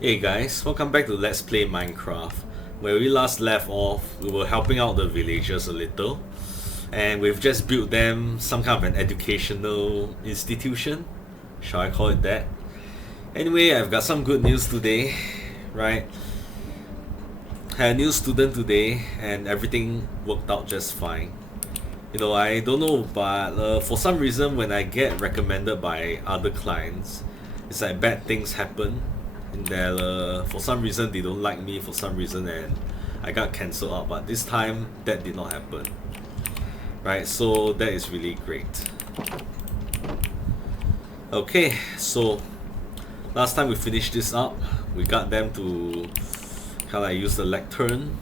Hey guys, welcome back to Let's Play Minecraft. Where we last left off, we were helping out the villagers a little, and we've just built them some kind of an educational institution. Shall I call it that? Anyway, I've got some good news today, right? Had a new student today, and everything worked out just fine. I don't know, but for some reason, when I get recommended by other clients, it's like bad things happen. And that for some reason they don't like me for some reason, and I got cancelled out. But this time that did not happen. Right, so that is really great. Okay, so last time we finished this up, we got them to kind of use the lectern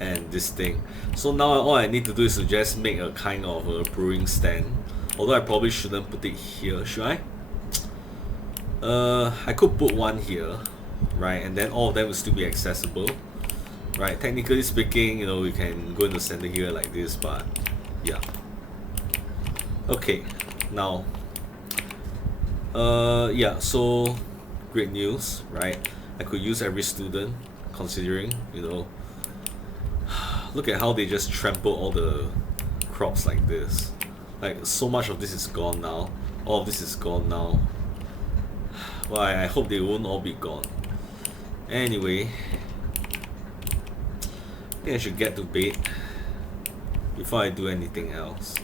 and this thing. So now all I need to do is to just make a kind of a brewing stand. Although I probably shouldn't put it here, should I? I could put one here, right, and then all of them will still be accessible, right? Technically speaking, we can go in the center here like this, but yeah. Okay, now, yeah, so great news, right? I could use every student, considering, look at how they just trample all the crops like this. Like, so much of this is gone now. All of this is gone now. Well, I hope they won't all be gone. Anyway, I think I should get to bed before I do anything else.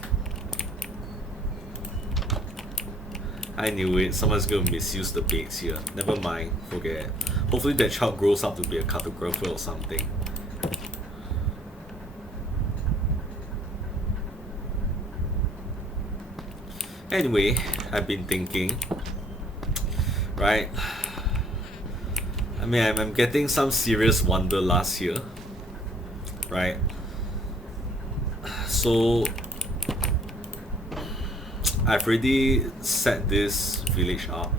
I knew it, someone's gonna misuse the baits here. Never mind, forget it. Hopefully that child grows up to be a cartographer or something. Anyway, I've been thinking, right? I mean, I'm getting some serious wanderlust here, right? So I've already set this village up.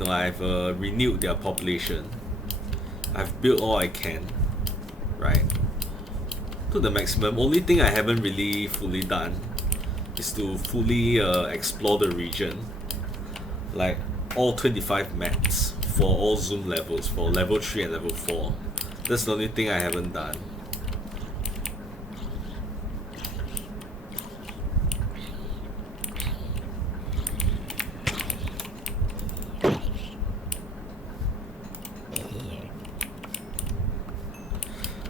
I've renewed their population. I've built all I can, right? To the maximum. Only thing I haven't really fully done is to fully explore the region. Like all 25 maps for all zoom levels, for level 3 and level 4. That's the only thing I haven't done.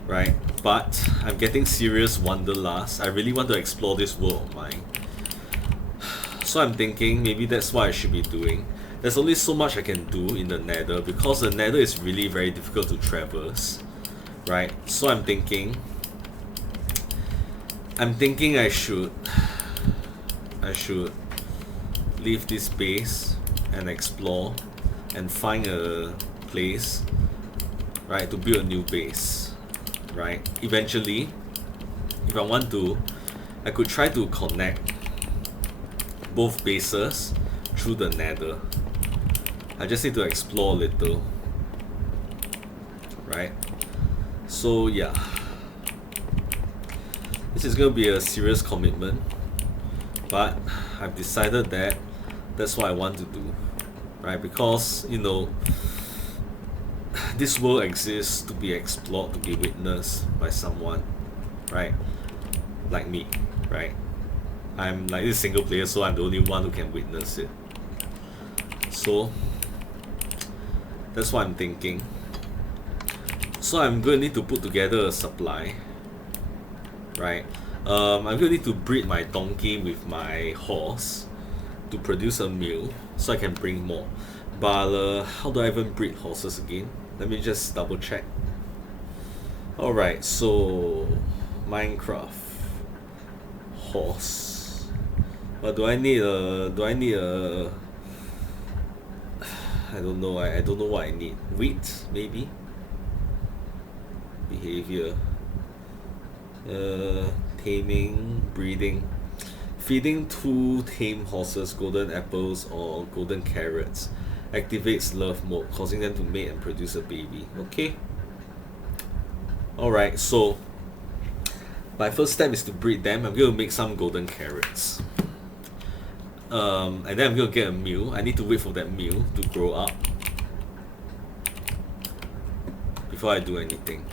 Right, but I'm getting serious wanderlust. I really want to explore this world of mine. So I'm thinking maybe that's what I should be doing. There's only so much I can do in the nether because the nether is really very difficult to traverse, right? So I'm thinking I should leave this base and explore and find a place, right, to build a new base, right? Eventually, if I want to, I could try to connect both bases through the nether. I just need to explore a little, right? So yeah, this is gonna be a serious commitment, but I've decided that that's what I want to do, right? Because this world exists to be explored, to be witnessed by someone, right? Like me, right? I'm like this single player, so I'm the only one who can witness it. So that's what I'm thinking. So I'm going to need to put together a supply, right? I'm going to need to breed my donkey with my horse to produce a meal so I can bring more. But how do I even breed horses again? Let me just double check. Alright, so Minecraft horse. But do I need a I don't know. I don't know what I need. Wheat, maybe. Behavior. Taming, breeding. Feeding 2 tame horses golden apples or golden carrots activates love mode, causing them to mate and produce a baby. Okay. Alright, so my first step is to breed them. I'm going to make some golden carrots. And then I'm going to get a meal. I need to wait for that meal to grow up. before I do anything.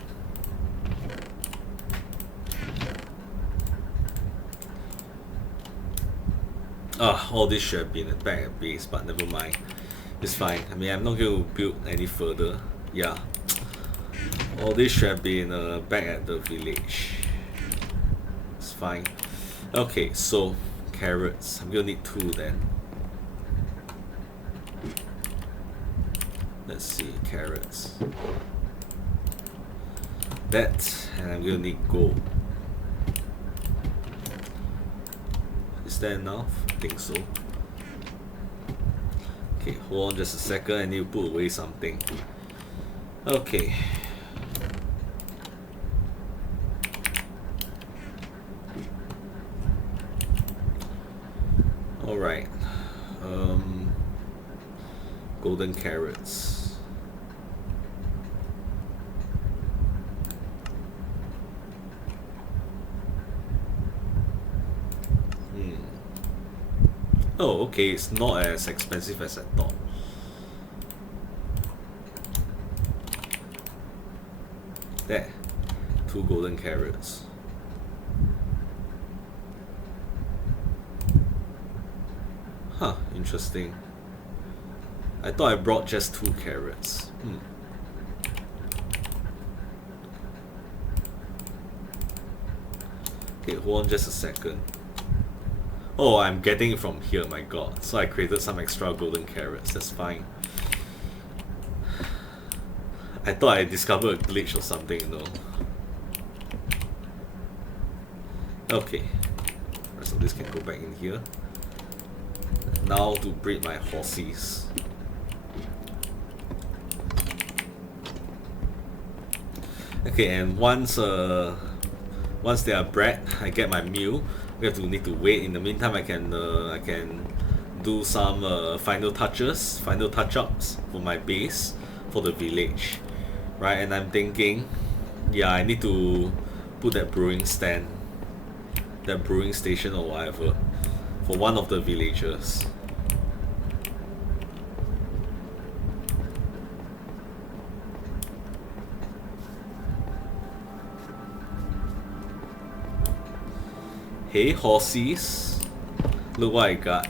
Ah, all this should have been back at base, but never mind. It's fine. I mean, I'm not going to build any further. Yeah. All this should have been back at the village. It's fine. Okay, so carrots. I'm going to need 2 then. Let's see, carrots. That, and I'm going to need gold. Is that enough? I think so. Okay, hold on just a second. I need to put away something. Okay. Alright. Golden carrots. Oh, okay, it's not as expensive as I thought. There. 2 golden carrots. Huh, interesting. I thought I brought just 2 carrots. Okay, hold on just a second. Oh, I'm getting it from here, my god. So I created some extra golden carrots, that's fine. I thought I discovered a glitch or something, you know. Okay. The rest of this can go back in here. Now to breed my horses. Okay, and once they are bred, I get my meal. We have to need to wait. In the meantime, I can do some final touches, final touch-ups for my base, for the village, right? And I'm thinking, yeah, I need to put that brewing stand, that brewing station or whatever, for one of the villagers. Hey horsies, look what I got.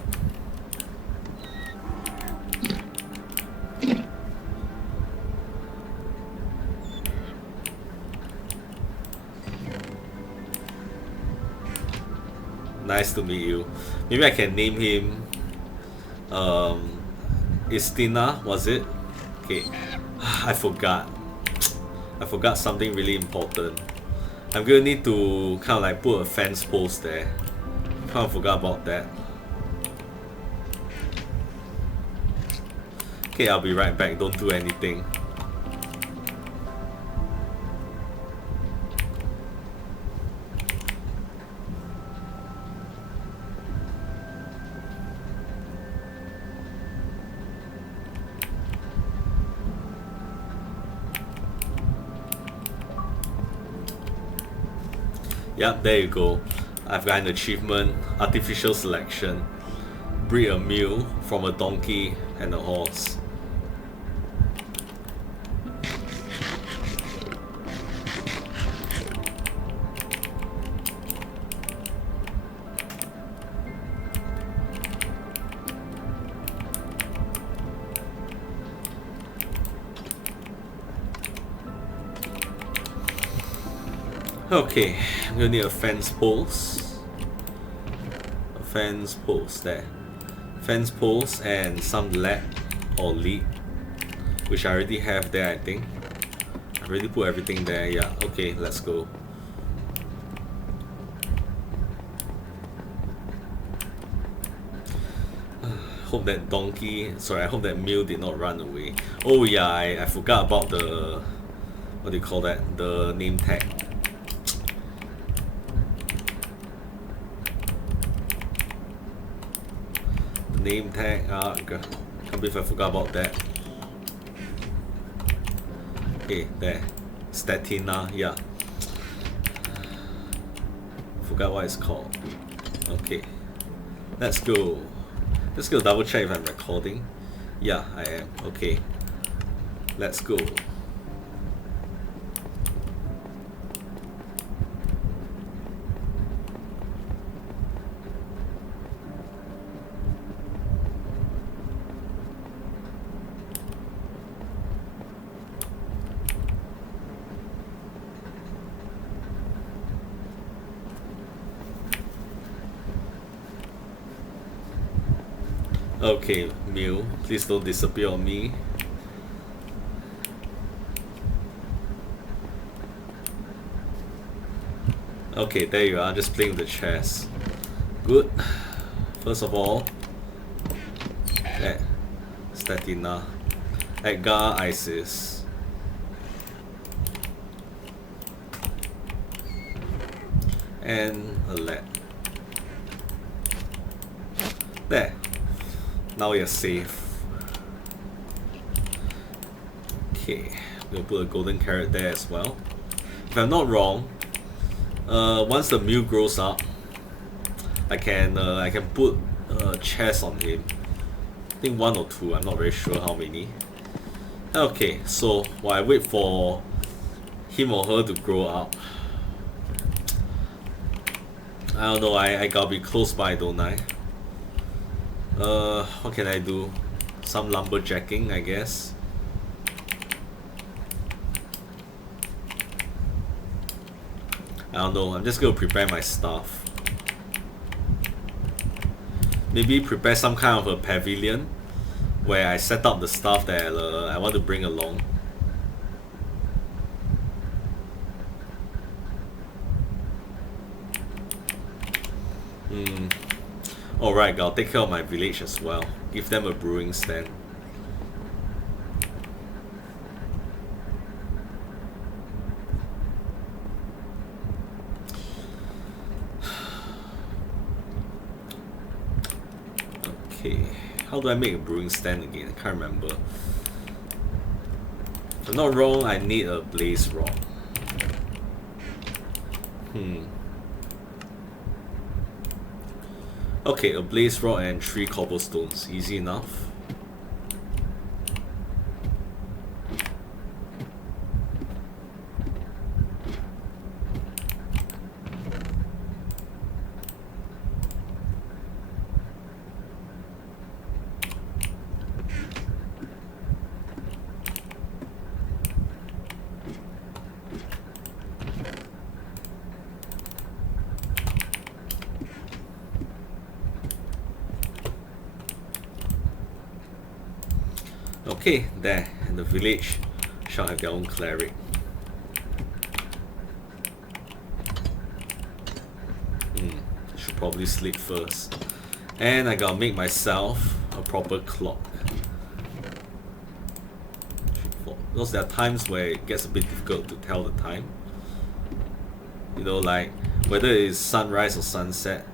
Nice to meet you. Maybe I can name him Istina, was it? Okay. I forgot something really important. I'm gonna need to kind of like put a fence post there. Kind of forgot about that. Okay, I'll be right back. Don't do anything. Yep, there you go. I've got an achievement, artificial selection. Breed a mule from a donkey and a horse. Okay, I'm gonna need a fence post. A fence post there. Fence post and some lap or lead, which I already have there, I think. I already put everything there, yeah. Okay, let's go. Hope that donkey, sorry, I hope that mule did not run away. Oh yeah, I forgot about the, what do you call that? The name tag. Name tag, can't believe I forgot about that. Okay, there. Statina, yeah. Forgot what it's called. Okay. Let's go. Let's go double check if I'm recording. Yeah, I am. Okay. Let's go. Okay, Mew, please don't disappear on me. Okay, there you are, just playing with the chess. Good. First of all, Statina, Edgar, Isis. And a lad. There. Now you're safe. Okay, we'll put a golden carrot there as well. If I'm not wrong, once the Mew grows up, I can put chest on him. I think 1 or 2, I'm not very sure how many. Okay, so while I wait for him or her to grow up, I don't know, I gotta be close by, don't I? What can I do? Some lumberjacking, I guess. I don't know, I'm just gonna prepare my stuff. Maybe prepare some kind of a pavilion where I set up the stuff that I want to bring along. Alright, I'll take care of my village as well. Give them a brewing stand. Okay, how do I make a brewing stand again? I can't remember. If I'm not wrong, I need a blaze rod. Okay, a blaze rod and 3 cobblestones. Easy enough. Okay, there, and the village shall have their own cleric. Should probably sleep first. And I gotta make myself a proper clock. Because there are times where it gets a bit difficult to tell the time. You know, like whether it's sunrise or sunset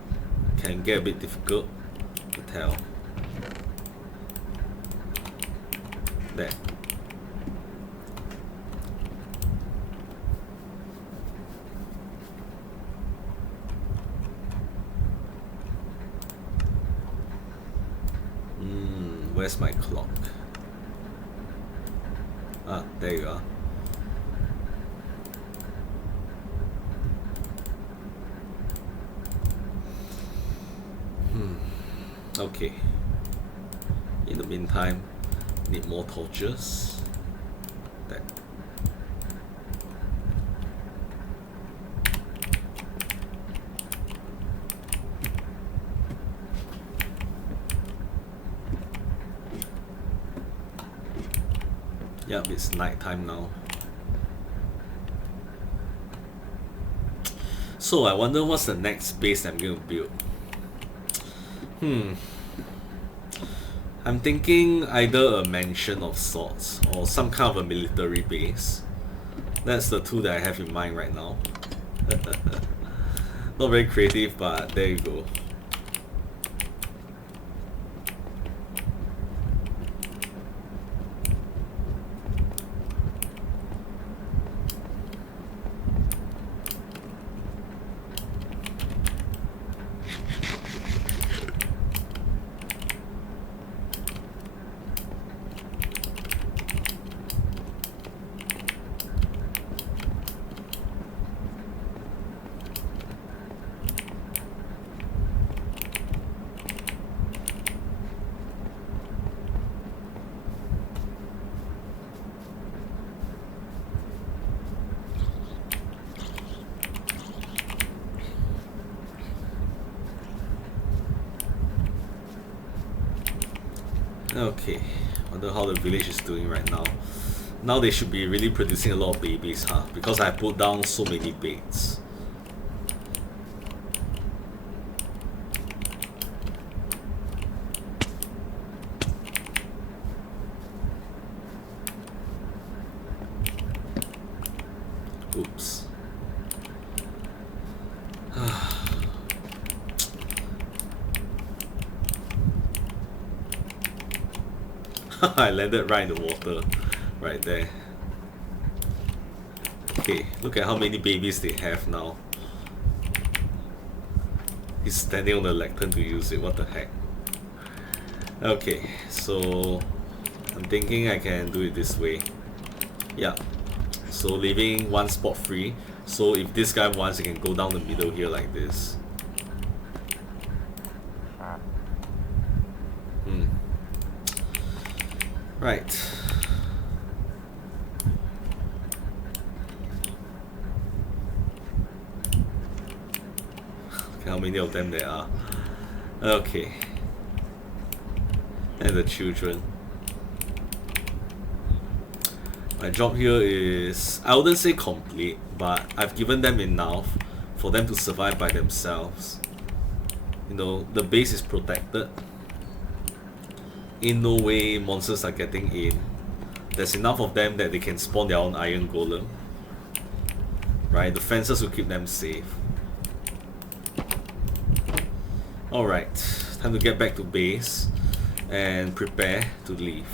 can get a bit difficult to tell. There. Where's my clock? Ah, there you are. Okay. In the meantime, need more torches. There. Yep, it's night time now. So I wonder what's the next base I'm going to build. I'm thinking either a mansion of sorts or some kind of a military base. That's the two that I have in mind right now. Not very creative, but there you go. Okay, wonder how the village is doing right now. Now they should be really producing a lot of babies, huh? Because I put down so many baits. Oops. I landed right in the water, right there. Okay, look at how many babies they have now. He's standing on the lectern to use it, what the heck. Okay, so I'm thinking I can do it this way. Yeah, so leaving one spot free, so if this guy wants, he can go down the middle here like this. Right. Look how many of them there are. Okay. And the children. My job here is, I wouldn't say complete, but I've given them enough for them to survive by themselves. You know, the base is protected. In no way monsters are getting in. There's enough of them that they can spawn their own iron golem. Right, the fences will keep them safe. Alright, time to get back to base and prepare to leave.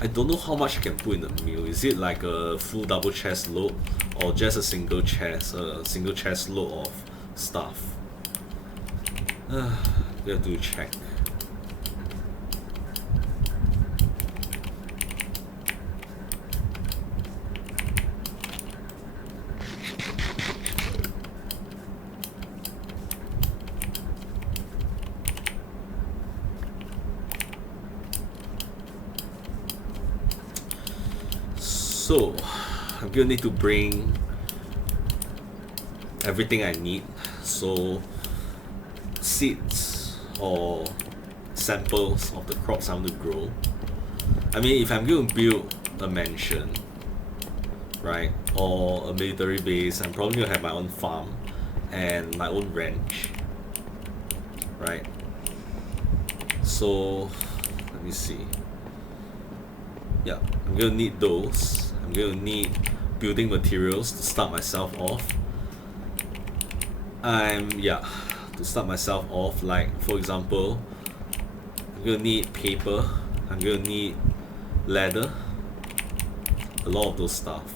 I don't know how much I can put in the mill. Is it like a full double chest load or just a single chest load of stuff? We have to check. So, I'm gonna need to bring everything I need. So, seeds or samples of the crops I want to grow. I mean, if I'm going to build a mansion, right, or a military base, I'm probably going to have my own farm and my own ranch, right? So, let me see. Yeah, I'm going to need those. I'm going to need building materials to start myself off. To start myself off, like for example, I'm going to need paper, I'm going to need leather, a lot of those stuff.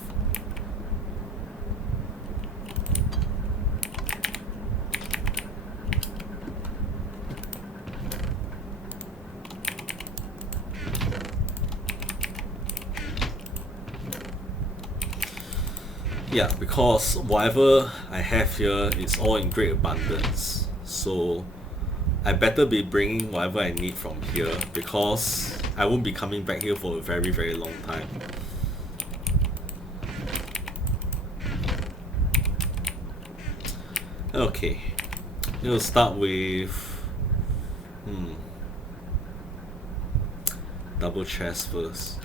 Yeah, because whatever I have here is all in great abundance. So I better be bringing whatever I need from here because I won't be coming back here for a very, very long time. Okay, we'll start with double chest first.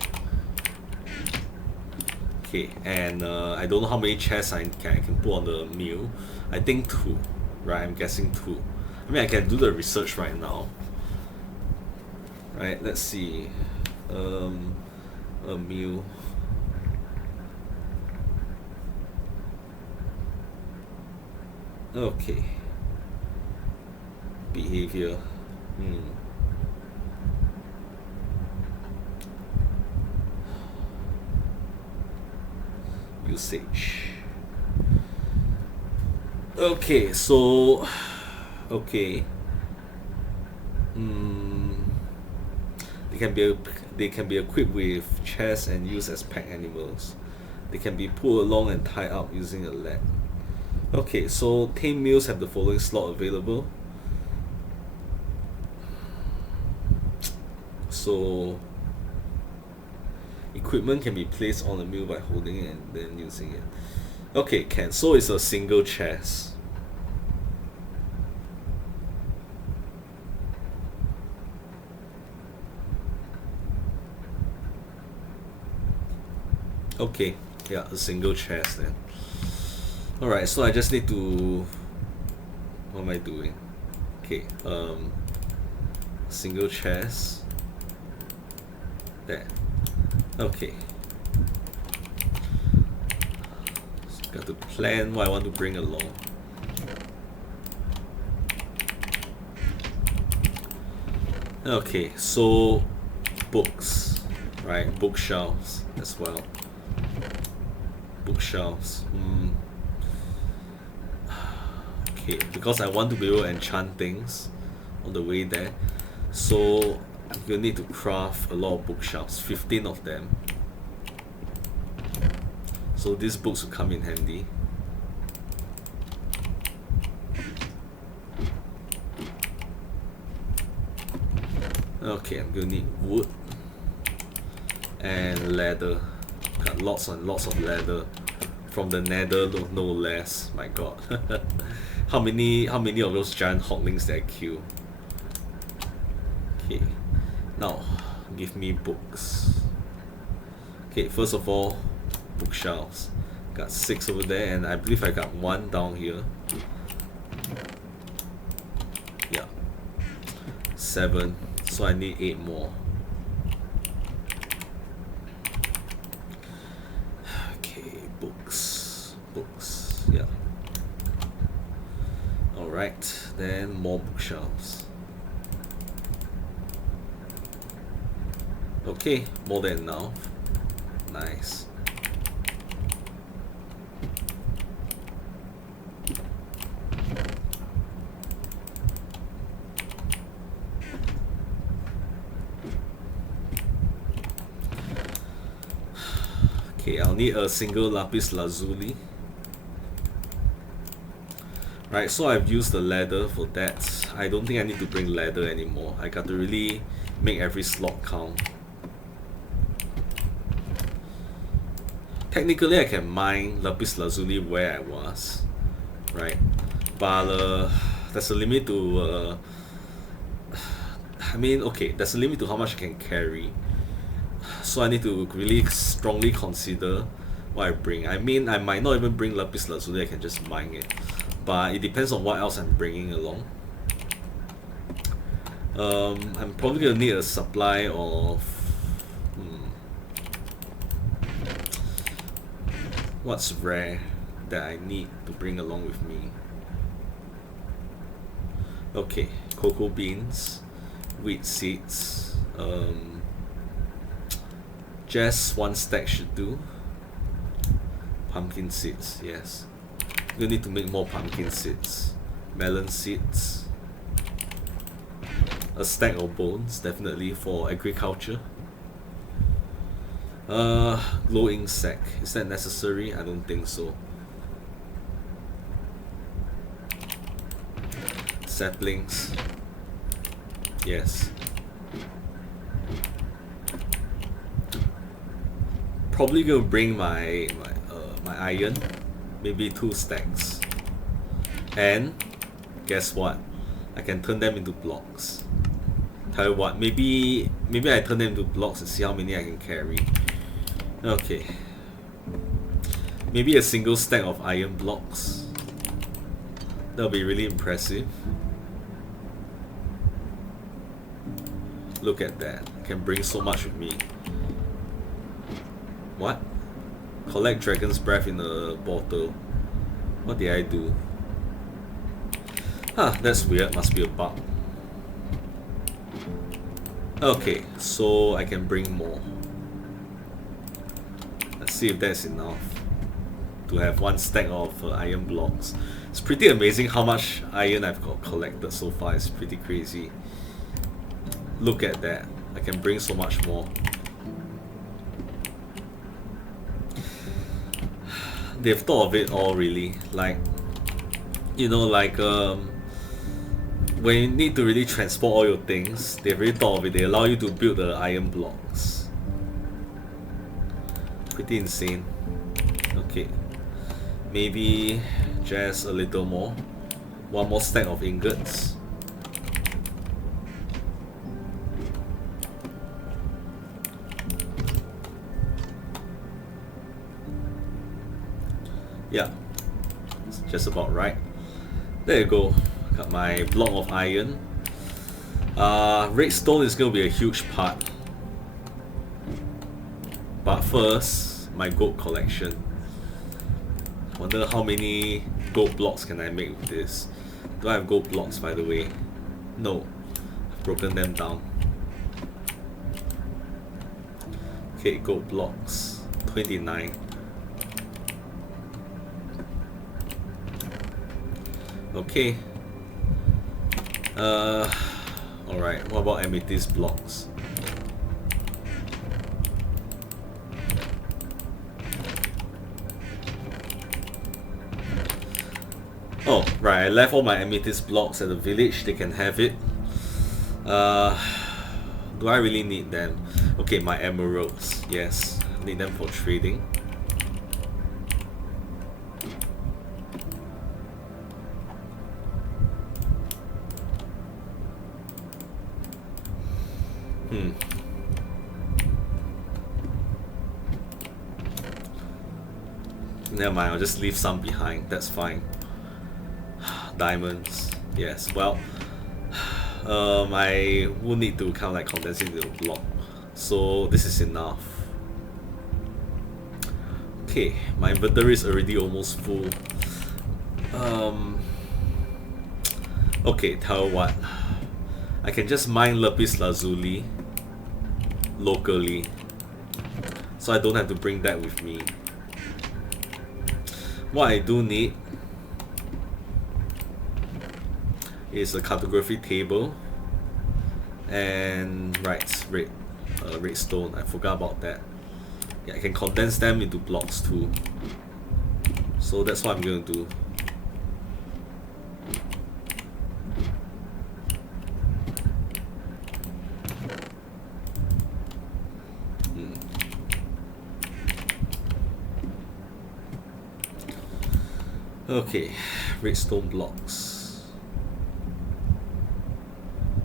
Okay, and I don't know how many chests I can put on the mill. I think 2, right? I'm guessing 2. I mean, I can do the research right now. Right, let's see. A mill. Okay. Behavior. Usage. Okay, so they can be equipped with chests and used as pack animals. They can be pulled along and tied up using a lead. Okay, so tame mules have the following slot available. So equipment can be placed on the mule by holding it and then using it. Okay, can. So it's a single chest. Okay, yeah, a single chest then. Alright, so I just need to... What am I doing? Okay, single chest. There. Okay. So got to plan what I want to bring along. Okay, so books, right? Bookshelves as well. Bookshelves. Okay, because I want to be able to enchant things on the way there, so I'm gonna need to craft a lot of bookshelves, 15 of them. So these books will come in handy. Okay, I'm gonna need wood and leather. Got lots and lots of leather from the nether, no less. My god. How many of those giant hoglings that I kill? Okay, now give me books. Okay, first of all, bookshelves. Got 6 over there, and I believe I got 1 down here. Yeah, 7. So I need 8 more. Okay, books, yeah. Alright, then more bookshelves. Okay, more than enough. Nice. Okay, I'll need a single lapis lazuli. Right, so I've used the leather for that. I don't think I need to bring leather anymore. I got to really make every slot count. Technically I can mine lapis lazuli where I was, right? But there's a limit to I mean, okay, there's a limit to how much I can carry. So I need to really strongly consider what I bring. I mean, I might not even bring lapis lazuli, I can just mine it. But it depends on what else I'm bringing along. I'm probably gonna need a supply of... What's rare that I need to bring along with me? Okay, cocoa beans, wheat seeds, just 1 stack should do. Pumpkin seeds, yes. You need to make more pumpkin seeds. Melon seeds. A stack of bones, definitely, for agriculture. Glowing sack. Is that necessary? I don't think so. Saplings. Yes. Probably gonna bring my iron. Maybe 2 stacks. And guess what? I can turn them into blocks. Tell you what, maybe I turn them into blocks and see how many I can carry. Okay. Maybe a single stack of iron blocks. That'll be really impressive. Look at that. I can bring so much with me. What? Collect dragon's breath in a bottle. What did I do? Huh, that's weird. Must be a bug. Okay, so I can bring more. Let's see if that's enough to have 1 stack of iron blocks. It's pretty amazing how much iron I've got collected so far. It's pretty crazy. Look at that. I can bring so much more. They've thought of it all, really. Like, you know, like when you need to really transport all your things, they've really thought of it. They allow you to build the iron blocks. Pretty insane. Okay, maybe just a little more. 1 more stack of ingots. just about right. There you go. Got my block of iron. Redstone is going to be a huge part. But first, my gold collection. Wonder how many gold blocks can I make with this. Do I have gold blocks, by the way? No. I've broken them down. Okay, gold blocks. 29. Okay. Alright, what about amethyst blocks? Oh, right, I left all my amethyst blocks at the village, they can have it. Do I really need them? Okay, my emeralds, yes. Need them for trading. Never mind, I'll just leave some behind, that's fine. Diamonds, yes, well, I will need to kind of like condense it into a block, so this is enough. Okay, my inventory is already almost full. Okay, tell you what, I can just mine lapis lazuli locally, so I don't have to bring that with me. What I do need is a cartography table and redstone. I forgot about that. Yeah, I can condense them into blocks too. So that's what I'm going to do. Okay, redstone blocks.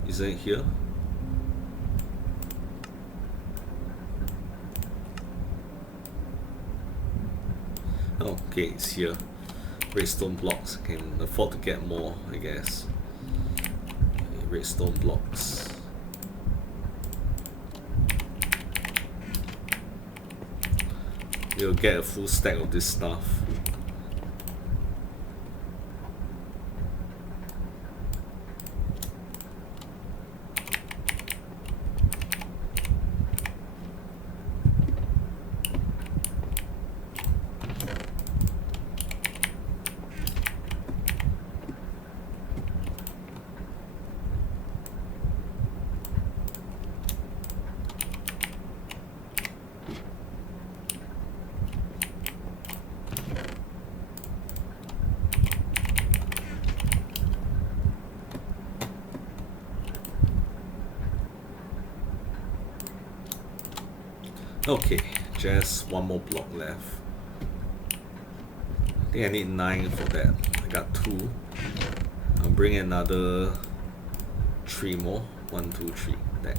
Is it here? Okay, it's here. Redstone blocks. I can afford to get more, I guess. Okay, redstone blocks. We'll get a full stack of this stuff. Okay, just one more block left. I think I need 9 for that. I got 2. I'll bring another 3 more. 1, 2, 3. There.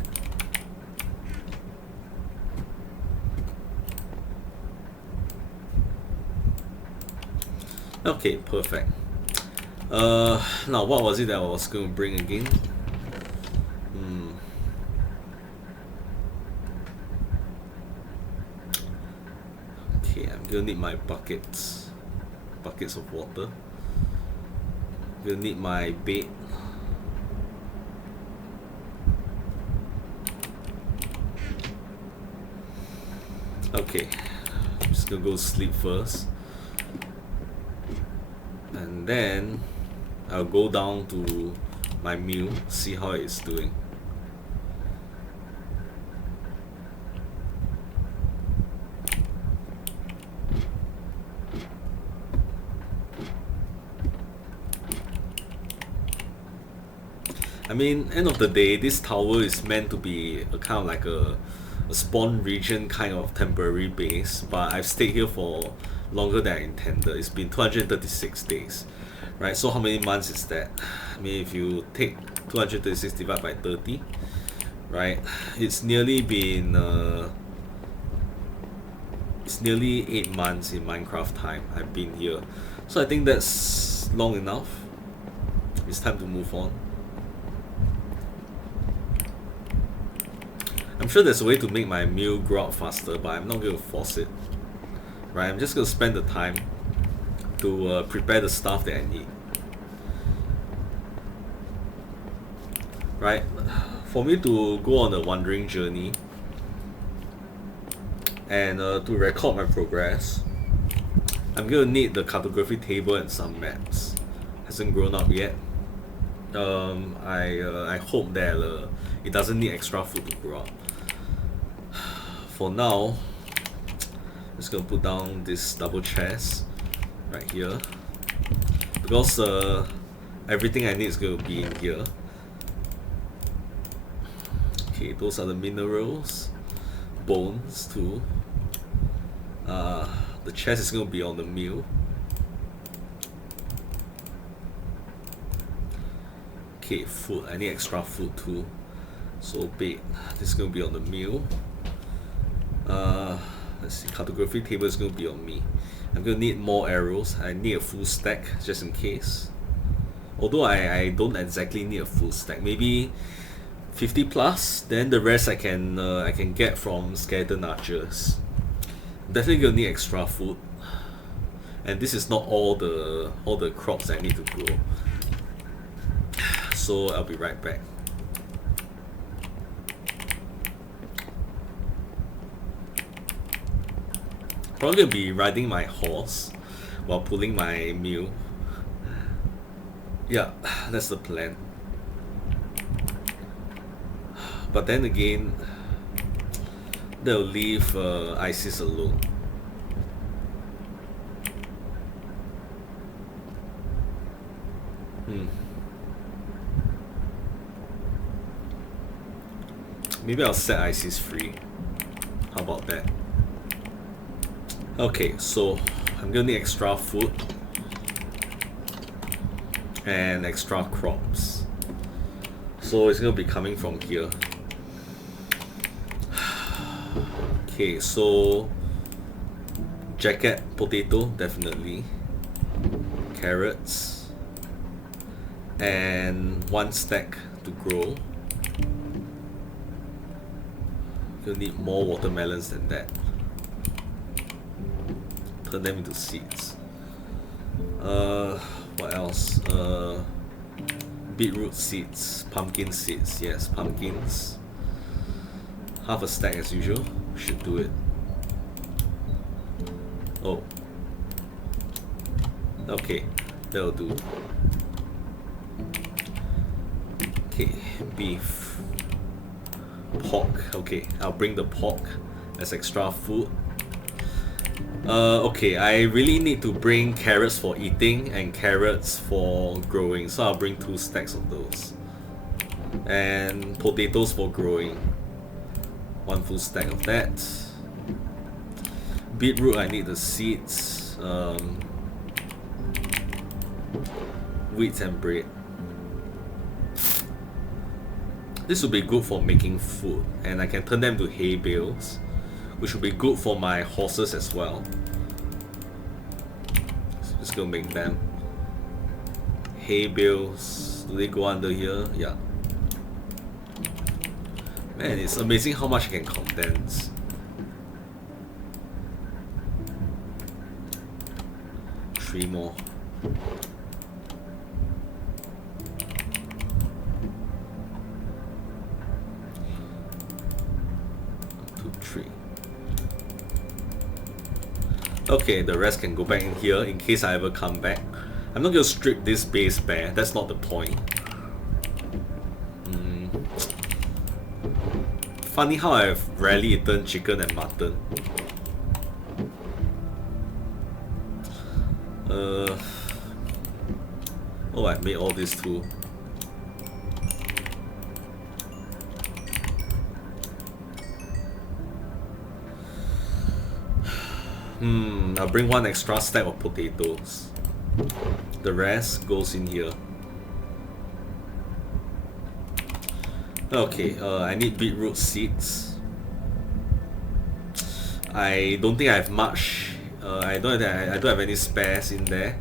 Okay, perfect. Now what was it that I was going to bring again? You'll need my buckets of water. You'll need my bait. Okay, I'm just gonna go sleep first, and then I'll go down to my mill, see how it's doing. I mean, end of the day, this tower is meant to be a kind of like a spawn region kind of temporary base, but I've stayed here for longer than I intended. It's been 236 days, right? So how many months is that? I mean, if you take 236 divided by 30, right? It's nearly been it's nearly 8 months in Minecraft time I've been here. So I think that's long enough. It's time to move on. I'm sure there's a way to make my meal grow out faster, but I'm not going to force it. Right, I'm just going to spend the time to prepare the stuff that I need. Right, for me to go on a wandering journey and to record my progress, I'm going to need the cartography table and some maps. Hasn't grown up yet. I hope that it doesn't need extra food to grow up. For now, I'm just gonna put down this double chest right here because everything I need is gonna be in here. Okay, those are the minerals, bones too. The chest is gonna be on the mill. Okay, food. I need extra food too. So bait. This is gonna be on the mill. Let's see. Cartography table is gonna be on me. I'm gonna need more arrows. I need a full stack just in case. Although I don't exactly need a full stack. Maybe 50 plus. Then the rest I can get from skeleton archers. Definitely gonna need extra food. And this is not all the crops I need to grow. So I'll be right back. Probably gonna be riding my horse while pulling my mule. Yeah, that's the plan. But then again, they'll leave Isis alone. Maybe I'll set Isis free. How about that? Okay, so I'm gonna need extra food and extra crops. So it's gonna be coming from here. Okay, so jacket, potato, definitely. Carrots. And one stack to grow. You'll need more watermelons than that. Turn them into seeds. What else? Beetroot seeds, pumpkin seeds. Yes, pumpkins. Half a stack as usual. Should do it. Oh. Okay, that'll do. Okay, beef. Pork. Okay, I'll bring the pork as extra food. Okay, I really need to bring carrots for eating and carrots for growing, so I'll bring 2 stacks of those. And potatoes for growing. 1 full stack of that. Beetroot, I need the seeds. Wheat and bread. This will be good for making food, and I can turn them to hay bales, which will be good for my horses as well. So just gonna make them hay bales. Do they go under here? Yeah. Man, it's amazing how much I can condense. Three more. 3. Okay, the rest can go back in here in case I ever come back. I'm not gonna strip this base bare, that's not the point. Funny how I've rarely eaten chicken and mutton. Oh, I made all this too. I'll bring 1 extra stack of potatoes. The rest goes in here. Okay, I need beetroot seeds. I don't think I have much. I don't have any spares in there.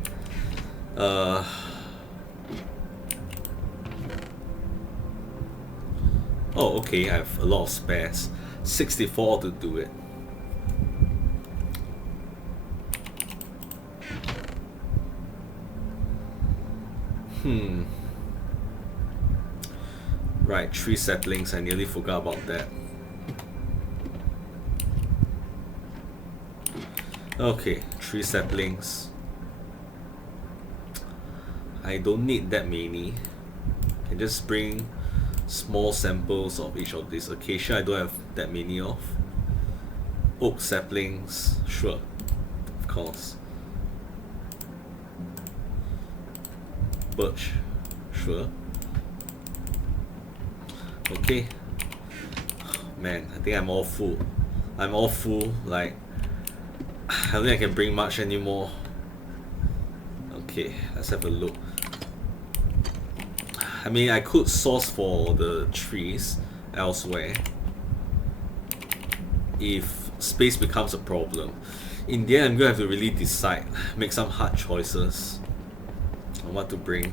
Uh, oh, okay, I have a lot of spares. 64 to do it. Right, 3 saplings, I nearly forgot about that. Okay, 3 saplings. I don't need that many. I can just bring small samples of each of these. Acacia I don't have that many of. Oak saplings, sure, of course. Birch, sure. Okay. Man, I think I'm all full. I'm all full, like I don't think I can bring much anymore. Okay, let's have a look. I mean, I could source for the trees elsewhere if space becomes a problem. In the end, I'm gonna have to really decide, make some hard choices on what to bring.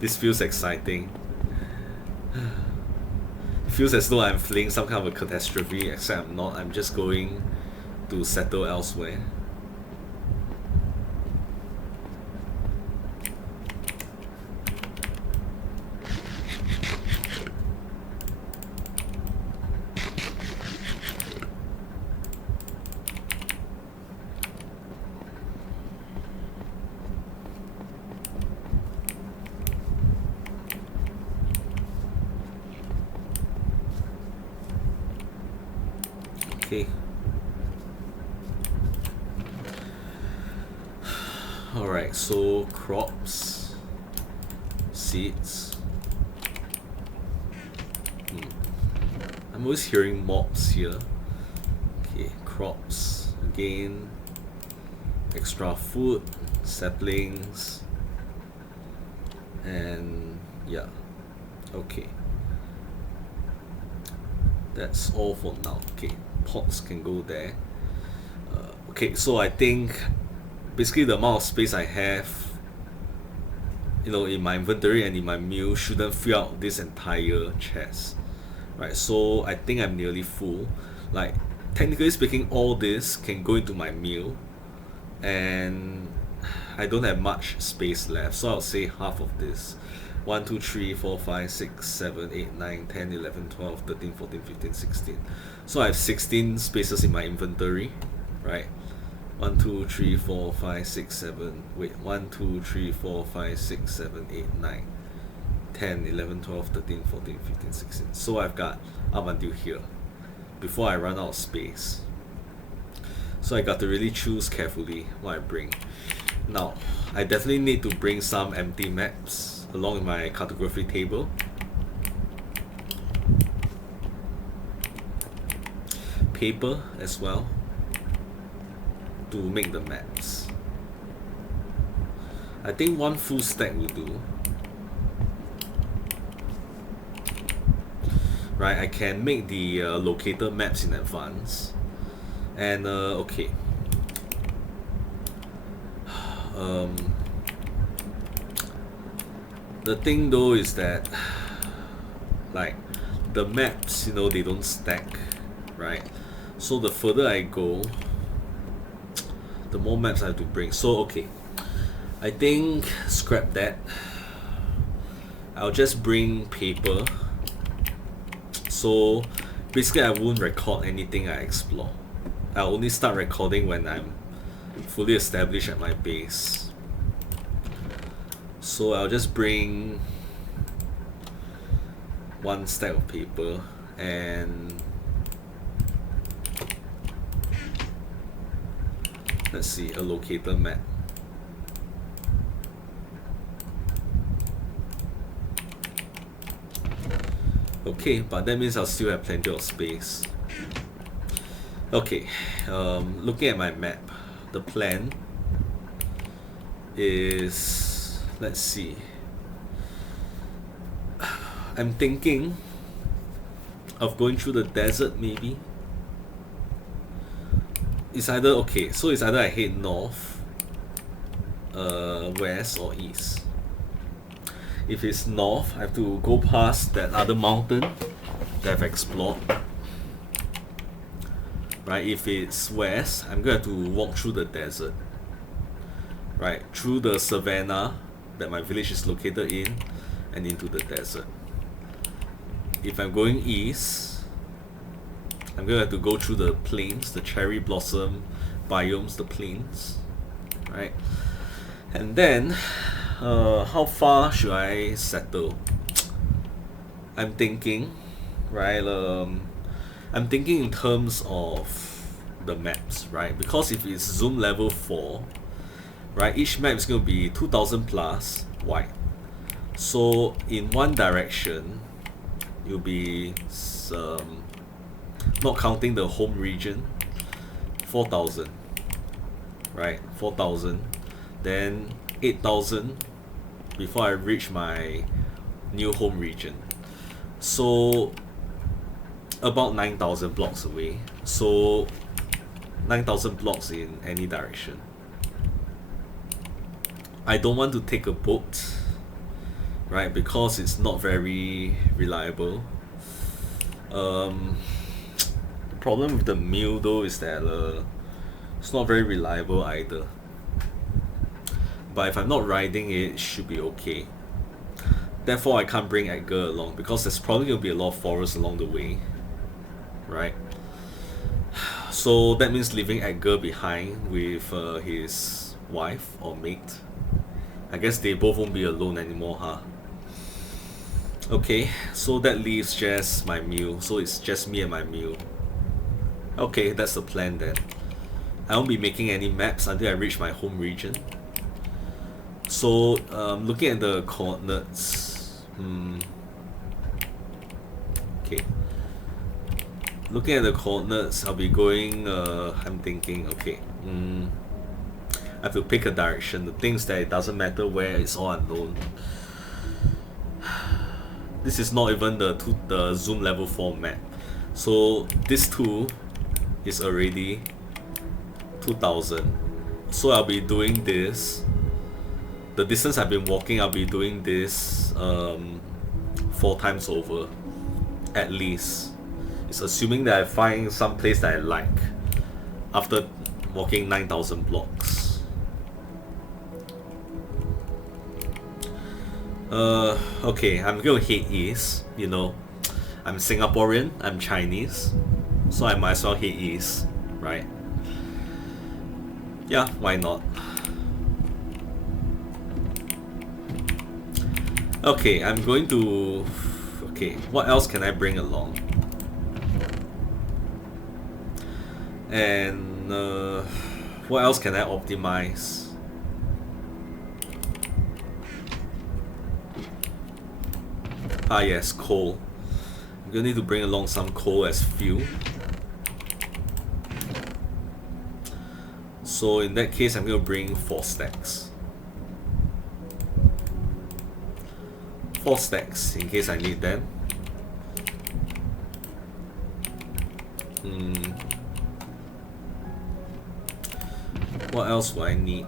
This feels exciting. It feels as though I'm fleeing some kind of a catastrophe, except I'm not. I'm just going to settle elsewhere. Okay. Alright, so crops, seeds. I'm always hearing mobs here. Okay, crops again. Extra food, saplings, and yeah. Okay. That's all for now. Okay, pots can go there. Okay, so I think basically the amount of space I have, in my inventory and in my mill shouldn't fill out this entire chest, right? So I think I'm nearly full. Like technically speaking, all this can go into my mill, and I don't have much space left. So I'll say half of this. 1, 2, 3, 4, 5, 6, 7, 8, 9, 10, 11, 12, 13, 14, 15, 16. So I have 16 spaces in my inventory, right? 1, 2, 3, 4, 5, 6, 7. Wait, 1, 2, 3, 4, 5, 6, 7, 8, 9, 10, 11, 12, 13, 14, 15, 16. So I've got up until here before I run out of space. So I got to really choose carefully what I bring. Now, I definitely need to bring some empty maps along with my cartography table. Paper as well to make the maps. I think 1 full stack will do. Right, I can make the locator maps in advance. And okay. The thing though is that like the maps, they don't stack, right? So the further I go, the more maps I have to bring. So okay, I think scrap that. I'll just bring paper. So basically I won't record anything I explore. I'll only start recording when I'm fully established at my base. So I'll just bring 1 stack of paper and let's see, a locator map. Okay, but that means I'll still have plenty of space. Okay, looking at my map, the plan is, let's see, I'm thinking of going through the desert maybe. It's either, okay, so it's either I head north west or east. If it's north, I have to go past that other mountain that I've explored. Right, if it's west, I'm going to have to walk through the desert. Right, through the savanna that my village is located in and into the desert. If I'm going east, I'm going to have to go through the plains, the cherry blossom biomes, the plains. Right, and then how far should I settle? I'm thinking, right? I'm thinking in terms of the maps, right? Because if it's zoom level 4, right, each map is going to be 2000 plus wide. So in one direction, you'll be not counting the home region, 4000, right? 4000, then 8000 before I reach my new home region. So about 9000 blocks away. So 9000 blocks in any direction. I don't want to take a boat, right, because it's not very reliable. The problem with the mule though is that it's not very reliable either. But if I'm not riding it, it should be okay. Therefore, I can't bring Edgar along because there's probably going to be a lot of forest along the way, right? So that means leaving Edgar behind with his wife or mate. I guess they both won't be alone anymore, huh? Okay, so that leaves just my mule. So it's just me and my mule. Okay, that's the plan then. I won't be making any maps until I reach my home region. So, looking at the coordinates, okay. Looking at the coordinates, I'll be going, I'm thinking, okay, I have to pick a direction. The things that it doesn't matter where, it's all unknown. This is not even the zoom level 4 map. So, this 2 is already 2000. So, I'll be doing this. The distance I've been walking, I'll be doing this 4 times over, at least. It's assuming that I find some place that I like after walking 9000 blocks. Okay, I'm gonna head east, you know. I'm Singaporean, I'm Chinese, so I might as well head east, right? Yeah, why not? Okay, I'm going to... Okay, what else can I bring along? And what else can I optimize? Ah yes, coal. I'm gonna need to bring along some coal as fuel. So in that case, I'm gonna bring 4 stacks. 4 stacks in case I need them. What else do I need?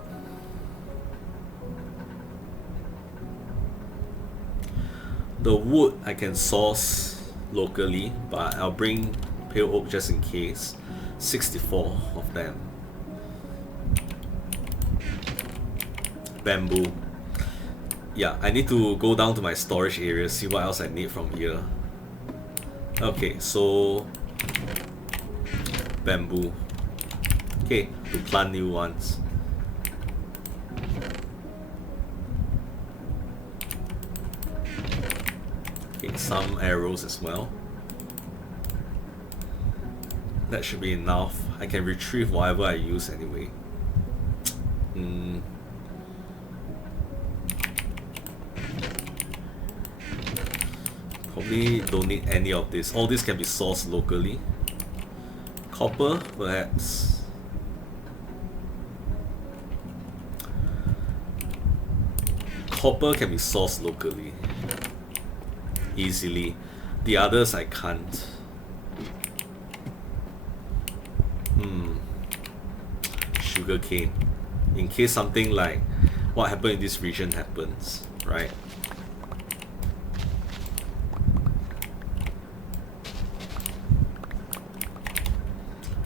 The wood I can source locally, but I'll bring pale oak just in case. 64 of them. Bamboo. Yeah, I need to go down to my storage area, see what else I need from here. Okay, so bamboo. Okay, to plant new ones. Okay, some arrows as well. That should be enough. I can retrieve whatever I use anyway. Probably don't need any of this. All this can be sourced locally. Copper, perhaps. Copper can be sourced locally. Easily. The others I can't. Sugarcane. In case something like what happened in this region happens, right?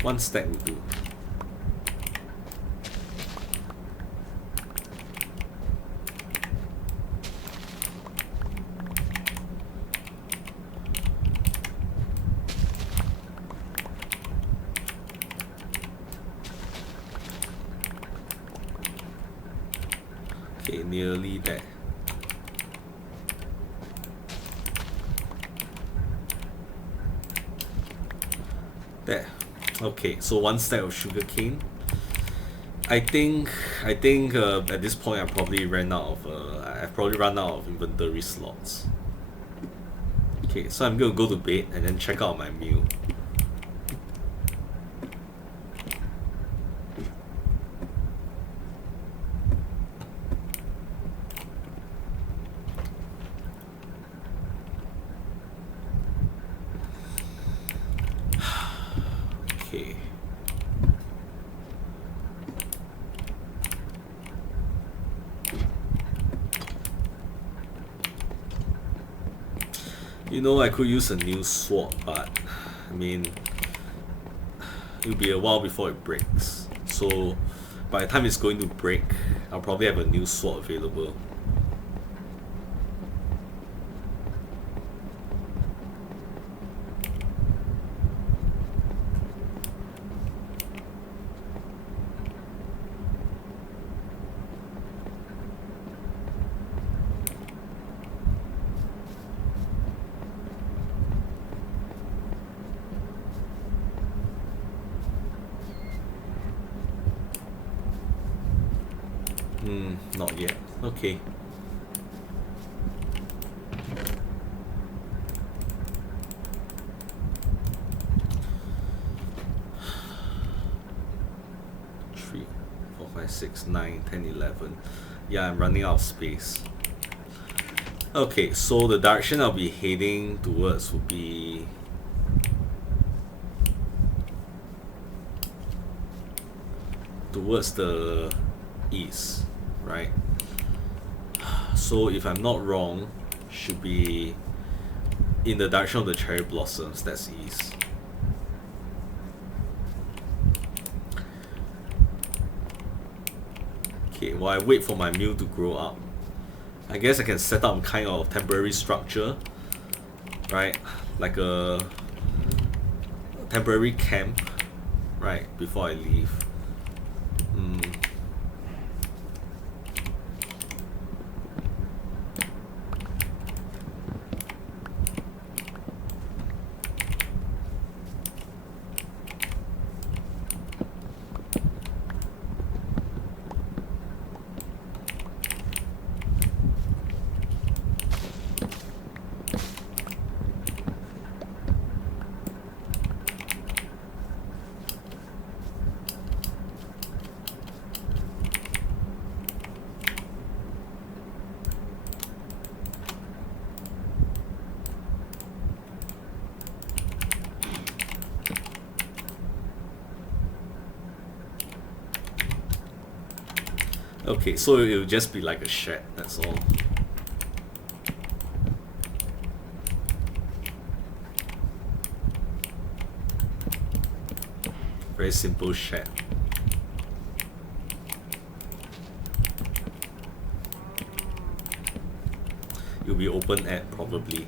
One stack will do. Okay, nearly there. There. Okay, so one stack of sugarcane. I think at this point I've probably run out of inventory slots. Okay, so I'm gonna go to bed and then check out my meal. Okay. You know, I could use a new sword, but I mean, it'll be a while before it breaks. So by the time it's going to break, I'll probably have a new sword available. Not yet. Okay. Three, 4, 5, 6, 9, 10, 11. Yeah, I'm running out of space. Okay, so the direction I'll be heading towards would be towards the east, right? So if I'm not wrong, should be in the direction of the cherry blossoms. That's east. Okay, while I wait for my meal to grow up, I guess I can set up kind of temporary structure, right? Like a temporary camp, right, before I leave. Okay, so it'll just be like a shed, that's all. Very simple shed. It'll be open air probably.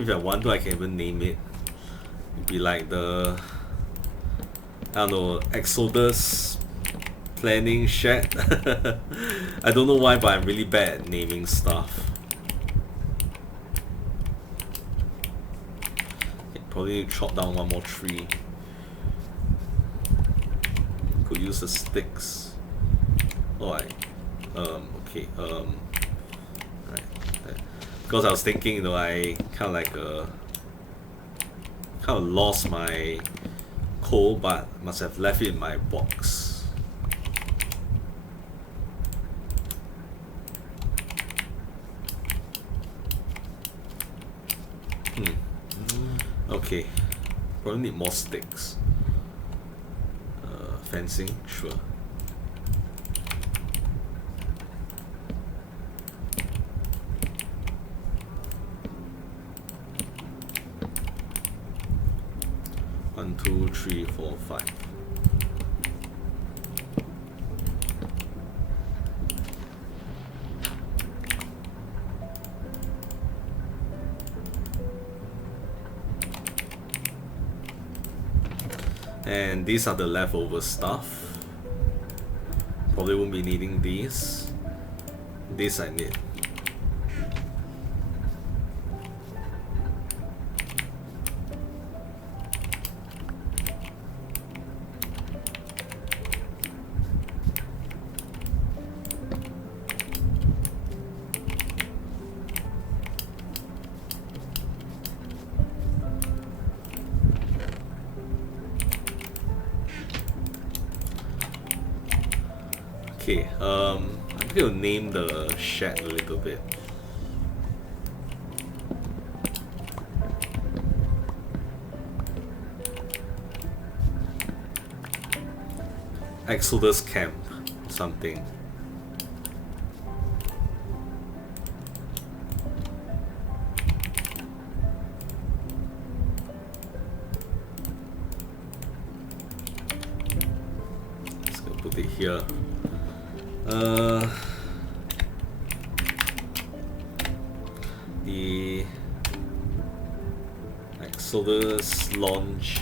If I want to, I can even name it. It'd be like the, I don't know, Exodus planning shed. I don't know why, but I'm really bad at naming stuff. Okay, probably need to chop down one more tree. Could use the sticks. Oh, okay, right. Because I was thinking, you know, I kind of like kind of lost my coal, but must have left it in my box. Okay, probably need more sticks. Fencing, sure. One, two, three, four, five. And these are the leftover stuff. Probably won't be needing these. This I need. Okay, I'm gonna name the shed a little bit. Exodus Camp, something. Just gonna put it here. The Exodus launch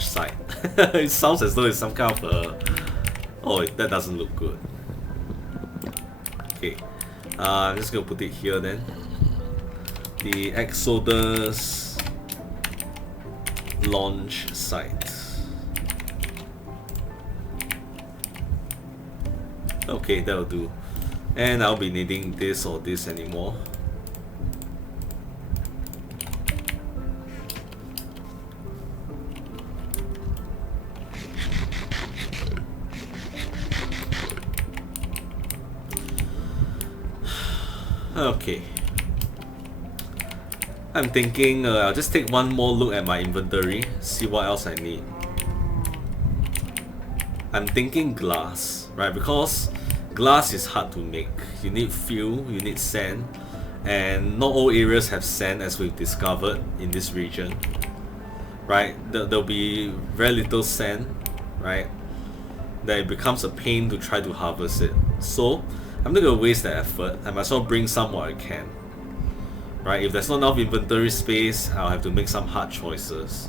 site. It sounds as though it's some kind of a... Oh, that doesn't look good. Okay, I'm just gonna put it here then. The Exodus launch site. Okay, that'll do. And I'll be needing this or this anymore. Okay. I'm thinking I'll just take one more look at my inventory, see what else I need. I'm thinking glass, right? Because glass is hard to make. You need fuel, you need sand, and not all areas have sand, as we've discovered in this region, right? There'll be very little sand, right? That it becomes a pain to try to harvest it. So I'm not gonna waste the effort. I might as well bring some what I can, right? If there's not enough inventory space, I'll have to make some hard choices.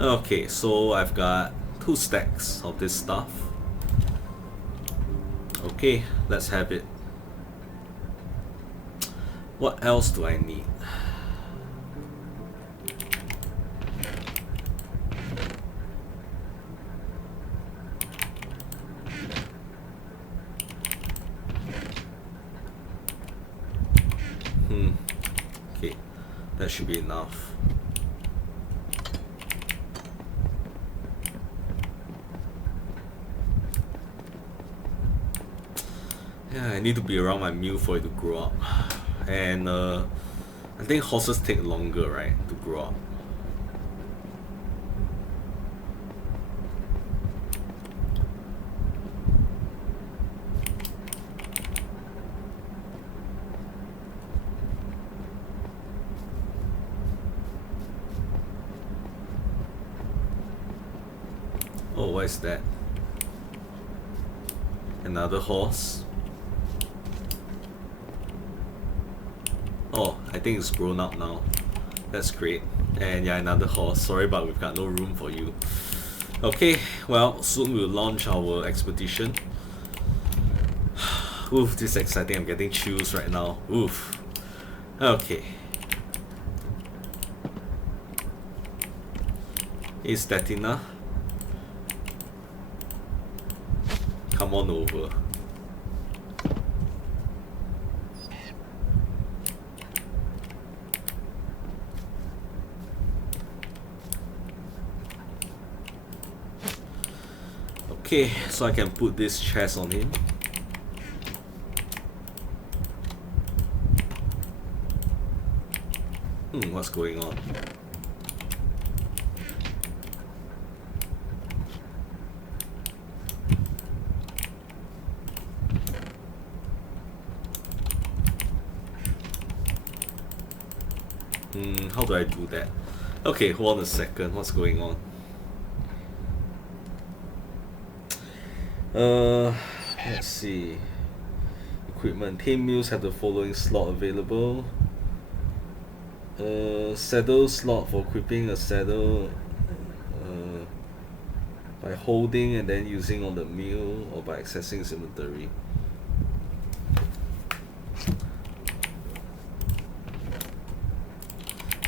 Okay, so I've got 2 stacks of this stuff. Okay, let's have it. What else do I need? Okay, that should be enough. Yeah, I need to be around my meal for it to grow up. And I think horses take longer, right, to grow up. Oh, what is that? Another horse. Oh, I think it's grown up now. That's great. And yeah, another horse. Sorry, but we've got no room for you. Okay, well, soon we'll launch our expedition. Oof, this is exciting. I'm getting chills right now. Oof. Okay. Hey, Statina. Come on over. Okay, so I can put this chest on him. What's going on? How do I do that? Okay, hold on a second. What's going on? Let's see. Equipment. Tame mules have the following slot available. Saddle slot for equipping a saddle by holding and then using on the mule or by accessing its inventory.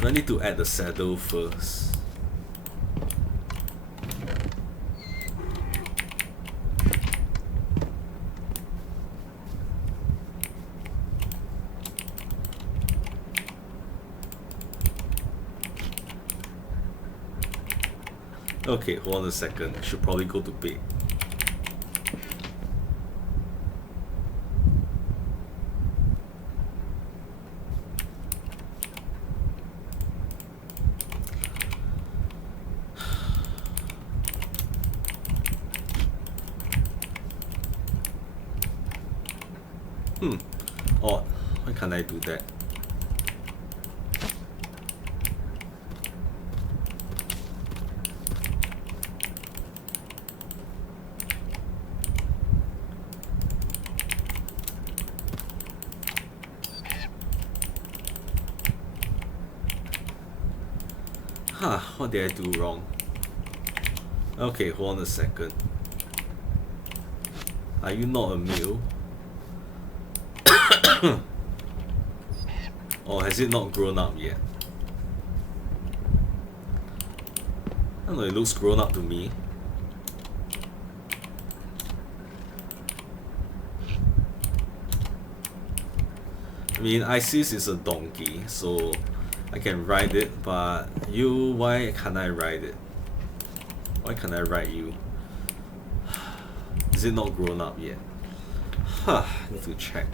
I need to add the saddle first. Okay, hold on a second. I should probably go to bed. Odd. Why can't I do that? What did I do wrong? Okay, hold on a second. Are you not a mule? Or has it not grown up yet? I don't know, it looks grown up to me. I mean, Isis is a donkey, so I can ride it, but you, why can't I ride it? Why can't I ride you? Is it not grown up yet? Huh, need to check.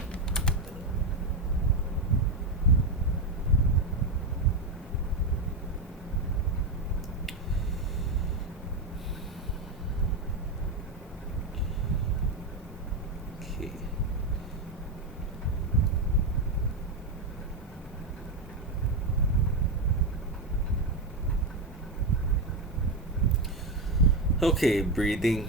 Okay, breathing.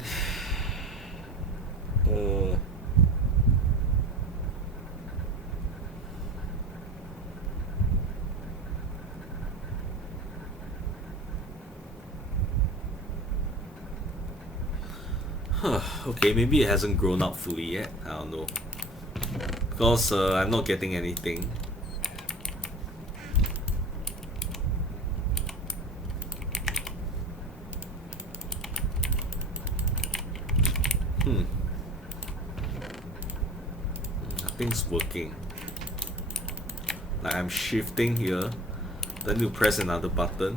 Okay, maybe it hasn't grown up fully yet. I don't know. Because I'm not getting anything. Nothing's working. Like I'm shifting here, then you press another button.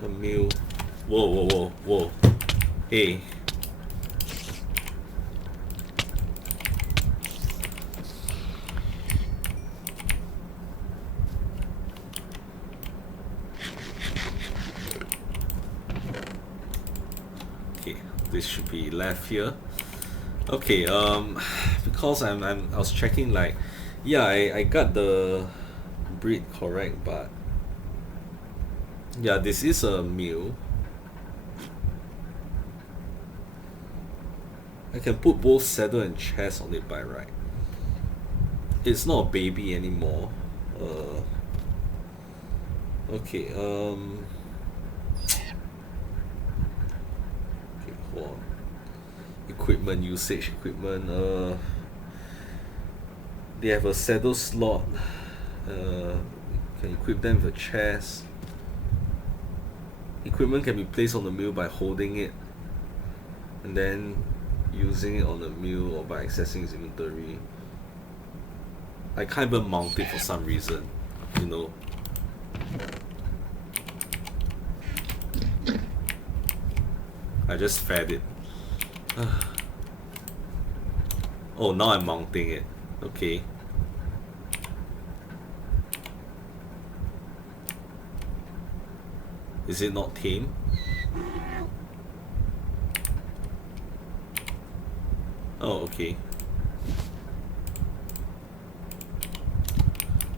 The mule. Whoa, whoa, whoa, whoa. Hey. this should be left here. Okay, because I was checking, like, yeah, I got the breed correct, but yeah, this is a male. I can put both saddle and chest on it by right. It's not a baby anymore. Okay, hold on. Equipment usage, equipment, they have a saddle slot. Can equip them with a chest. Equipment can be placed on the mule by holding it and then using it on the mule or by accessing its inventory. I can't even mount it for some reason, you know. I just fed it. Oh, now I'm mounting it. Okay. Is it not tame? Oh, okay.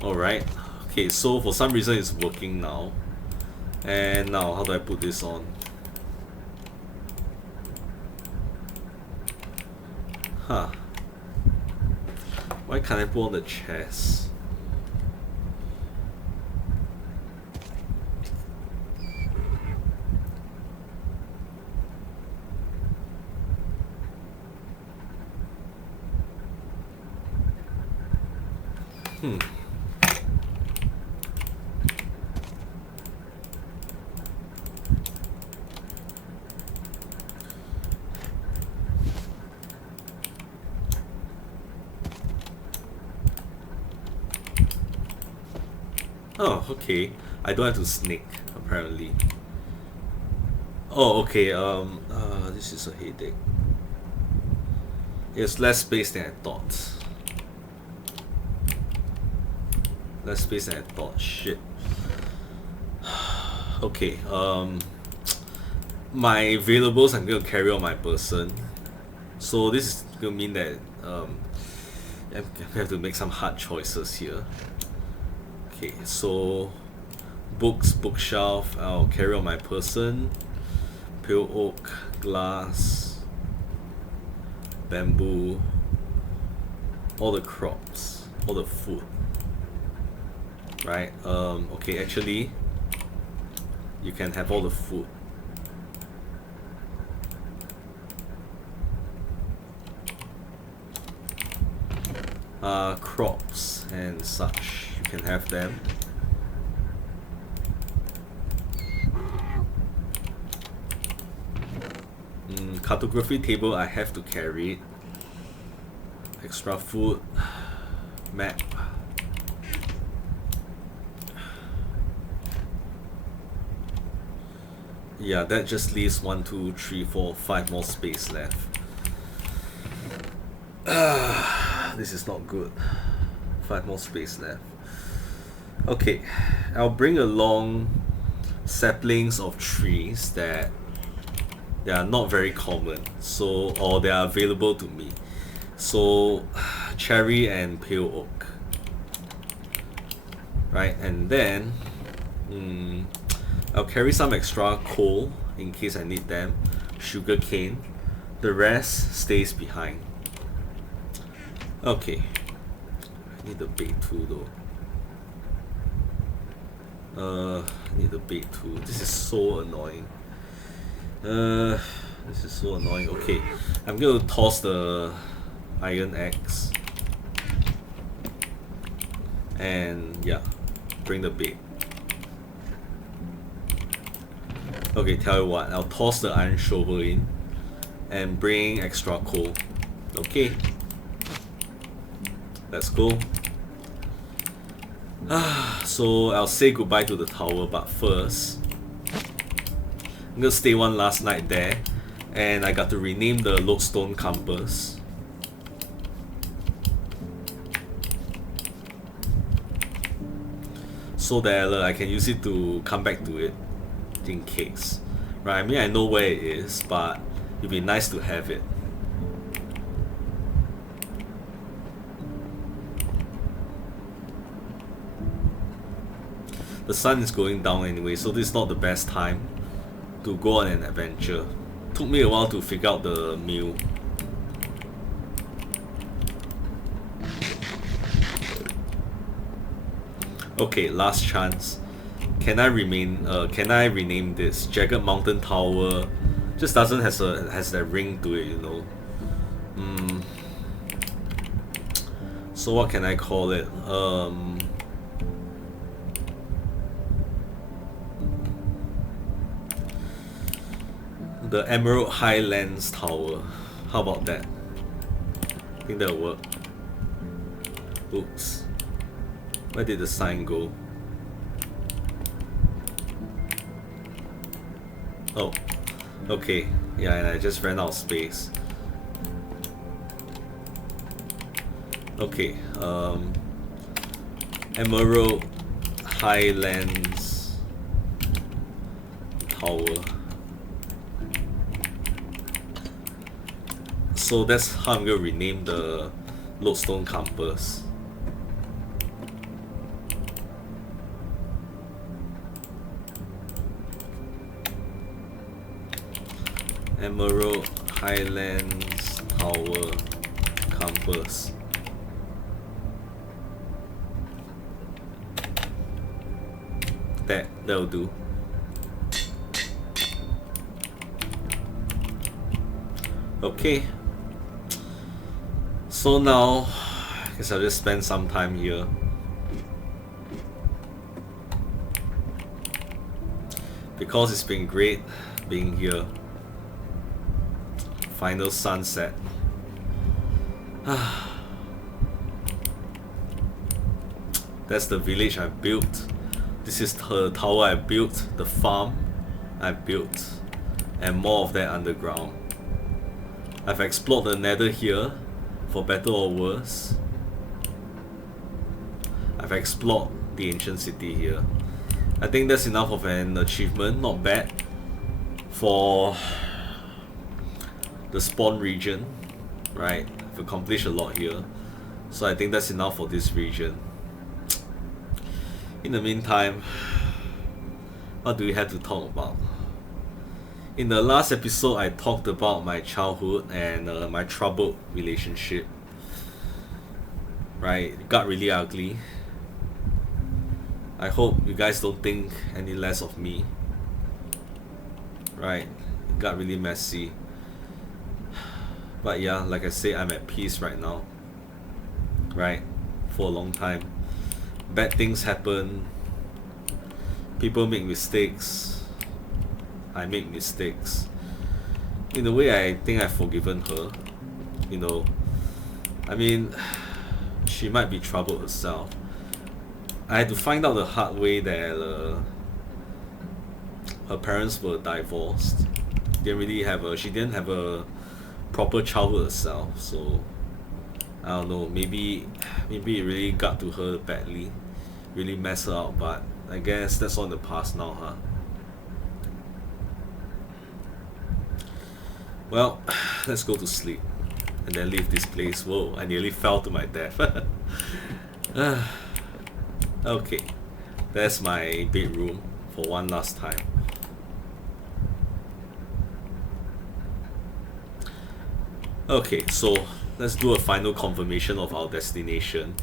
Alright. Okay, so for some reason it's working now. And now, how do I put this on? Huh. Why can't I put on the chest? Oh, okay. I don't have to sneak, apparently. Oh, okay, this is a headache. It's less space than I thought. Less space than I thought, shit. Okay, my availables I'm gonna carry on my person. So this is gonna mean that I have to make some hard choices here. Okay, so books, bookshelf, I'll carry on my person. Pale oak, glass, bamboo, all the crops, all the food. Right, okay, actually, you can have all the food. Crops and such, you can have them. Cartography table, I have to carry it. Extra food, map. Yeah, that just leaves 1, 2, 3, 4, 5 more space left. This is not good. 5 more space left. Okay, I'll bring along saplings of trees that they are not very common, so or they are available to me. So cherry and pale oak. Right, and then I'll carry some extra coal in case I need them, sugar cane. The rest stays behind. Okay, I need the bait tool though. I need the bait tool. This is so annoying. This is so annoying. Okay, I'm gonna toss the iron axe. And yeah, bring the bait. Okay, tell you what, I'll toss the iron shovel in and bring extra coal. Okay, let's go. So I'll say goodbye to the tower, but first I'm gonna stay one last night there, and I got to rename the lodestone compass. So that I can use it to come back to it in case. Right, I mean I know where it is, but It'd be nice to have it. The sun is going down anyway, so this is not the best time to go on an adventure. Took me a while to figure out the meal. Okay, last chance. Can I rename this? Jagged Mountain Tower just doesn't has that ring to it, you know. So what can I call it? The Emerald Highlands Tower. How about that? I think that'll work. Oops. Where did the sign go? Oh, okay. Yeah, and I just ran out of space. Okay, Emerald Highlands Tower. So that's how I'm gonna rename the Lodestone Campus. Emerald Highlands Tower Campus. That'll do. Okay. So now, I guess I'll just spend some time here. Because it's been great being here. Final sunset. That's the village I built. This is the tower I built, the farm I built, and more of that underground. I've explored the nether here, for better or worse. I've explored the ancient city here. I think that's enough of an achievement, not bad, for the spawn region, right? I've accomplished a lot here, so I think that's enough for this region. In the meantime, what do we have to talk about? In the last episode, I talked about my childhood and my troubled relationship. Right, it got really ugly. I hope you guys don't think any less of me. Right, it got really messy. But yeah, like I say, I'm at peace right now. Right, for a long time. Bad things happen. People make mistakes. I make mistakes. In a way, I think I've forgiven her. You know, I mean, she might be troubled herself. I had to find out the hard way that her parents were divorced. She didn't have a proper childhood herself. So I don't know. Maybe it really got to her badly, really messed her up. But I guess that's all in the past now, huh? Well, let's go to sleep and then leave this place. Whoa, I nearly fell to my death. Okay, that's my bedroom for one last time. Okay, so let's do a final confirmation of our destination.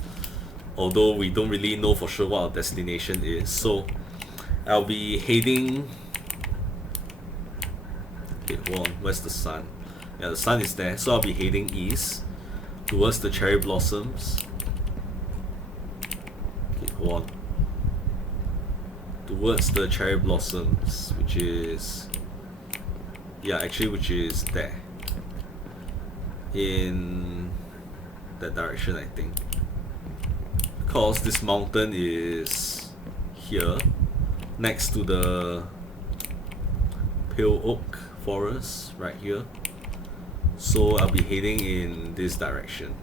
Although we don't really know for sure what our destination is. So I'll be heading... Okay, hold on, where's the sun? Yeah, the sun is there, so I'll be heading east towards the cherry blossoms. Okay, hold on. Towards the cherry blossoms, which is... Yeah, actually, which is there. In that direction, I think. Because this mountain is here, next to the Pale Oak Forest, right here. So I'll be heading in this direction.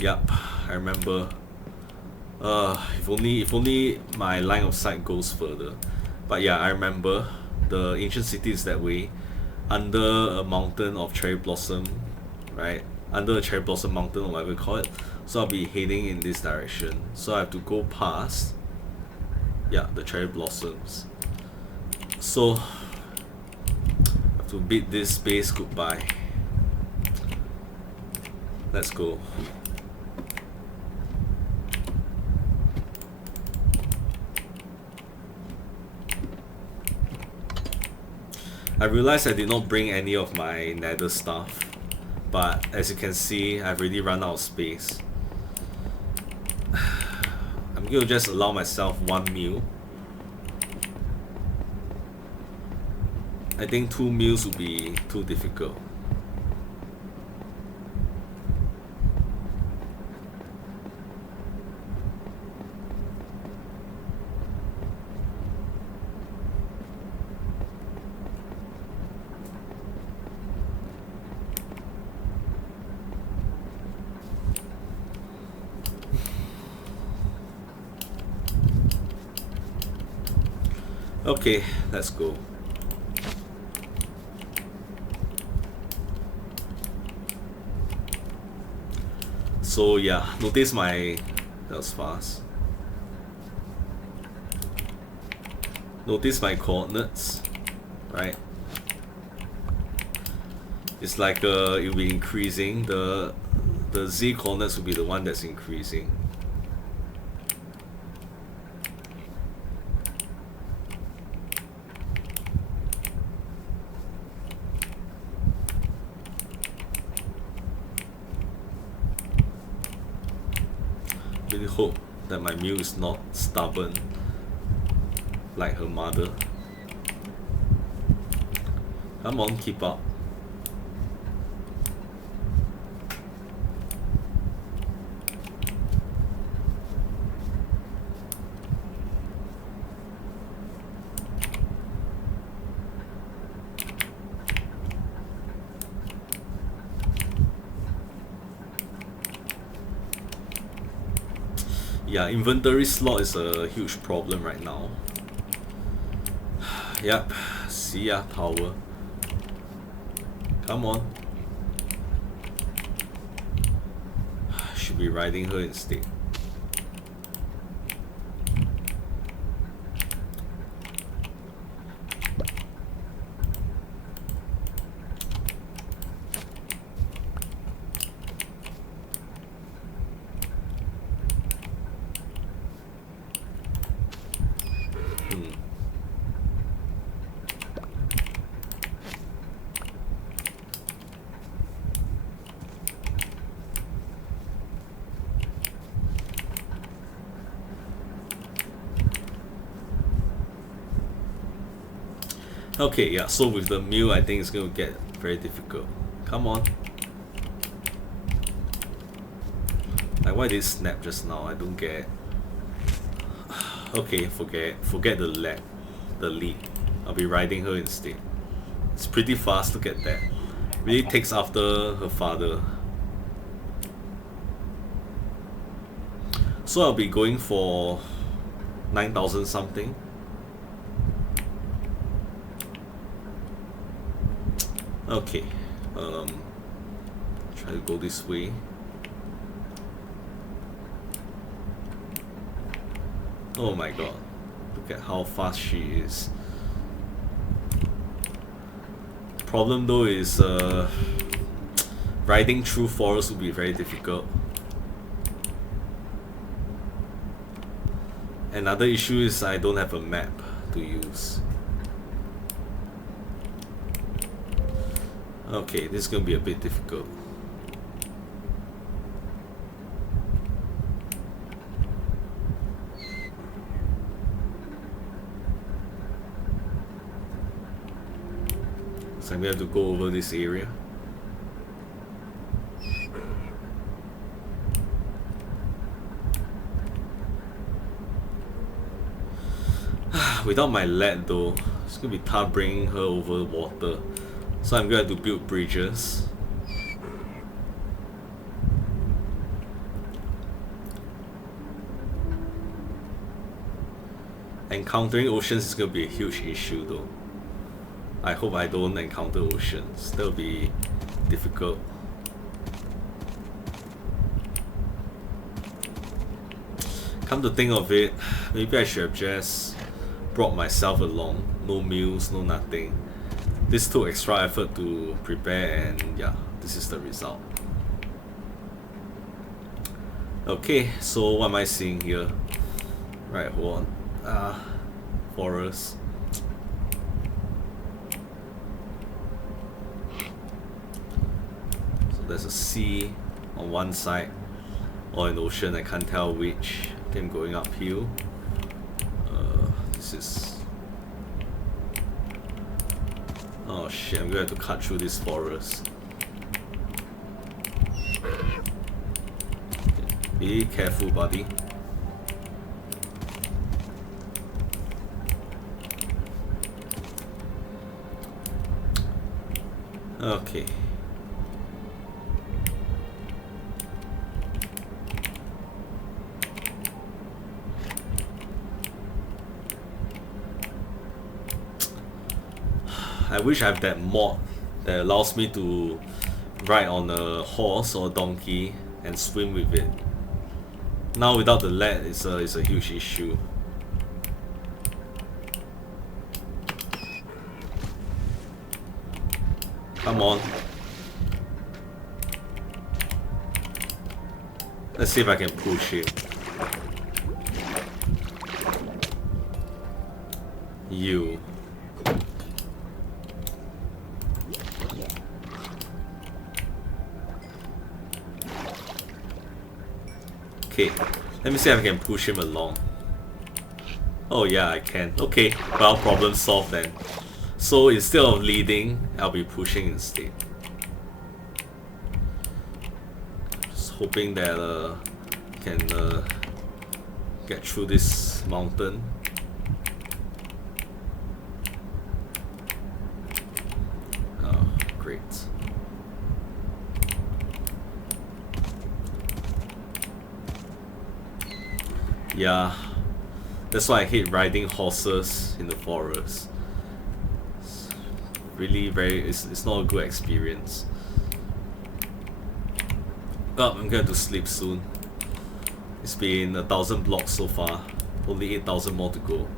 Yup, I remember If only my line of sight goes further. But yeah, I remember the ancient city is that way, under a mountain of cherry blossom, right? Under a cherry blossom mountain or whatever you call it. So I'll be heading in this direction. So I have to go past, yeah, the cherry blossoms. So I have to bid this space goodbye. Let's go. I realized I did not bring any of my nether stuff, but as you can see, I've already run out of space. I'm gonna just allow myself 1 meal. I think 2 meals would be too difficult. Okay, let's go. So yeah, notice that was fast. Notice my coordinates, right? It's like it'll be increasing. The z coordinates will be the one that's increasing. Really hope that my Mew is not stubborn like her mother. Come on, keep up. Yeah, inventory slot is a huge problem right now. Yep, see ya, tower. Come on. Should be riding her instead. Okay, yeah, so with the Mew, I think it's going to get very difficult. Come on. Like, why did it snap just now? I don't get it. Okay, forget the lead. I'll be riding her instead. It's pretty fast, look at that. Really takes after her father. So I'll be going for 9,000 something. Okay, try to go this way. Oh my god, look at how fast she is. Problem though is riding through forest will be very difficult. Another issue is I don't have a map to use. Okay, this is gonna be a bit difficult. So I'm gonna have to go over this area. Without my lead though, it's gonna be tough bringing her over water. So I'm going to build bridges. Encountering oceans is gonna be a huge issue though. I hope I don't encounter oceans. That'll be difficult. Come to think of it, maybe I should have just brought myself along. No meals, no nothing. This took extra effort to prepare, and yeah, this is the result. Okay, so what am I seeing here? Right, hold on. Forest. So there's a sea on one side, or an ocean, I can't tell which. I think I'm going uphill. This is... Oh shit, I'm gonna have to cut through this forest. Be careful, buddy. Okay. I wish I have that mod that allows me to ride on a horse or donkey and swim with it. Now without the lag, it's a huge issue. Come on. Let's see if I can push it. You. Okay, let me see if I can push him along. Oh yeah, I can. Okay, well, problem solved then. So instead of leading, I'll be pushing instead. Just hoping that I can get through this mountain. Oh, great. Yeah, that's why I hate riding horses in the forest. It's really it's not a good experience. Oh, I'm going to sleep soon. It's been 1,000 blocks so far. Only 8,000 more to go.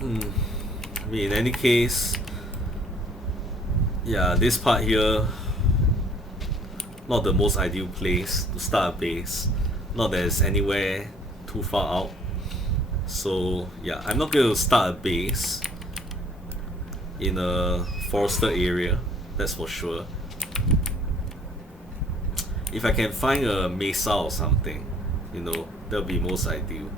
I mean, in any case, yeah, this part here, not the most ideal place to start a base. Not that it's anywhere too far out. So yeah, I'm not going to start a base in a forested area, that's for sure. If I can find a mesa or something, you know, that'll be most ideal.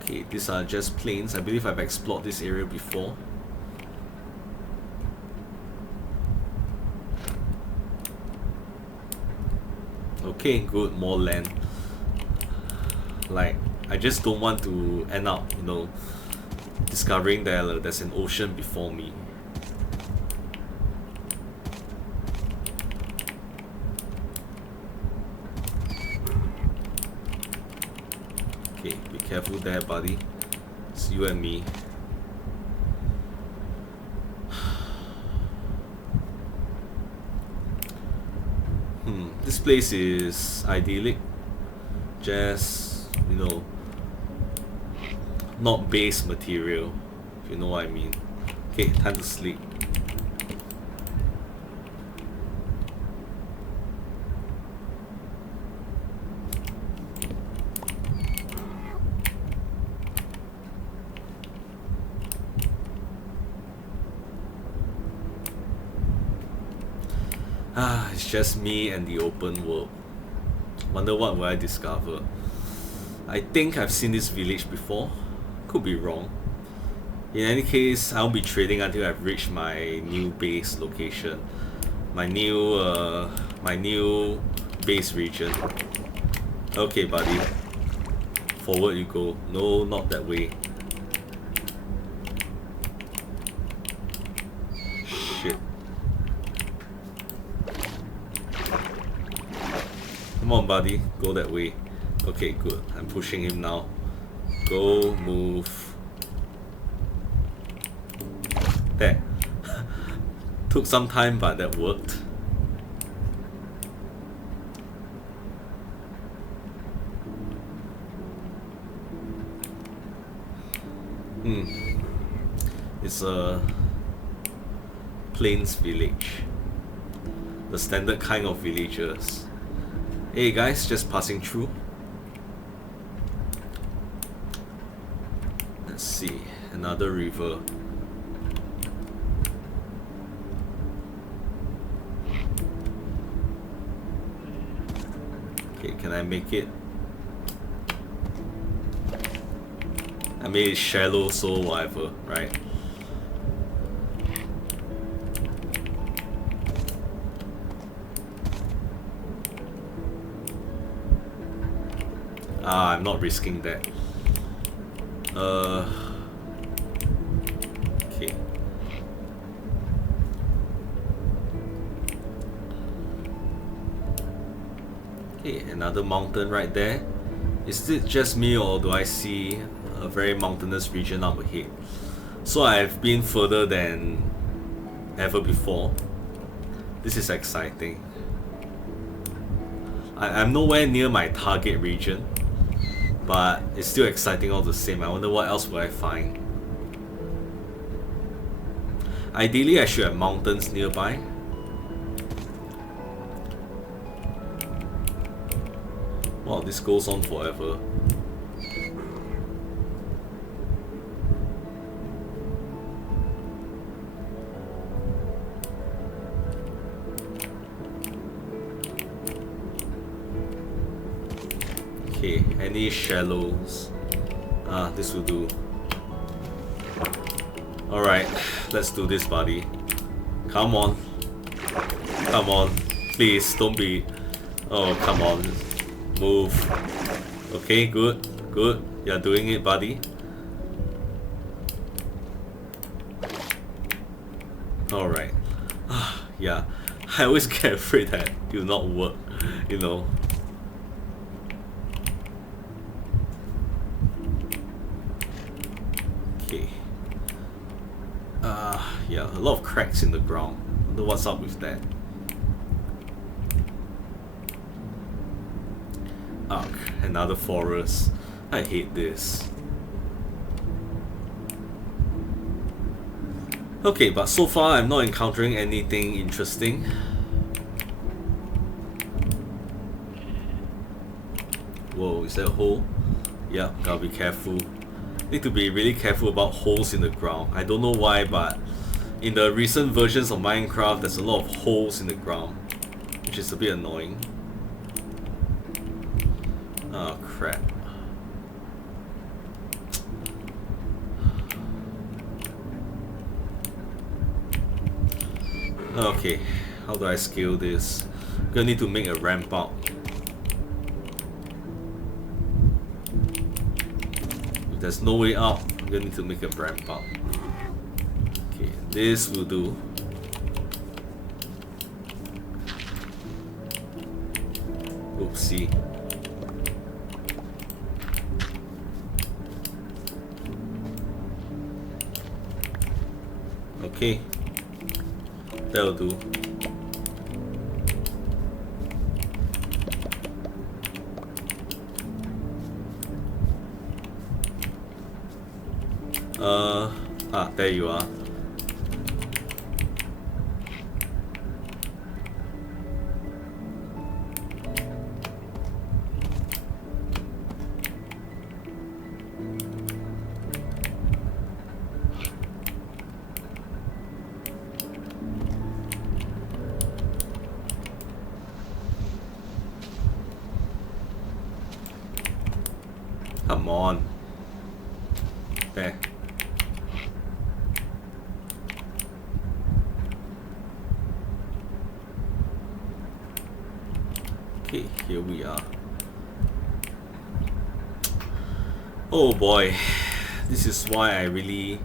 Okay, these are just plains. I believe I've explored this area before. Okay, good, more land. Like, I just don't want to end up, you know, discovering that there's an ocean before me. Okay, be careful there, buddy. It's you and me. This place is idyllic. Just, you know, not base material, if you know what I mean. Okay, time to sleep. It's just me and the open world. Wonder what will I discover. I think I've seen this village before. Could be wrong. In any case, I'll be trading until I've reached my new base location. My new base region. Okay, buddy. Forward you go. No, not that way. Shit. Come on, buddy. Go that way. Okay, good. I'm pushing him now. Go, move. There. Took some time, but that worked. It's a plains village. The standard kind of villagers. Hey guys, just passing through. Let's see, another river. Okay, can I make it? I made it shallow, so whatever, right? Ah, I'm not risking that. Okay. Okay, another mountain right there. Is it just me or do I see a very mountainous region up ahead? So I've been further than ever before. This is exciting. I'm nowhere near my target region, but it's still exciting all the same. I wonder what else will I find. Ideally, I should have mountains nearby. Wow, this goes on forever. Okay, any shallows? Ah, this will do. Alright, let's do this, buddy. Come on. Come on. Please, don't be... Oh, come on. Move. Okay, good. Good. You're doing it, buddy. Alright. Yeah. I always get afraid that it will not work, you know. Okay. Yeah, a lot of cracks in the ground. Wonder what's up with that. Ugh, another forest. I hate this. Okay, but so far I'm not encountering anything interesting. Whoa, is that a hole? Yeah, gotta be careful. Need to be really careful about holes in the ground. I don't know why, but in the recent versions of Minecraft, there's a lot of holes in the ground, which is a bit annoying. Oh crap. Okay, how do I scale this? Gonna need to make a ramp up. If there's no way up, I'm gonna need to make a ramp up. Okay, this will do. Oopsie. Okay, that'll do. There you are. Come on. There. Okay, here we are. Oh boy, this is why I really...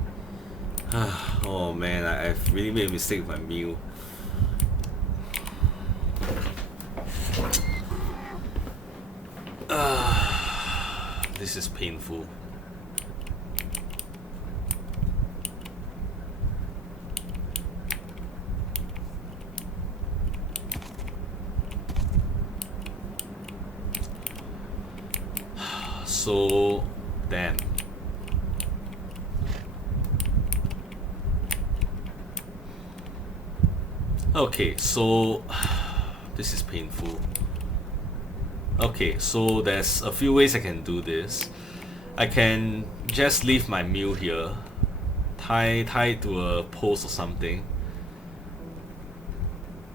oh man, I've really made a mistake with my meal. This is painful. So, damn. Okay, so this is painful. Okay, so there's a few ways I can do this. I can just leave my mule here, tie it to a post or something,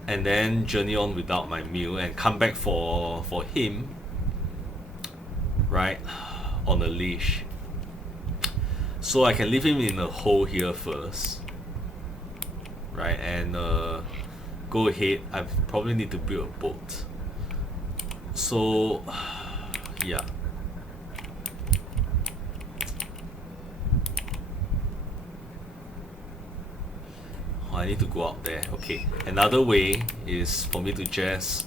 and then journey on without my mule and come back for him, right, on a leash. So I can leave him in a hole here first, right, and go ahead. I probably need to build a boat. So yeah. I need to go out there. Okay, another way is for me to just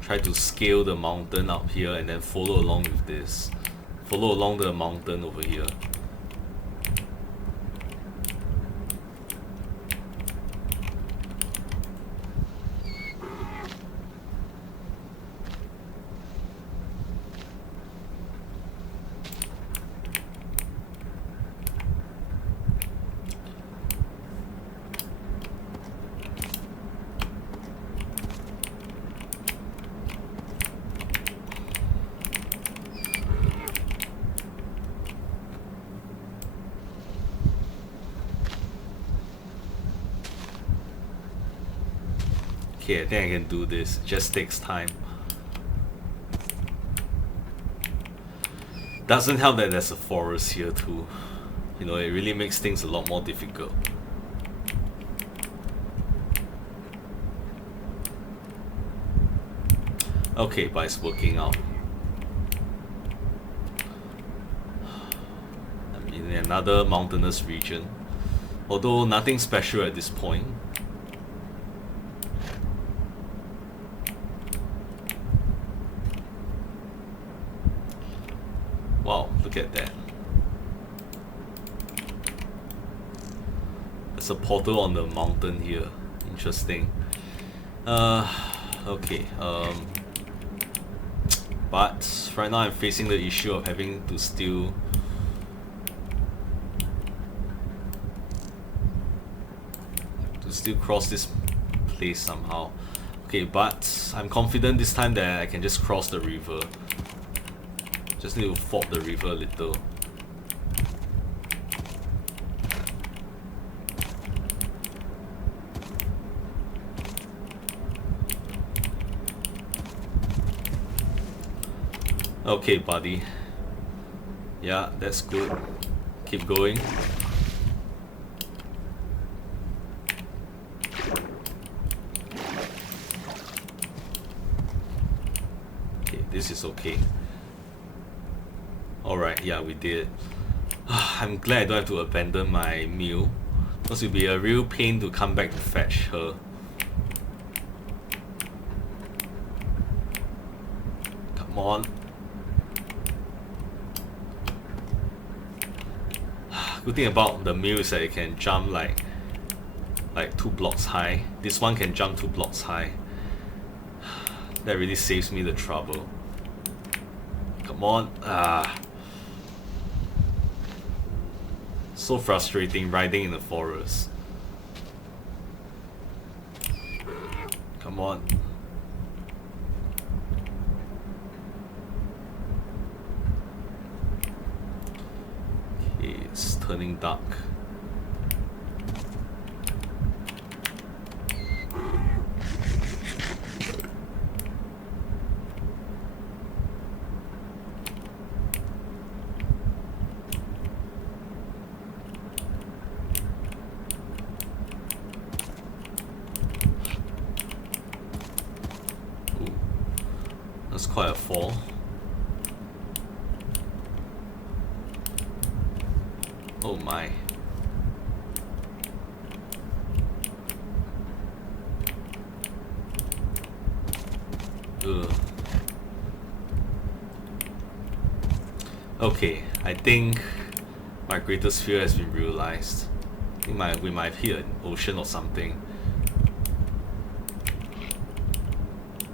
try to scale the mountain up here and then follow along with this. Follow along the mountain over here. Okay, I think I can do this. It just takes time. Doesn't help that there's a forest here too. You know, it really makes things a lot more difficult. Okay, but it's working out. I'm in another mountainous region, although nothing special at this point. Wow, look at that. There's a portal on the mountain here. Interesting. Okay. But right now I'm facing the issue of having to still cross this place somehow. Okay, but I'm confident this time that I can just cross the river. Just need to ford the river a little. Okay, buddy. Yeah, that's good. Keep going. Okay, this is okay. Alright, yeah, we did. I'm glad I don't have to abandon my meal, because it would be a real pain to come back to fetch her. Come on. Good thing about the meal is that it can jump like 2 blocks high. This one can jump 2 blocks high. That really saves me the trouble. Come on. So frustrating riding in the forest. Come on. Okay, it's turning dark. quite a fall. Oh my. Ugh. Okay, I think my greatest fear has been realized. I think we might have hit an ocean or something.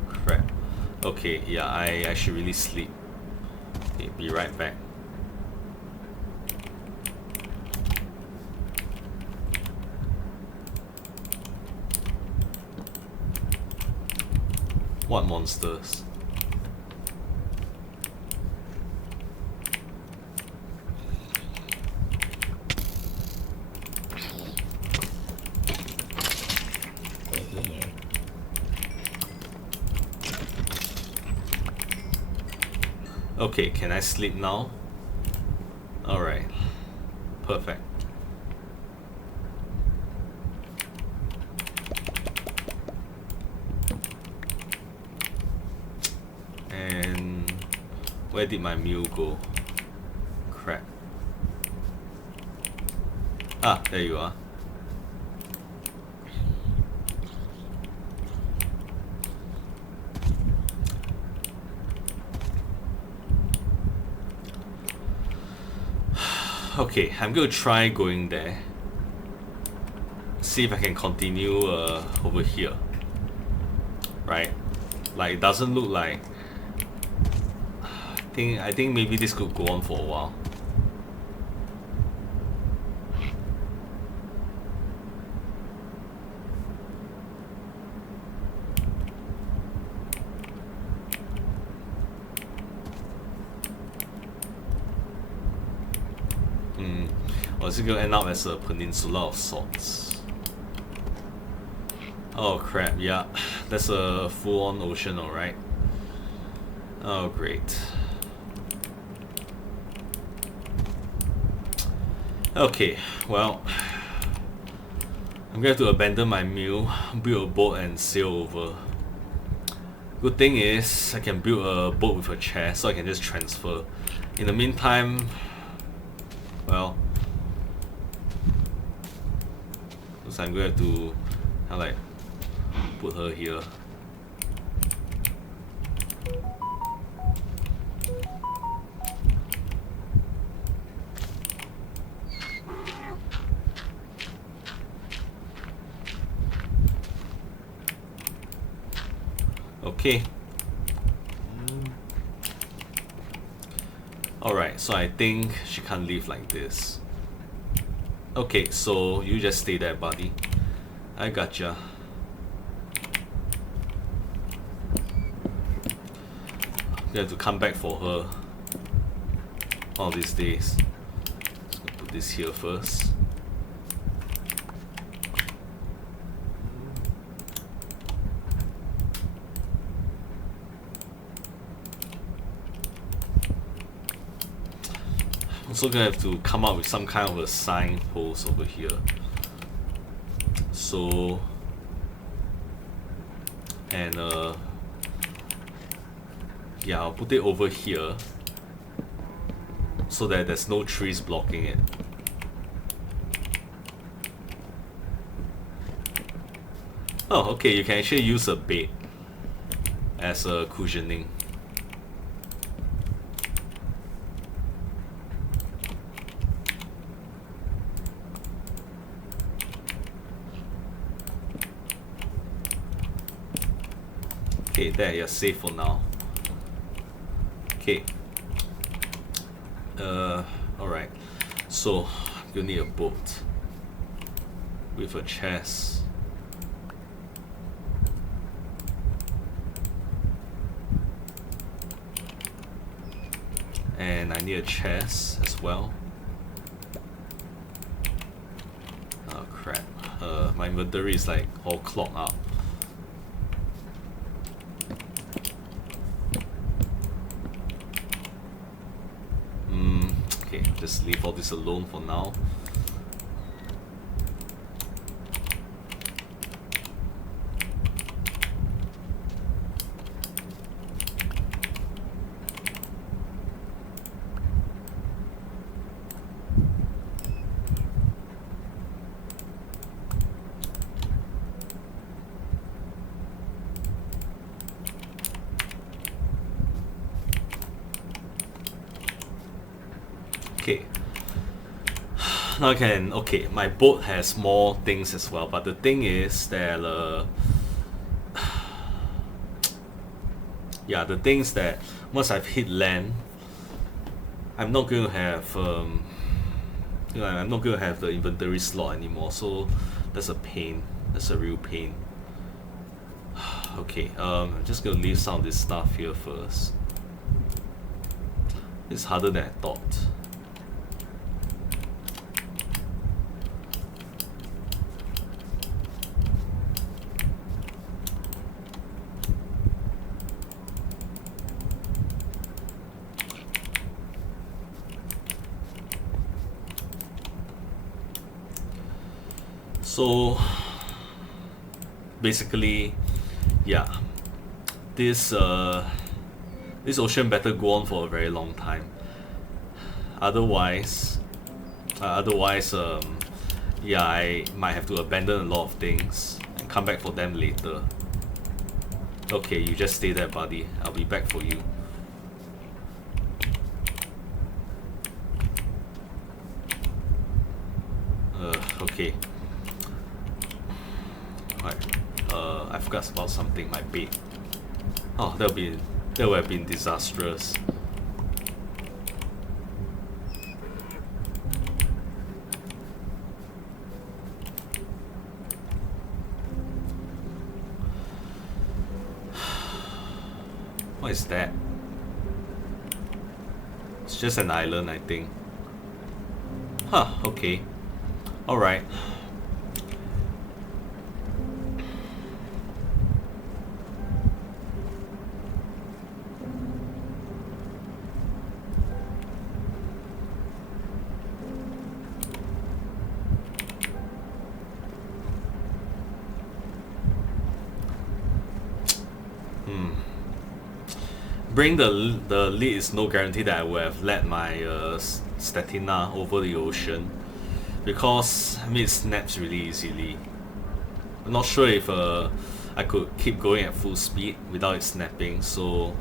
Crap. Okay, yeah, I should really sleep. Okay, be right back. What monsters? Okay, can I sleep now? Alright. Perfect. And where did my mule go? Crap. Ah, there you are. Okay, I'm gonna try going there. See if I can continue over here. Right? Like, it doesn't look like... I think maybe this could go on for a while. Or is it gonna end up as a peninsula of sorts? Oh crap, yeah. That's a full-on ocean, alright. Oh great. Okay, well, I'm going to abandon my mule, build a boat and sail over. Good thing is, I can build a boat with a chair, so I can just transfer. In the meantime, well, so I'm going to have like put her here. Okay. Alright, so I think she can't leave like this. Okay, so you just stay there, buddy. I gotcha. We have to come back for her one of these days. Just gonna put this here first. Also gonna have to come up with some kind of a signpost over here. So, and yeah, I'll put it over here so that there's no trees blocking it. Oh, okay, you can actually use a bait as a cushioning. Okay, there, you're safe for now. Okay. Alright. So, you need a boat with a chest. And I need a chest as well. Oh crap. My inventory is like all clogged up. Okay, just leave all this alone for now. now can okay. My boat has more things as well, but the thing is that yeah, the things that once I've hit land, I'm not going to have I'm not going to have the inventory slot anymore. So that's a pain. That's a real pain. Okay, I'm just gonna leave some of this stuff here first. It's harder than I thought. So basically, yeah, this ocean better go on for a very long time. Otherwise, yeah, I might have to abandon a lot of things and come back for them later. Okay, you just stay there, buddy. I'll be back for you. Okay. I forgot about something. My bait. Oh, that would have been disastrous. What is that? It's just an island, I think. Huh, okay. Alright. Bring the lead is no guarantee that I would have led my Stetina over the ocean, because I mean it snaps really easily. I'm not sure if I could keep going at full speed without it snapping, so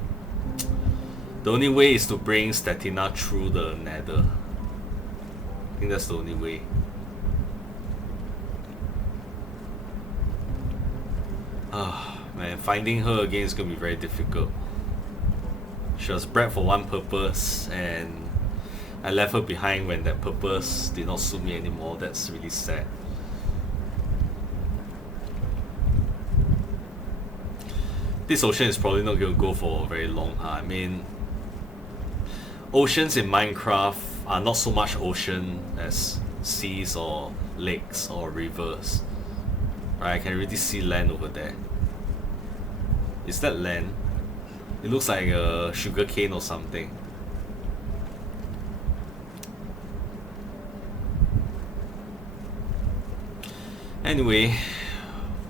the only way is to bring Stetina through the nether. I think that's the only way. Ah, man, finding her again is gonna be very difficult. She was bred for one purpose, and I left her behind when that purpose did not suit me anymore. That's really sad. This ocean is probably not going to go for a very long time. I mean, oceans in Minecraft are not so much ocean as seas or lakes or rivers. Right, I can already see land over there. Is that land? It looks like a sugar cane or something. Anyway,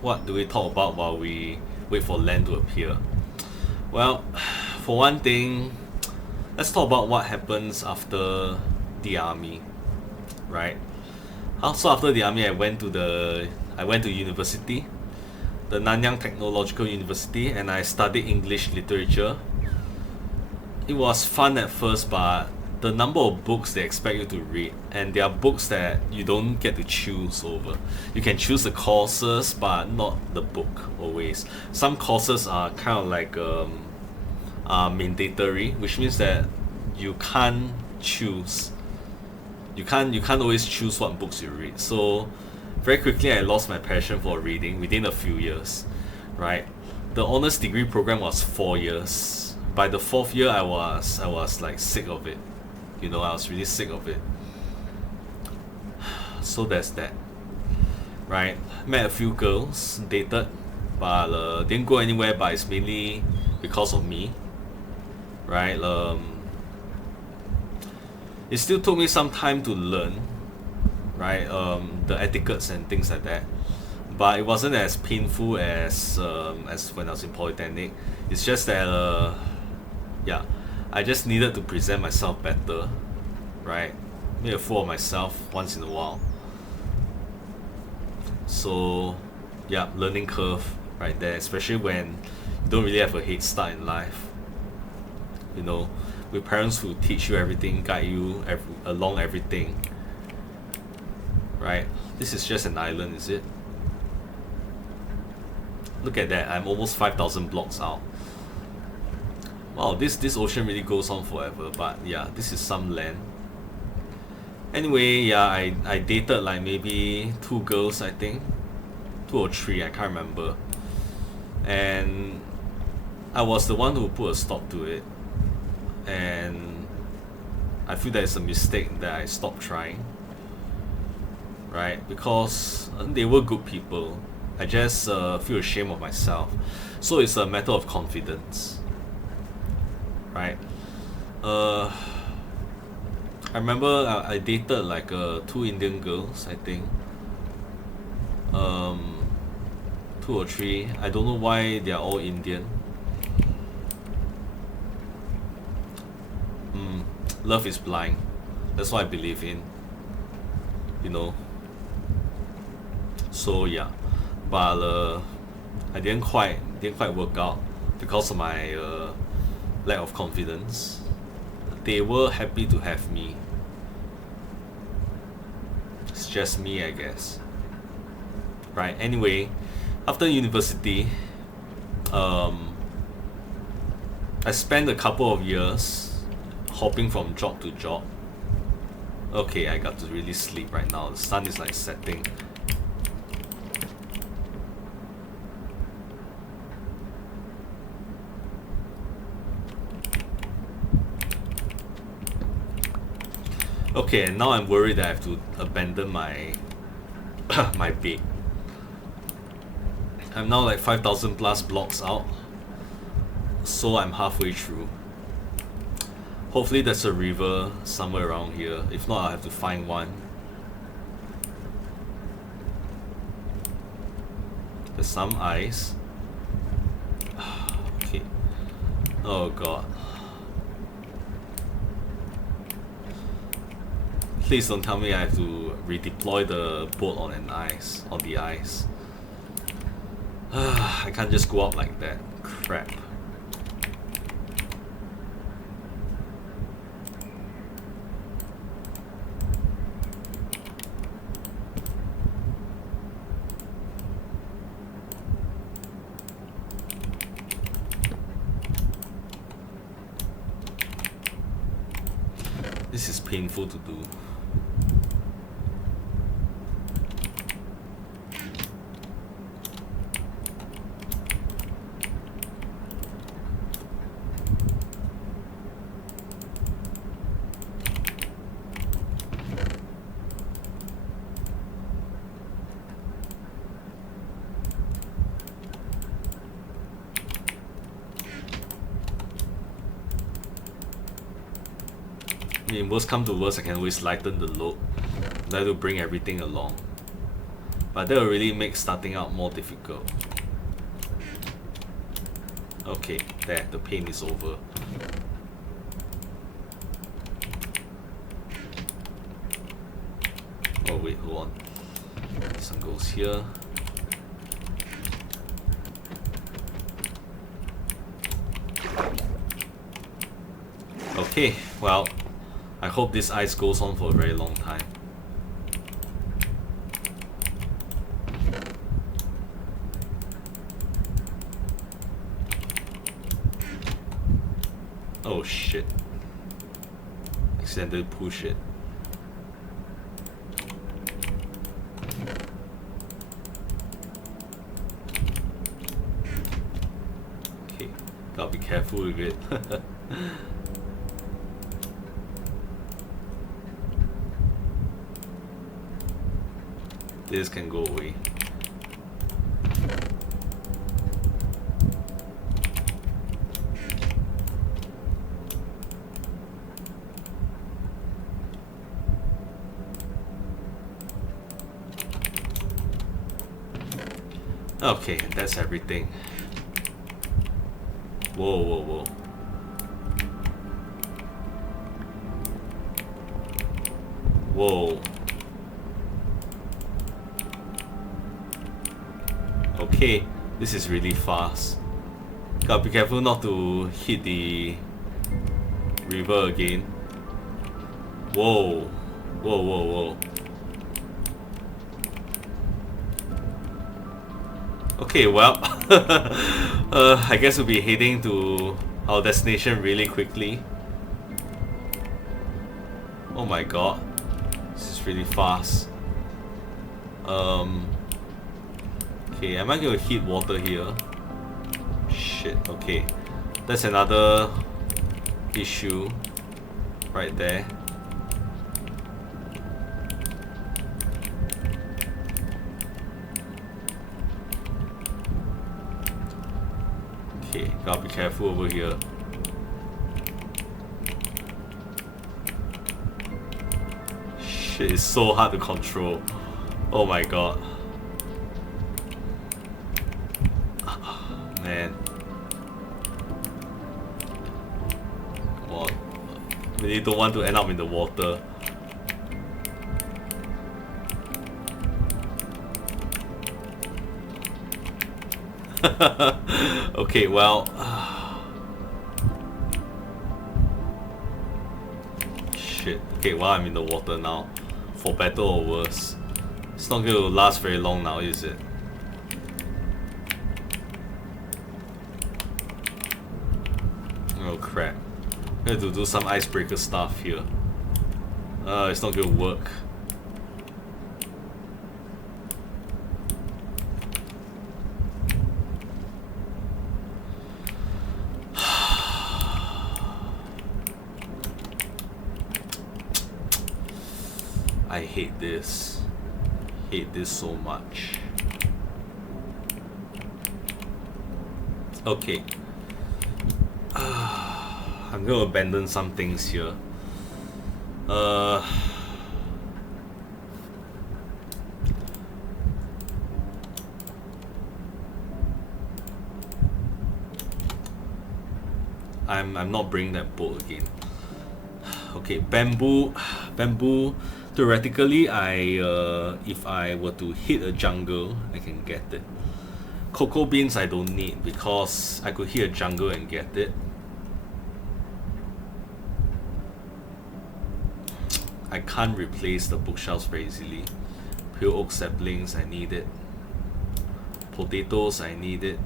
what do we talk about while we wait for land to appear? Well, for one thing, let's talk about what happens after the army, right? Also after the army, I went to university, the Nanyang Technological University, and I studied English literature. It was fun at first, but the number of books they expect you to read, and there are books that you don't get to choose over. You can choose the courses, but not the book always. Some courses are kind of like mandatory, which means that you can't choose. You can't always choose what books you read. So very quickly I lost my passion for reading within a few years, right? The honors degree program was 4 years. By the 4th year I was like sick of it. You know, I was really sick of it. So there's that, right? Met a few girls, dated, but didn't go anywhere, but it's mainly because of me, right? It still took me some time to learn, right? The etiquettes and things like that, but it wasn't as painful as when I was in Polytechnic. It's just that yeah, I just needed to present myself better, right? Make a fool of myself once in a while. So yeah, learning curve right there, especially when you don't really have a head start in life, you know, with parents who teach you everything, guide you along everything. right? This is just an island, is it? Look at that, I'm almost 5,000 blocks out. Wow, this ocean really goes on forever, but yeah, this is some land. Anyway, yeah, I dated like maybe 2 girls, I think. 2 or 3, I can't remember. And I was the one who put a stop to it. And I feel that it's a mistake that I stopped trying. Right? Because they were good people. I just feel ashamed of myself. So it's a matter of confidence. Right? I remember I dated like 2 Indian girls, I think. 2 or 3. I don't know why they are all Indian. Love is blind. That's what I believe in. You know. So yeah, but I didn't quite work out because of my lack of confidence. They were happy to have me. It's just me, I guess. Right. Anyway, after university, I spent a couple of years hopping from job to job. Okay, I got to really sleep right now. The sun is like setting. Okay, and now I'm worried that I have to abandon my my bed. I'm now like 5,000 plus blocks out, so I'm halfway through. Hopefully there's a river somewhere around here. If not, I'll have to find one. There's some ice. Okay. Oh god. Please don't tell me I have to redeploy the boat on the ice. I can't just go out like that. Crap. This is painful to do. I mean, worst come to worst, I can always lighten the load. Try to bring everything along. But that will really make starting out more difficult. Okay, there, the pain is over. Oh wait, hold on. This one goes here. Okay, well, I hope this ice goes on for a very long time. Oh shit. Accidentally push it. Okay, gotta be careful with it. This can go away. Okay, that's everything. Whoa, whoa, whoa. Whoa. Okay, this is really fast. Gotta be careful not to hit the river again. Whoa. Whoa, whoa, whoa. Okay, well, I guess we'll be heading to our destination really quickly. Oh my god, this is really fast. Okay, am I gonna hit water here? Shit, okay. That's another issue right there. Okay, gotta be careful over here. Shit, it's so hard to control. Oh my god. Man. Come on. Really don't want to end up in the water. Okay, well. Shit. Okay, well, I'm in the water now. For better or worse. It's not going to last very long now, is it? Oh crap. I have to do some icebreaker stuff here. It's not going to work. I hate this. Hate this so much. Okay. I'm gonna abandon some things here. I'm not bringing that boat again. Okay, bamboo. Theoretically, if I were to hit a jungle, I can get it. Cocoa beans I don't need because I could hit a jungle and get it. I can't replace the bookshelves very easily. Pale oak saplings, I need it. Potatoes, I need it.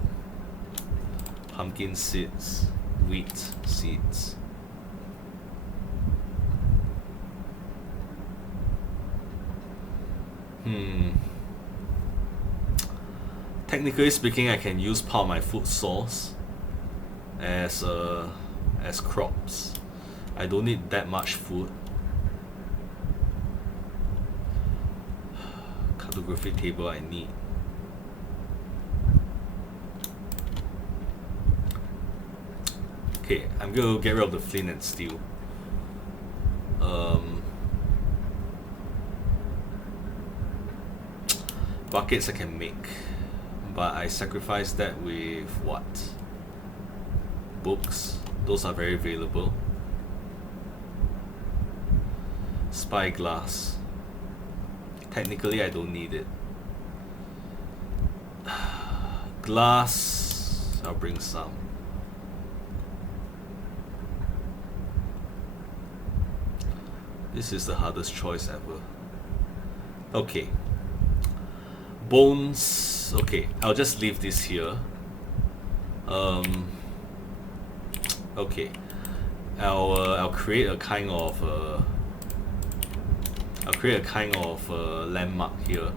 Pumpkin seeds, wheat seeds. Technically speaking, I can use part of my food source as crops. I don't need that much food. Cartography table I need. Okay, I'm gonna get rid of the flint and steel. Buckets I can make, but I sacrifice that with what? Books. Those are very valuable. Spyglass. Technically I don't need it. Glass, I'll bring some. This is the hardest choice ever. Okay. Bones, okay, I'll just leave this here. Okay. I'll create a kind of landmark here.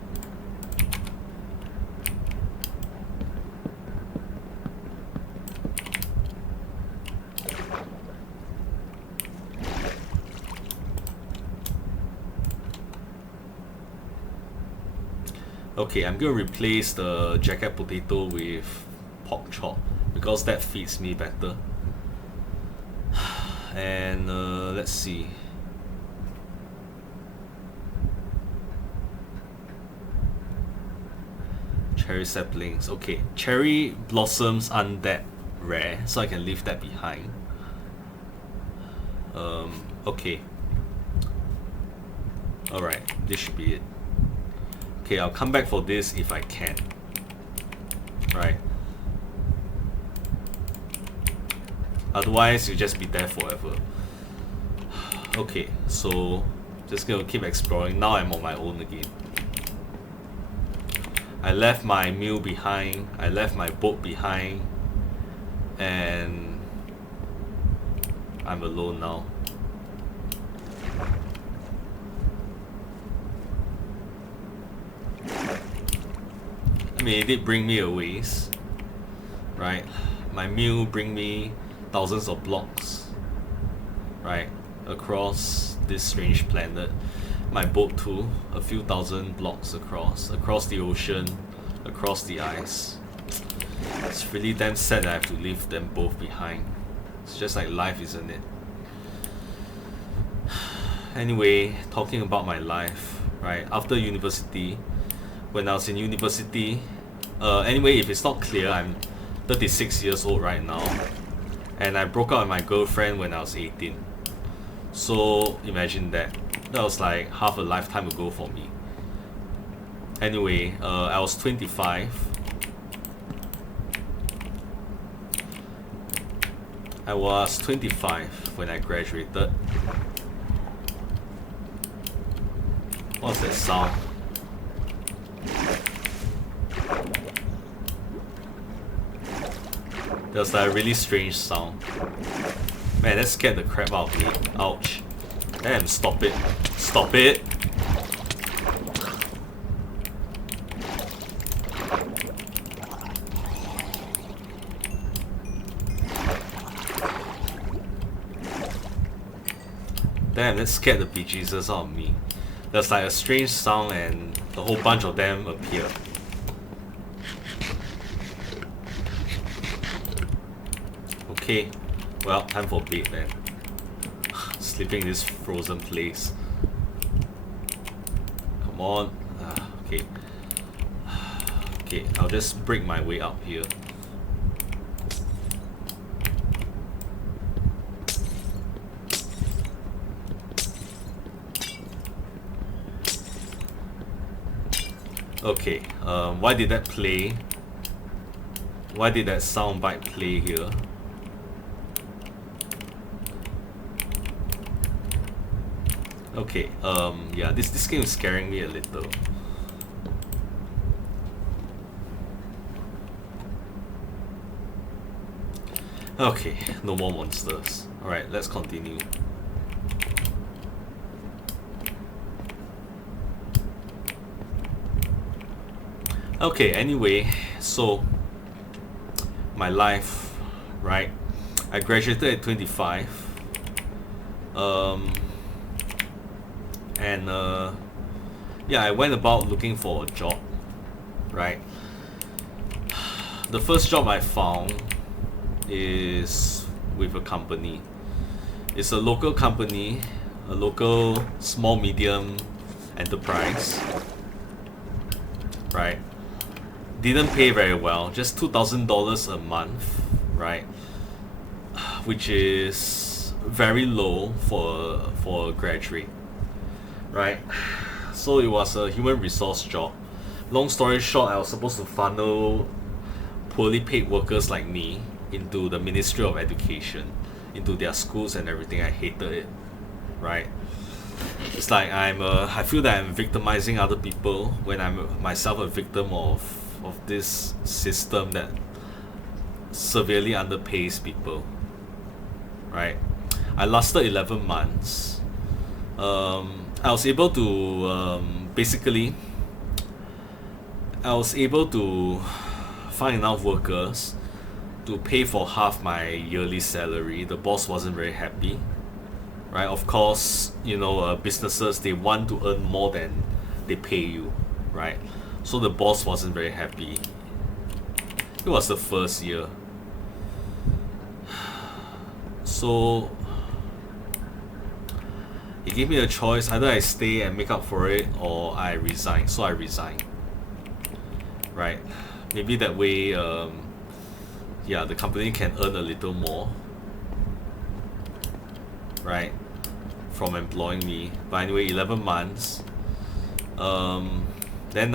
Okay, I'm gonna replace the jacket potato with pork chop because that fits me better. And let's see. Cherry saplings. Okay, cherry blossoms aren't that rare, so I can leave that behind. Okay. Alright, this should be it. Okay, I'll come back for this if I can. Right. Otherwise, you'll just be there forever. Okay, so just gonna keep exploring. Now I'm on my own again. I left my mill behind, I left my boat behind, and I'm alone now. I mean, it did bring me a ways, right? My mill bring me thousands of blocks, right, across this strange planet. My boat too, a few thousand blocks across the ocean, across the ice. It's really damn sad that I have to leave them both behind. It's just like life, isn't it? Anyway, talking about my life, right? After university, when I was in university, anyway, if it's not clear, I'm 36 years old right now, and I broke up with my girlfriend when I was 18. So imagine that. That was like half a lifetime ago for me. Anyway, I was 25. I was 25 when I graduated. What's that sound? There's like a really strange sound. Man, that scared the crap out of me. Ouch. Damn, stop it. Stop it! Damn, that scared the bejesus out of me. There's like a strange sound and a whole bunch of them appear. Okay, well, time for bed then. Sleeping in this frozen place. Come on. Okay. Okay, I'll just break my way up here. Okay, why did that play? Why did that soundbite play here? Okay, yeah, this game is scaring me a little. Okay, no more monsters. Alright, let's continue. Okay, anyway, so my life, right? I graduated at 25. And yeah, I went about looking for a job, right? The first job I found is with a company. It's a local company, a local small medium enterprise, right? Didn't pay very well, just $2,000 a month, right? Which is very low for a graduate, right? So it was a human resource job. Long story short, I was supposed to funnel poorly paid workers like me into the Ministry of Education, into their schools and everything. I hated it, right? It's like I feel that I'm victimizing other people when I'm myself a victim of this system that severely underpays people, right? I lasted 11 months. I was able to basically find enough workers to pay for half my yearly salary. The boss wasn't very happy, right? Of course, you know, businesses, they want to earn more than they pay you, right? So the boss wasn't very happy. It was the first year. So he gave me a choice, either I stay and make up for it or I resign. So I resigned, right? Maybe that way, yeah, the company can earn a little more, right, from employing me. But anyway, 11 months. Then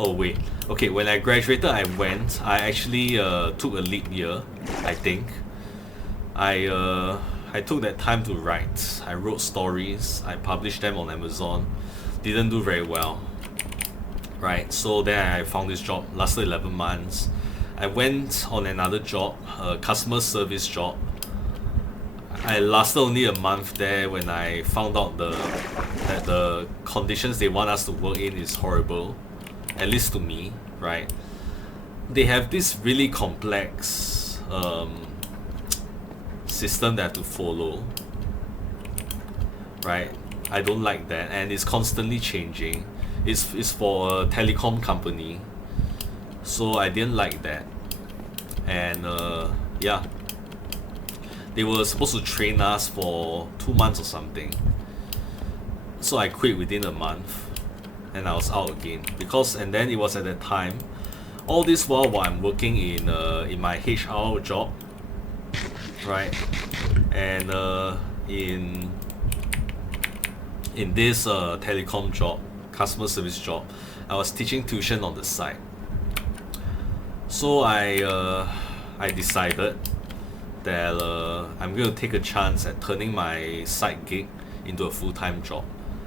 okay, when I graduated, I actually took a leap year, I think. I took that time to write. I wrote stories, I published them on Amazon. Didn't do very well, right? So then I found this job, lasted 11 months. I went on another job, a customer service job. I lasted only a month there when I found out that the conditions they want us to work in is horrible, at least to me, right? They have this really complex system they have to follow, right? I don't like that, and it's constantly changing. It's for a telecom company, so I didn't like that. And yeah, they were supposed to train us for 2 months or something, so I quit within a month and I was out again. And then it was at that time, all this while I'm working in my HR job, right? And in this telecom job, customer service job, I was teaching tuition on the side. So I decided that I'm going to take a chance at turning my side gig into a full-time job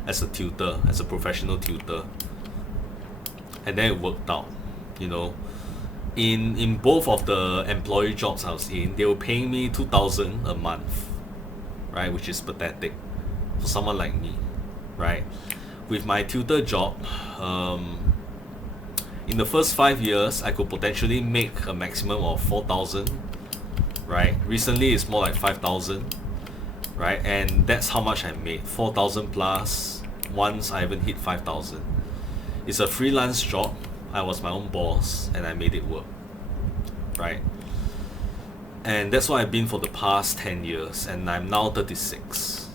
as a tutor, as a professional tutor. And then it worked out, you know. In both of the employee jobs I was in, they were paying me 2,000 a month, right? Which is pathetic for someone like me, right? With my tutor job, in the first 5 years, I could potentially make a maximum of 4,000, right? Recently, it's more like 5,000, right? And that's how much I made, 4,000 plus. Once I even hit 5,000. It's a freelance job. I was my own boss, and I made it work, right? And that's what I've been for the past 10 years, and I'm now 36,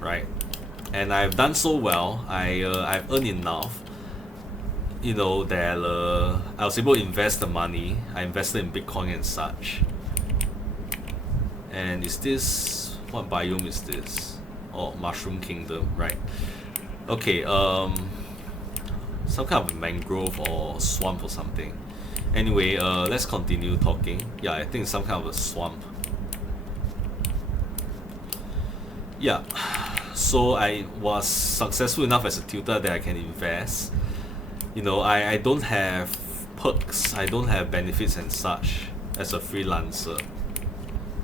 right? And I've done so well. I've earned enough, you know, that I was able to invest the money. I invested in Bitcoin and such. And is this, what biome is this? Oh, Mushroom Kingdom, right? Okay, some kind of a mangrove or swamp or something. Anyway, let's continue talking. Yeah, I think it's some kind of a swamp. Yeah, so I was successful enough as a tutor that I can invest. You know, I don't have perks, I don't have benefits and such as a freelancer,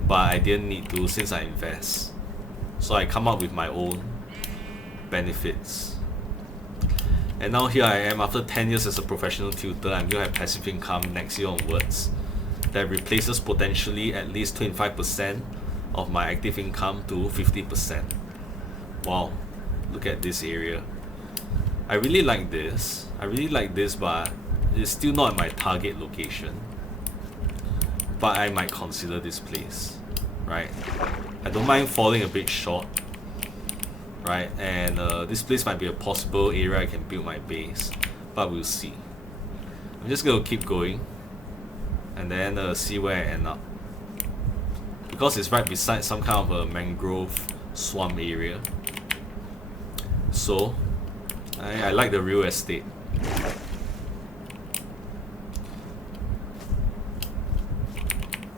but I didn't need to since I invest. So I come up with my own benefits. And now here I am after 10 years as a professional tutor. I'm going to have passive income next year onwards that replaces potentially at least 25% of my active income to 50%. Wow, look at this area. I really like this, but it's still not my target location. But I might consider this place, right? I don't mind falling a bit short, right? And this place might be a possible area I can build my base, but we'll see. I'm just gonna keep going and then see where I end up, because it's right beside some kind of a mangrove swamp area. So I like the real estate.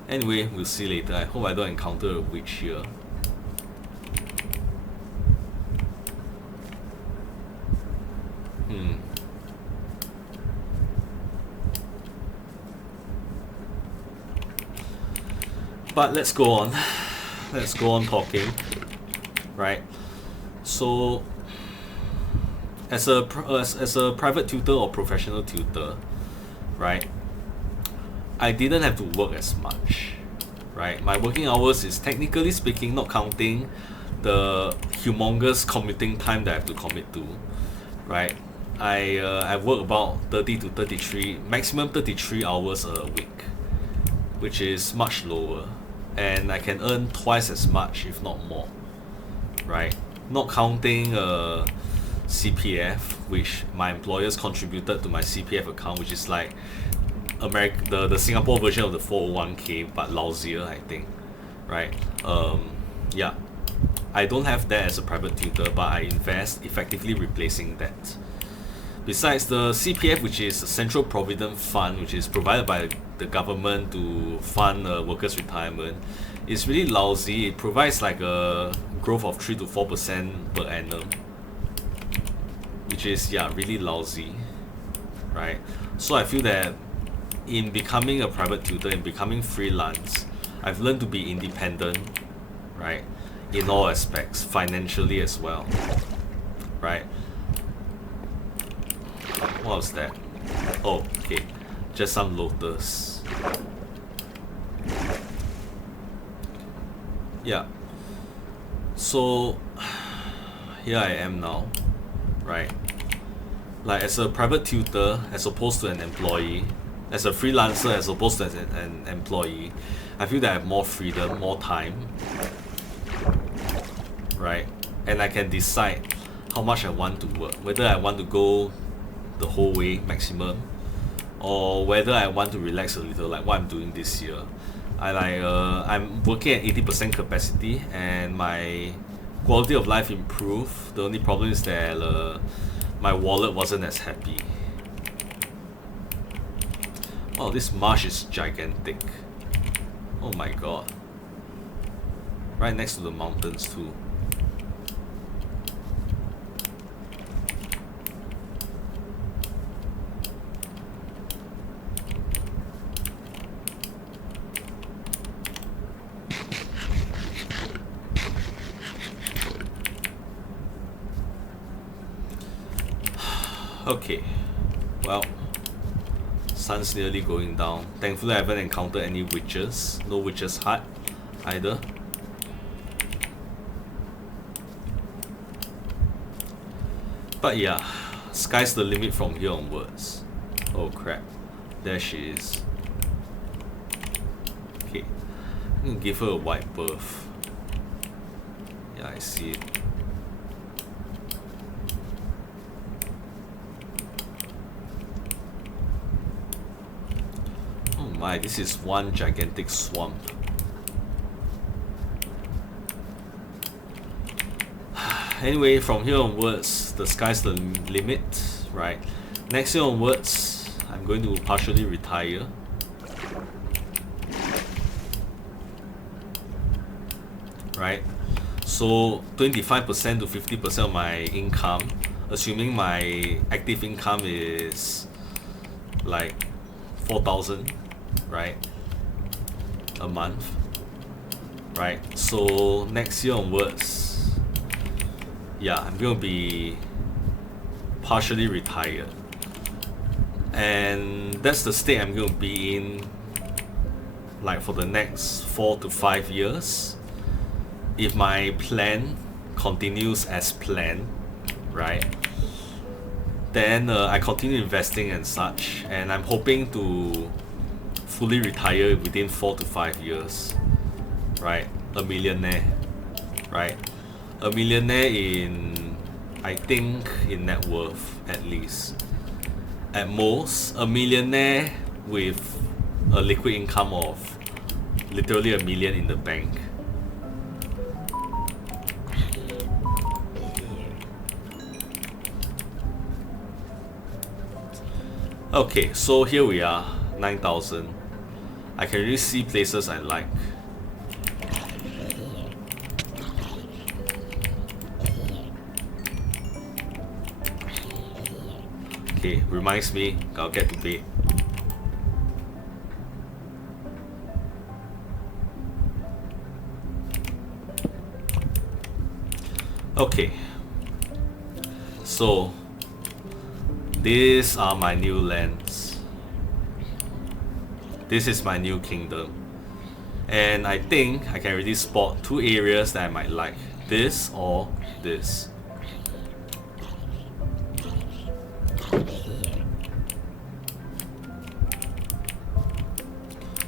Anyway, we'll see later. I hope I don't encounter a witch here. But let's go on. Let's go on talking. Right. So, as a private tutor or professional tutor, right, I didn't have to work as much, right? My working hours is, technically speaking, not counting the humongous commuting time that I have to commit to, right? I work about 30 to 33, maximum 33 hours a week, which is much lower, and I can earn twice as much, if not more, right? Not counting CPF, which my employers contributed to my CPF account, which is like the Singapore version of the 401k, but lousier, I think, right? Yeah, I don't have that as a private tutor, but I invest, effectively replacing that. Besides the CPF, which is a Central Provident Fund, which is provided by the government to fund workers' retirement, it's really lousy. It provides like a growth of 3 to 4% per annum, which is, yeah, really lousy. right? So I feel that in becoming a private tutor, in becoming freelance, I've learned to be independent, right? In all aspects, financially as well, right? What was that? Oh, okay, just some lotus. Yeah. So here I am now, right? Like as a private tutor, as opposed to an employee, as a freelancer, as opposed to as an employee, I feel that I have more freedom, more time, right? And I can decide how much I want to work, whether I want to go the whole way maximum, or whether I want to relax a little, like what I'm doing this year. I'm working at 80% capacity, and my quality of life improved. The only problem is that my wallet wasn't as happy. Oh, this marsh is gigantic. Oh my god. Right next to the mountains too. Okay, well, sun's nearly going down. Thankfully I haven't encountered any witches. No witches hut either. But yeah, sky's the limit from here onwards. Oh crap, there she is. Okay, I'm gonna give her a wide berth. Yeah, I see it. My, this is one gigantic swamp. Anyway, from here onwards, the sky's the limit, right? Next year onwards, I'm going to partially retire. Right? So 25% to 50% of my income, assuming my active income is like 4,000, right, a month, right? So next year onwards, yeah, I'm gonna be partially retired, and that's the state I'm gonna be in, like for the next 4 to 5 years, if my plan continues as planned, right? Then I continue investing and such, and I'm hoping to fully retire within 4 to 5 years, right? A millionaire, right? A millionaire in, I think, in net worth at least. At most, a millionaire with a liquid income of literally $1 million in the bank. Okay, so here we are, 9,000. I can really see places I like. Okay, reminds me, I'll get to bed. Okay, so these are my new lands. This is my new kingdom, and I think I can already spot 2 areas that I might like, this or this.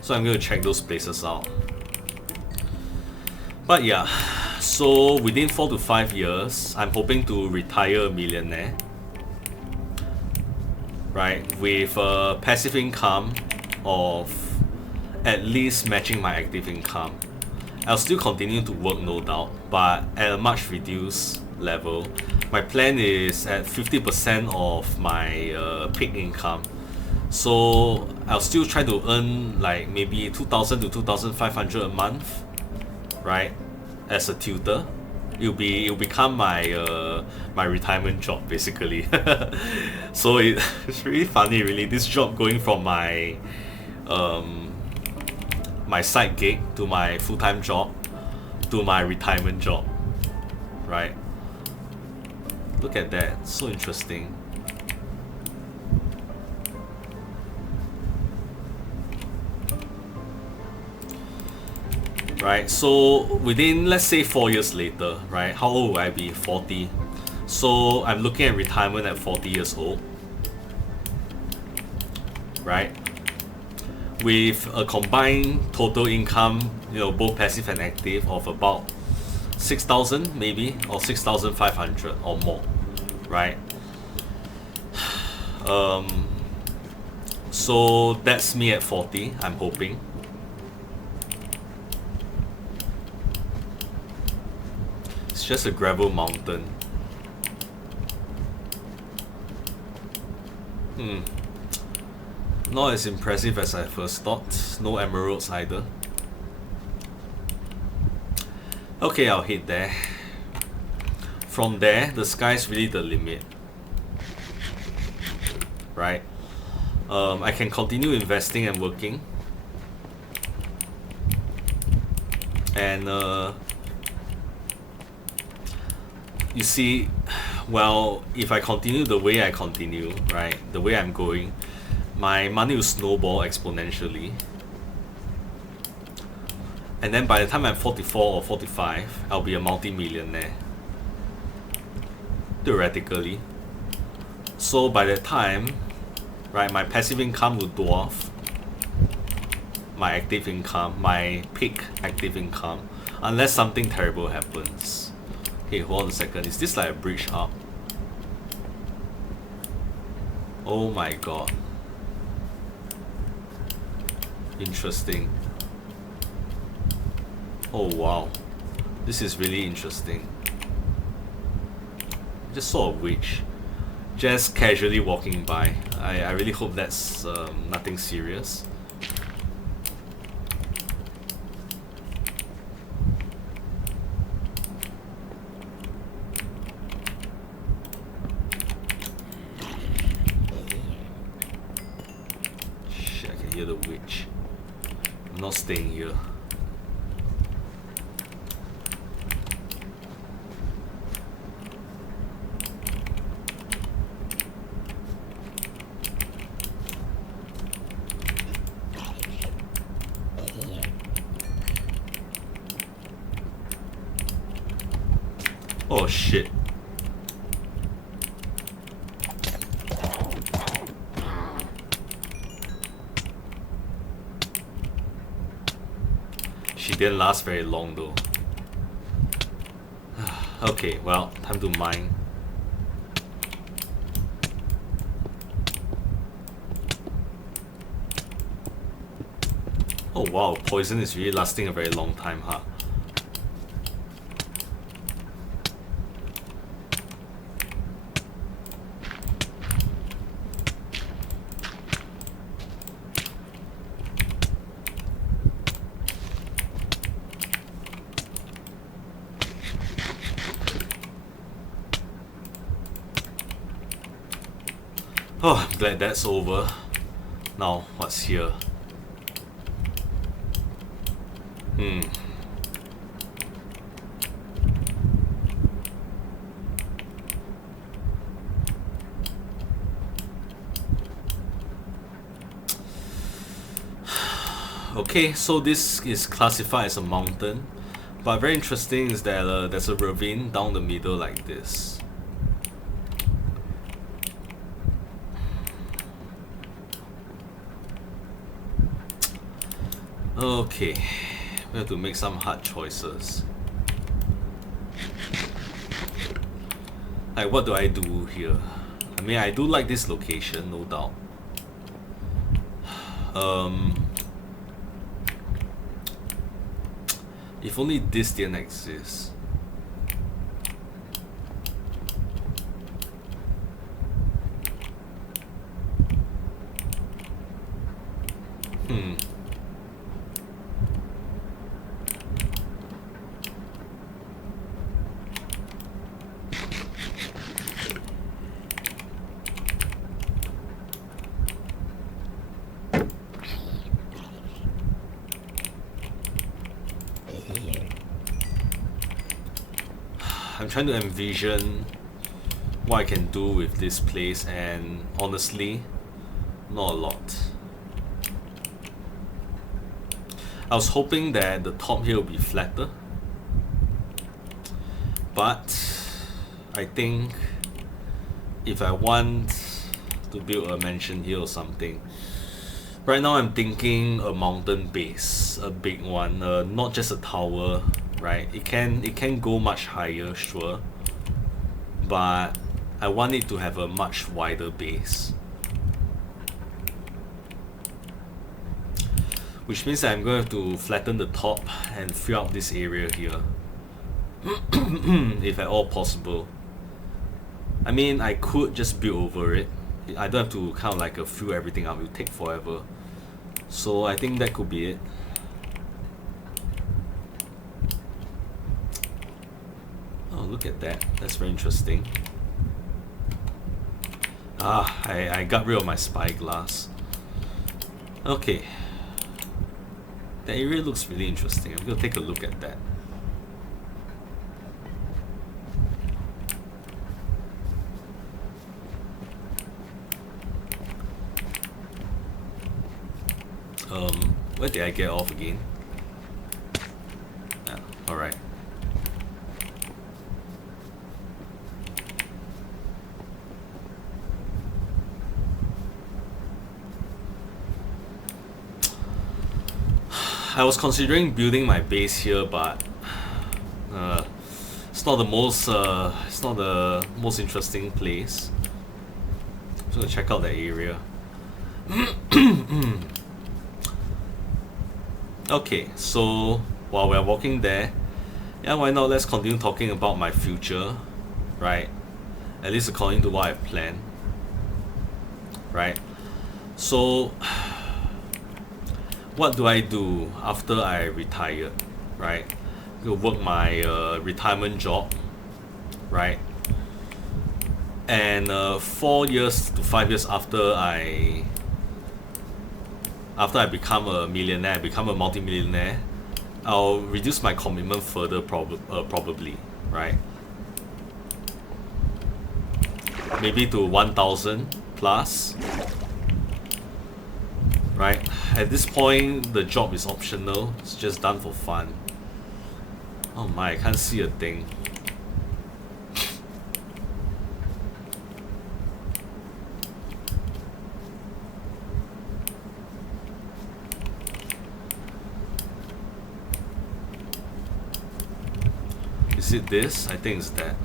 So I'm going to check those places out. But yeah, so within 4 to 5 years, I'm hoping to retire a millionaire, right, with a passive income of at least matching my active income. I'll still continue to work, no doubt, but at a much reduced level. My plan is at 50% of my peak income. So I'll still try to earn like maybe 2,000 to 2,500 a month, right, as a tutor. It'll become my retirement job basically. So it's really funny, really. This job going from um, my side gig to my full-time job to my retirement job, right? Look at that, so interesting. Right, so within, let's say 4 years later, right, how old will I be? 40. So I'm looking at retirement at 40 years old, right? With a combined total income, both passive and active, of about 6,000 maybe, or 6,500 or more, right? So that's me at 40, I'm hoping. It's just a gravel mountain. Not as impressive as I first thought. No emeralds either. Okay, I'll hit there. From there, the sky's really the limit. Right? I can continue investing and working. And you see, well, if I continue the way I continue, right, the way I'm going, my money will snowball exponentially. And then by the time I'm 44 or 45, I'll be a multi-millionaire. Theoretically. So by that time, right, my passive income will dwarf my active income, my peak active income, unless something terrible happens. Okay, hold on a second. Is this like a bridge up? Oh my god. Interesting. Oh wow. This is really interesting. Just saw a witch just casually walking by. I really hope that's nothing serious. Shit, I can hear the witch. I'm not staying here. Oh shit. She didn't last very long though. Okay, well, time to mine. Oh wow, poison is really lasting a very long time, huh? Oh, I'm glad that's over. Now, what's here? Okay, so this is classified as a mountain, but very interesting is that there's a ravine down the middle like this. Okay, we have to make some hard choices. Like, what do I do here? I mean, I do like this location, no doubt. If only this didn't exist. I'm trying to envision what I can do with this place, and honestly, not a lot. I was hoping that the top here will be flatter, but I think if I want to build a mansion here or something, right now I'm thinking a mountain base, a big one, not just a tower, right? It can go much higher, sure, but I want it to have a much wider base. Which means that I'm going to have to flatten the top and fill up this area here. If at all possible. I mean, I could just build over it. I don't have to kind of like fill everything up, it will take forever. So I think that could be it. Oh, look at that. That's very interesting. I got rid of my spyglass. Okay. The area looks really interesting. I'm gonna take a look at that. Where did I get off again? Yeah, alright. I was considering building my base here, but it's not the most interesting place. I'm just gonna check out that area. Okay, so while we're walking there, yeah, why not let's continue talking about my future, right? At least according to what I've planned, right? So what do I do after I retire, right? I'm gonna work my retirement job, right? And 4 years to 5 years after I become a millionaire, become a multi-millionaire, I'll reduce my commitment further, probably, right? Maybe to 1,000 plus, right? At this point, the job is optional. It's just done for fun. Oh my, I can't see a thing. Is it this? I think it's that.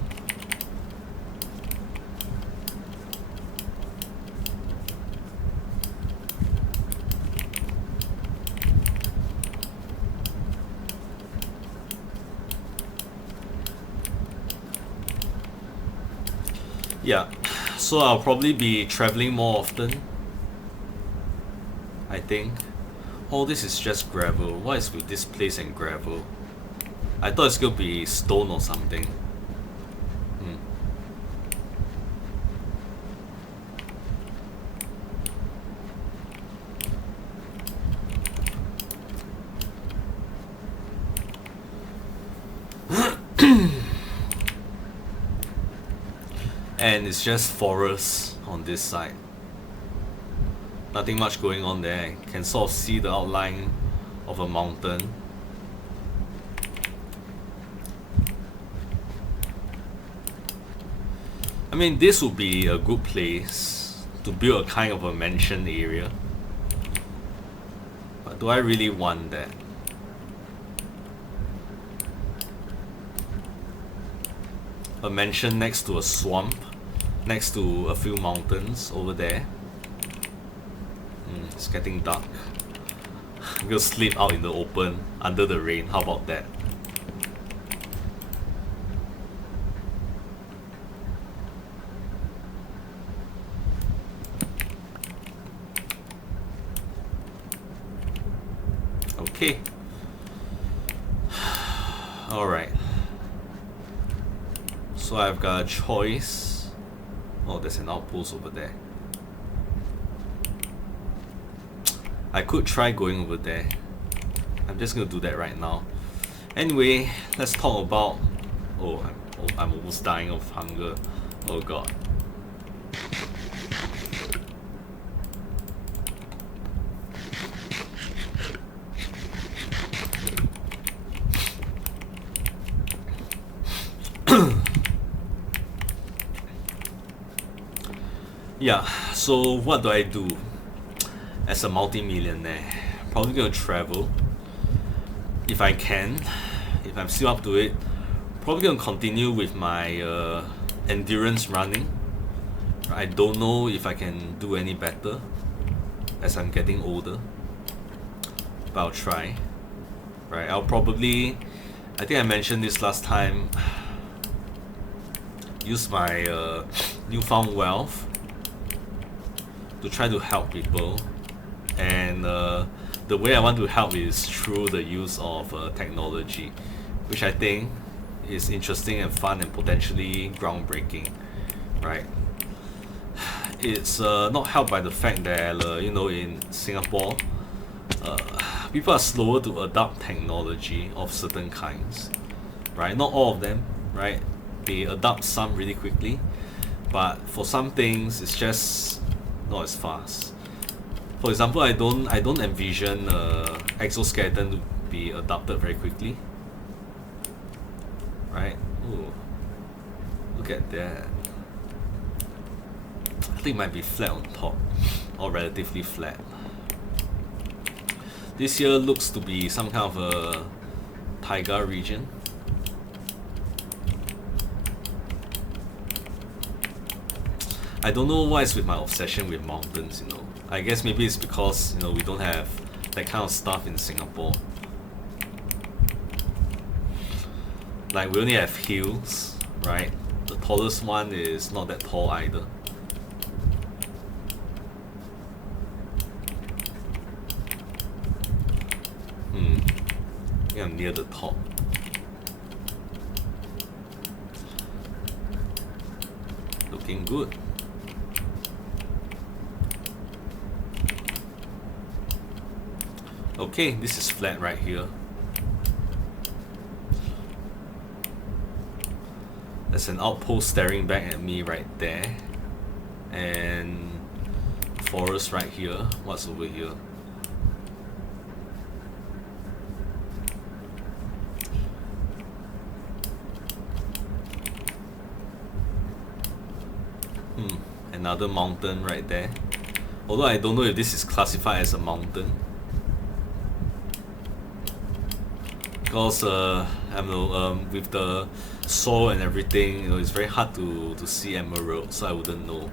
Yeah, so I'll probably be traveling more often, I think. Oh, this is just gravel. What is with this place and gravel? I thought it's gonna be stone or something. And it's just forest on this side. Nothing much going on there. You can sort of see the outline of a mountain. I mean, this would be a good place to build a kind of a mansion area. But do I really want that? A mansion next to a swamp, next to a few mountains over there. It's getting dark. I'm gonna sleep out in the open under the rain. How about that? Okay. Alright. So I've got a choice. Oh, there's an outpost over there. I could try going over there. I'm just gonna do that right now. Anyway, let's talk about... Oh, Oh, I'm almost dying of hunger. Oh god. Yeah, so what do I do as a multi-millionaire? Probably gonna travel if I can, if I'm still up to it. Probably gonna continue with my endurance running. I don't know if I can do any better as I'm getting older, but I'll try. Right, I'll probably, I think I mentioned this last time, use my newfound wealth to try to help people, and the way I want to help is through the use of technology, which I think is interesting and fun and potentially groundbreaking, right? It's not helped by the fact that in Singapore, people are slower to adopt technology of certain kinds, right? Not all of them, right? They adopt some really quickly, but for some things it's just not as fast. For example, I don't envision exoskeleton to be adopted very quickly, right? Ooh, look at that. I think it might be flat on top, or relatively flat. This here looks to be some kind of a taiga region. I don't know what is with my obsession with mountains, I guess maybe it's because, we don't have that kind of stuff in Singapore. Like, we only have hills, right? The tallest one is not that tall either. I think I'm near the top. Looking good. Okay, this is flat right here. There's an outpost staring back at me right there. And forest right here. What's over here? Another mountain right there. Although I don't know if this is classified as a mountain. Because I don't know, with the soil and everything, it's very hard to see emerald, so I wouldn't know.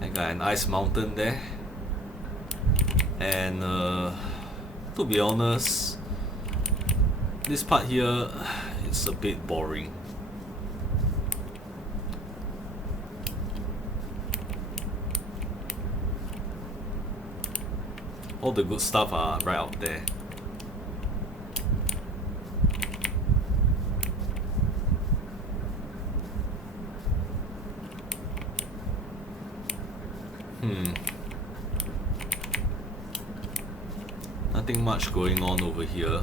I got an ice mountain there, and to be honest, this part here is a bit boring. All the good stuff are right out there. Nothing much going on over here.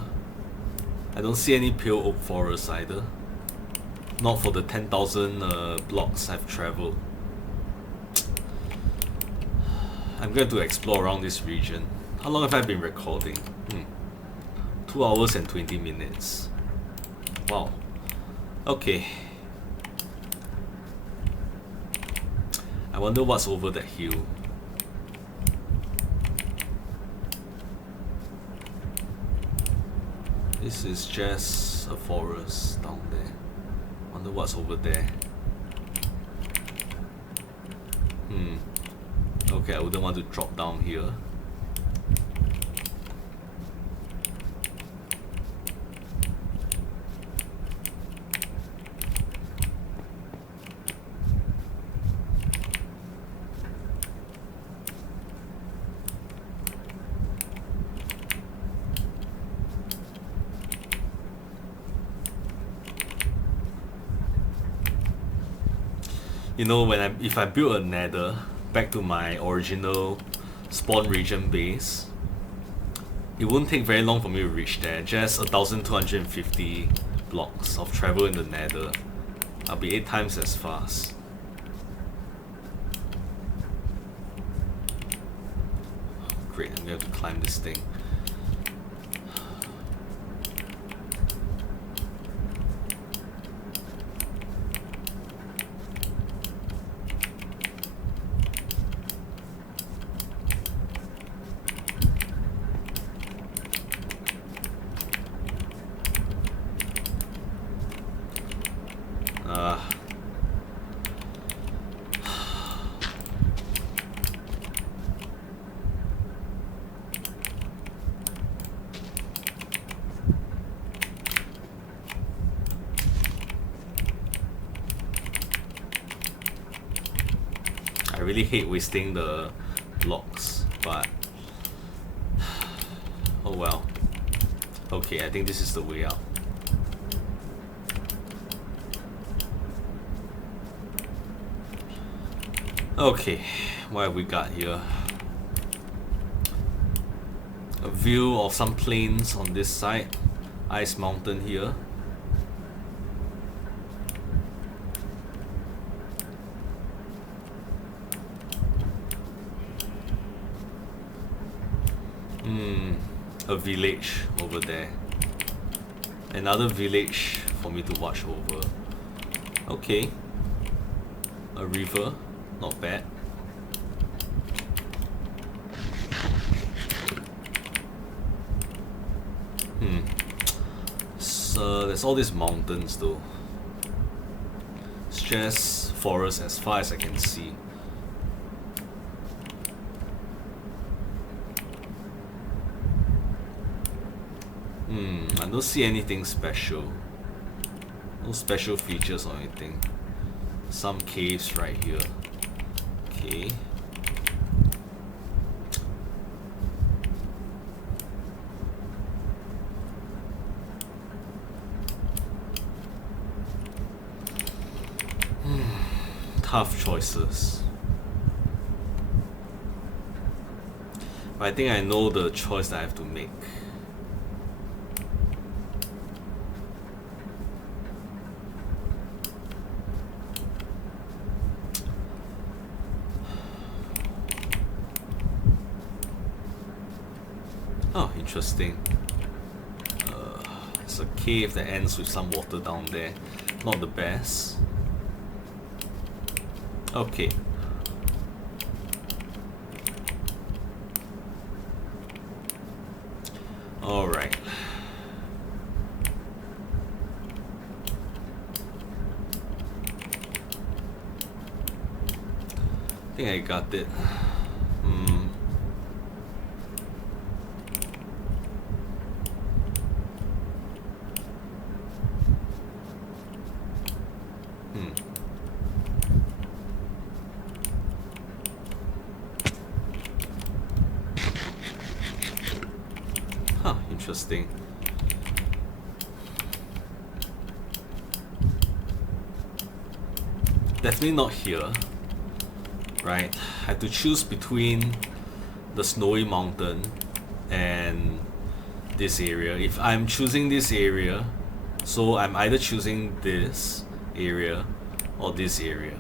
I don't see any pale oak forest either. Not for the 10,000 blocks I've traveled. I'm going to explore around this region. How long have I been recording? 2 hours and 20 minutes. Wow. Okay. I wonder what's over that hill. This is just a forest down there. Wonder what's over there. Okay, I wouldn't want to drop down here. If I build a nether back to my original spawn region base, it won't take very long for me to reach there. Just 1,250 blocks of travel in the nether, I'll be 8 times as fast. Great, I'm gonna have to climb this thing. I really hate wasting the blocks, but oh well. Okay, I think this is the way out. Okay, what have we got here? A view of some plains on this side. Ice Mountain here. A village over there. Another village for me to watch over. Okay. A river. Not bad. So there's all these mountains though. It's just forest as far as I can see. I don't see anything special. No special features or anything. Some caves right here. Okay. Tough choices. But I think I know the choice that I have to make. Oh, interesting. It's a cave that ends with some water down there. Not the best. Okay. Alright. I think I got it. Interesting. Definitely not here. Right? I have to choose between the snowy mountain and this area. If I'm choosing this area, so I'm either choosing this area or this area.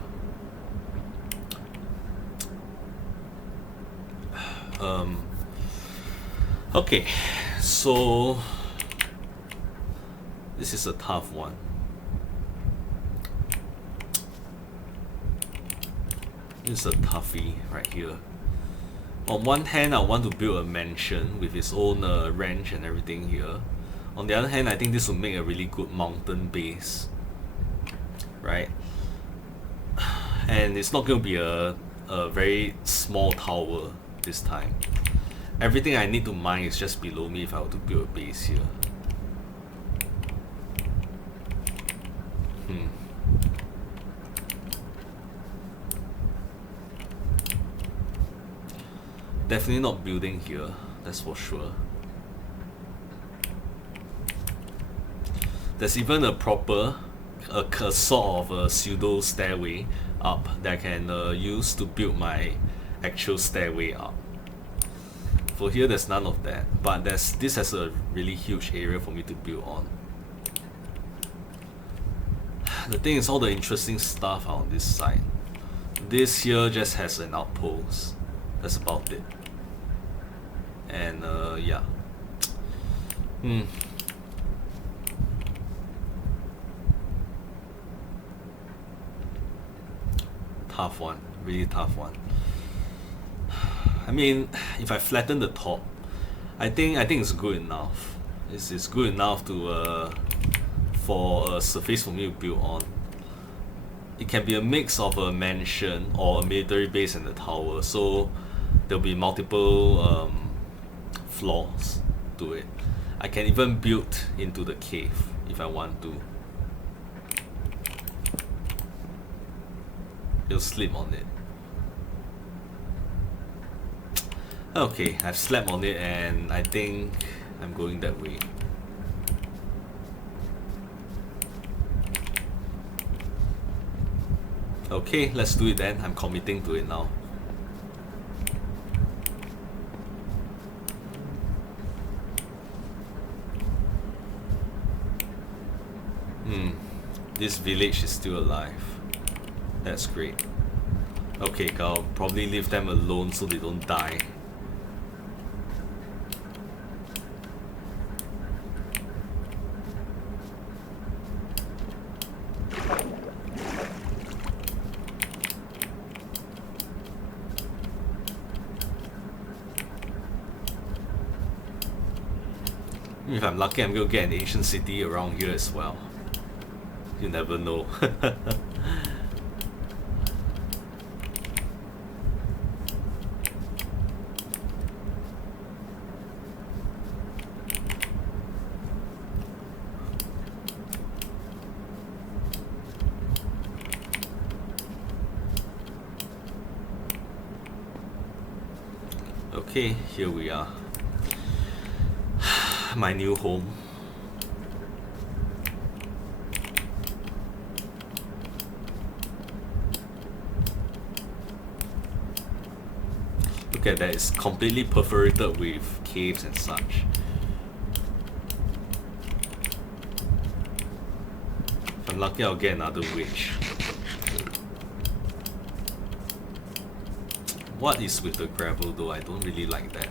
Okay, so this is a tough one. This is a toughie right here. On one hand, I want to build a mansion with its own ranch and everything here. On the other hand, I think this will make a really good mountain base, right? And it's not going to be a very small tower this time. Everything I need to mine is just below me if I were to build a base here. Definitely not building here, that's for sure. There's even a proper, a sort of a pseudo stairway up that I can use to build my actual stairway up. For here, there's none of that, but this has a really huge area for me to build on. The thing is, all the interesting stuff are on this side. This here just has an outpost. That's about it. And yeah. Tough one, really tough one. I mean, if I flatten the top, I think it's good enough. It's good enough to for a surface for me to build on. It can be a mix of a mansion or a military base and a tower, so there'll be multiple floors to it. I can even build into the cave if I want to. You'll sleep on it. Okay, I've slept on it and I think I'm going that way. Okay, let's do it then. I'm committing to it now. This village is still alive. That's great. Okay, I'll probably leave them alone so they don't die. If I'm lucky, I'm gonna get an ancient city around here as well. You never know. Okay, here we are. My new home. Look at that, it's completely perforated with caves and such. If I'm lucky, I'll get another witch. What is with the gravel though? I don't really like that.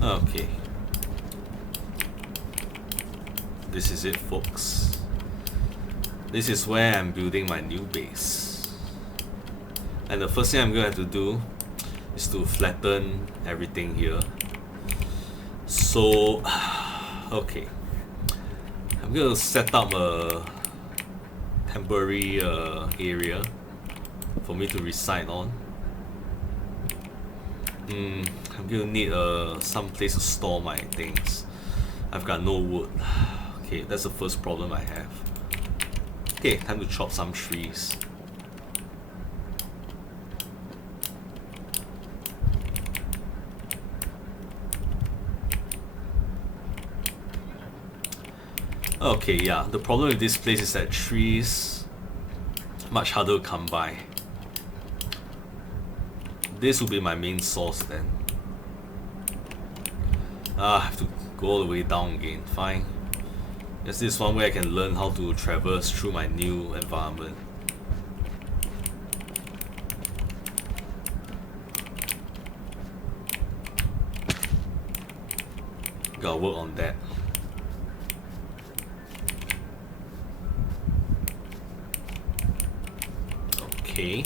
Okay. This is it, folks. This is where I'm building my new base. And the first thing I'm going to have to do is to flatten everything here. So, okay. I'm going to set up a temporary area for me to reside on. I'm gonna need some place to store my things. I've got no wood. Okay, that's the first problem I have. Okay, time to chop some trees. Okay, yeah, the problem with this place is that trees much harder to come by. This will be my main source then. I have to go all the way down again. Fine. There's this one way I can learn how to traverse through my new environment. Gotta work on that. Okay.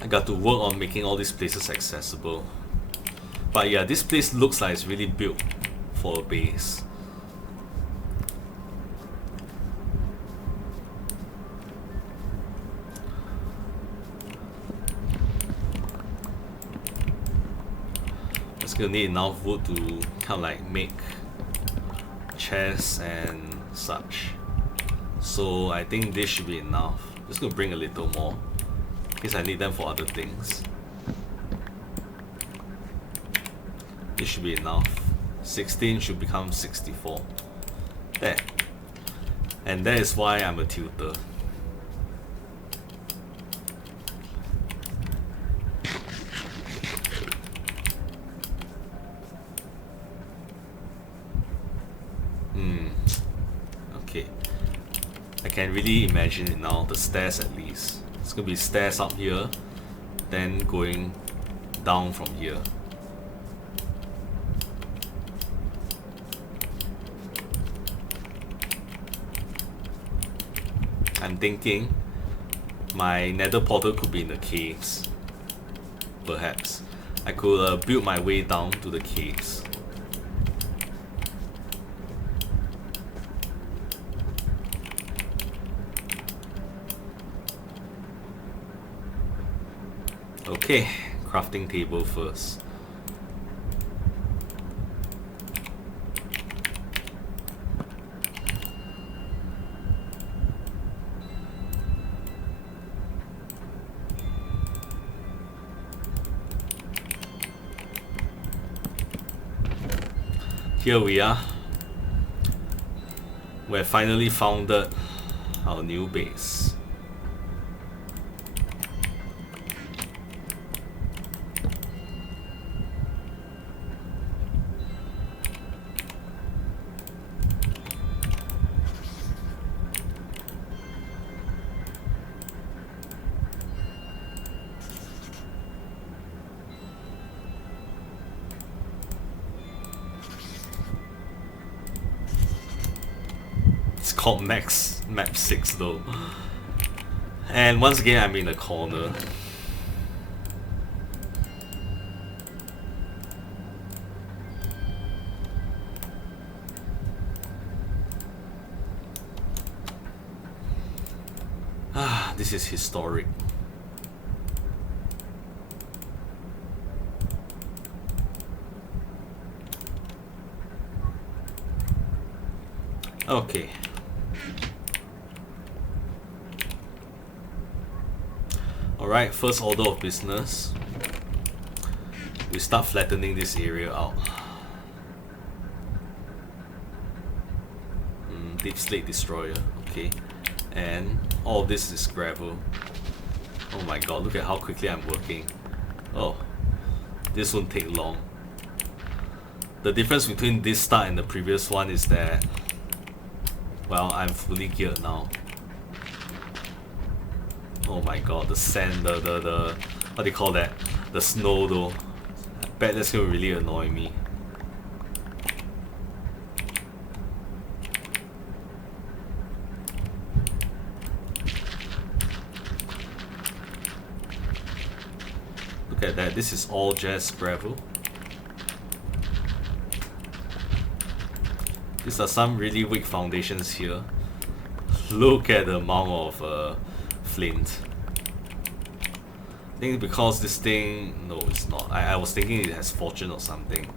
I got to work on making all these places accessible. But yeah, this place looks like it's really built for a base. Just gonna need enough wood to kind of like make chests and such. So I think this should be enough. Just gonna bring a little more in case I need them for other things. This should be enough. 16 should become 64. There. And that is why I'm a tutor. can really imagine it now, the stairs at least. It's gonna be stairs up here, then going down from here. I'm thinking my nether portal could be in the caves. Perhaps I could build my way down to the caves. Okay, crafting table first. Here we are. We've finally founded our new base. Called Max Map 6 though. And once again I'm in a corner. This is historic. Okay. Alright, first order of business. We start flattening this area out. Deep Slate Destroyer, okay. And all of this is gravel. Oh my god, look at how quickly I'm working. Oh, this won't take long. The difference between this start and the previous one is that, well, I'm fully geared now. Oh my god, the sand, the what do you call that? The snow though. I bet that's gonna really annoy me. Look at that, this is all just gravel. These are some really weak foundations here. Look at the amount of flint. I think because this thing... No, it's not. I was thinking it has fortune or something.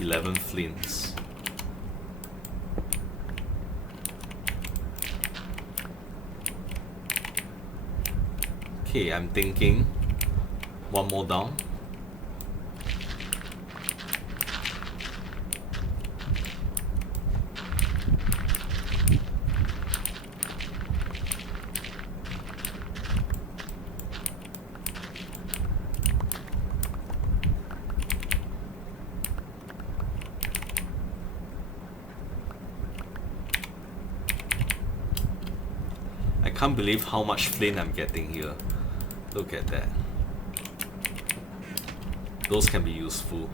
11 flints. Okay, I'm thinking one more down. I can't believe how much flint I'm getting here. Look at that. Those can be useful.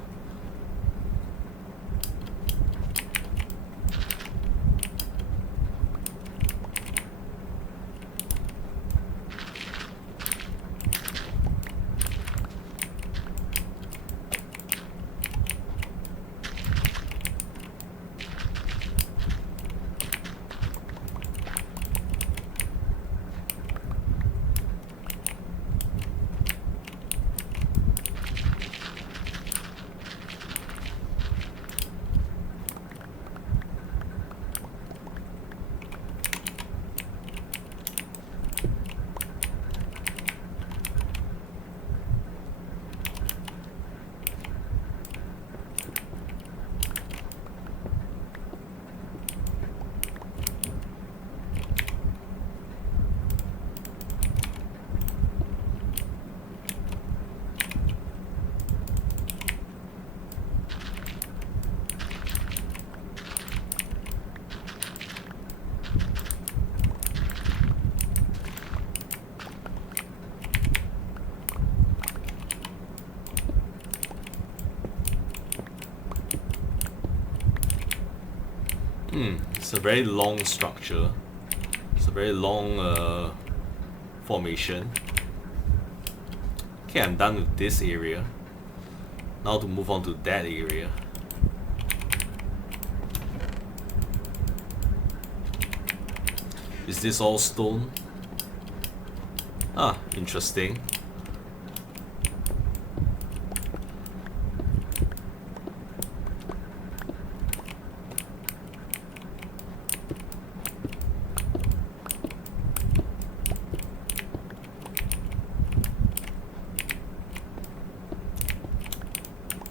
It's a very long structure. It's a very long formation. Okay, I'm done with this area. Now to move on to that area. Is this all stone? Ah, interesting.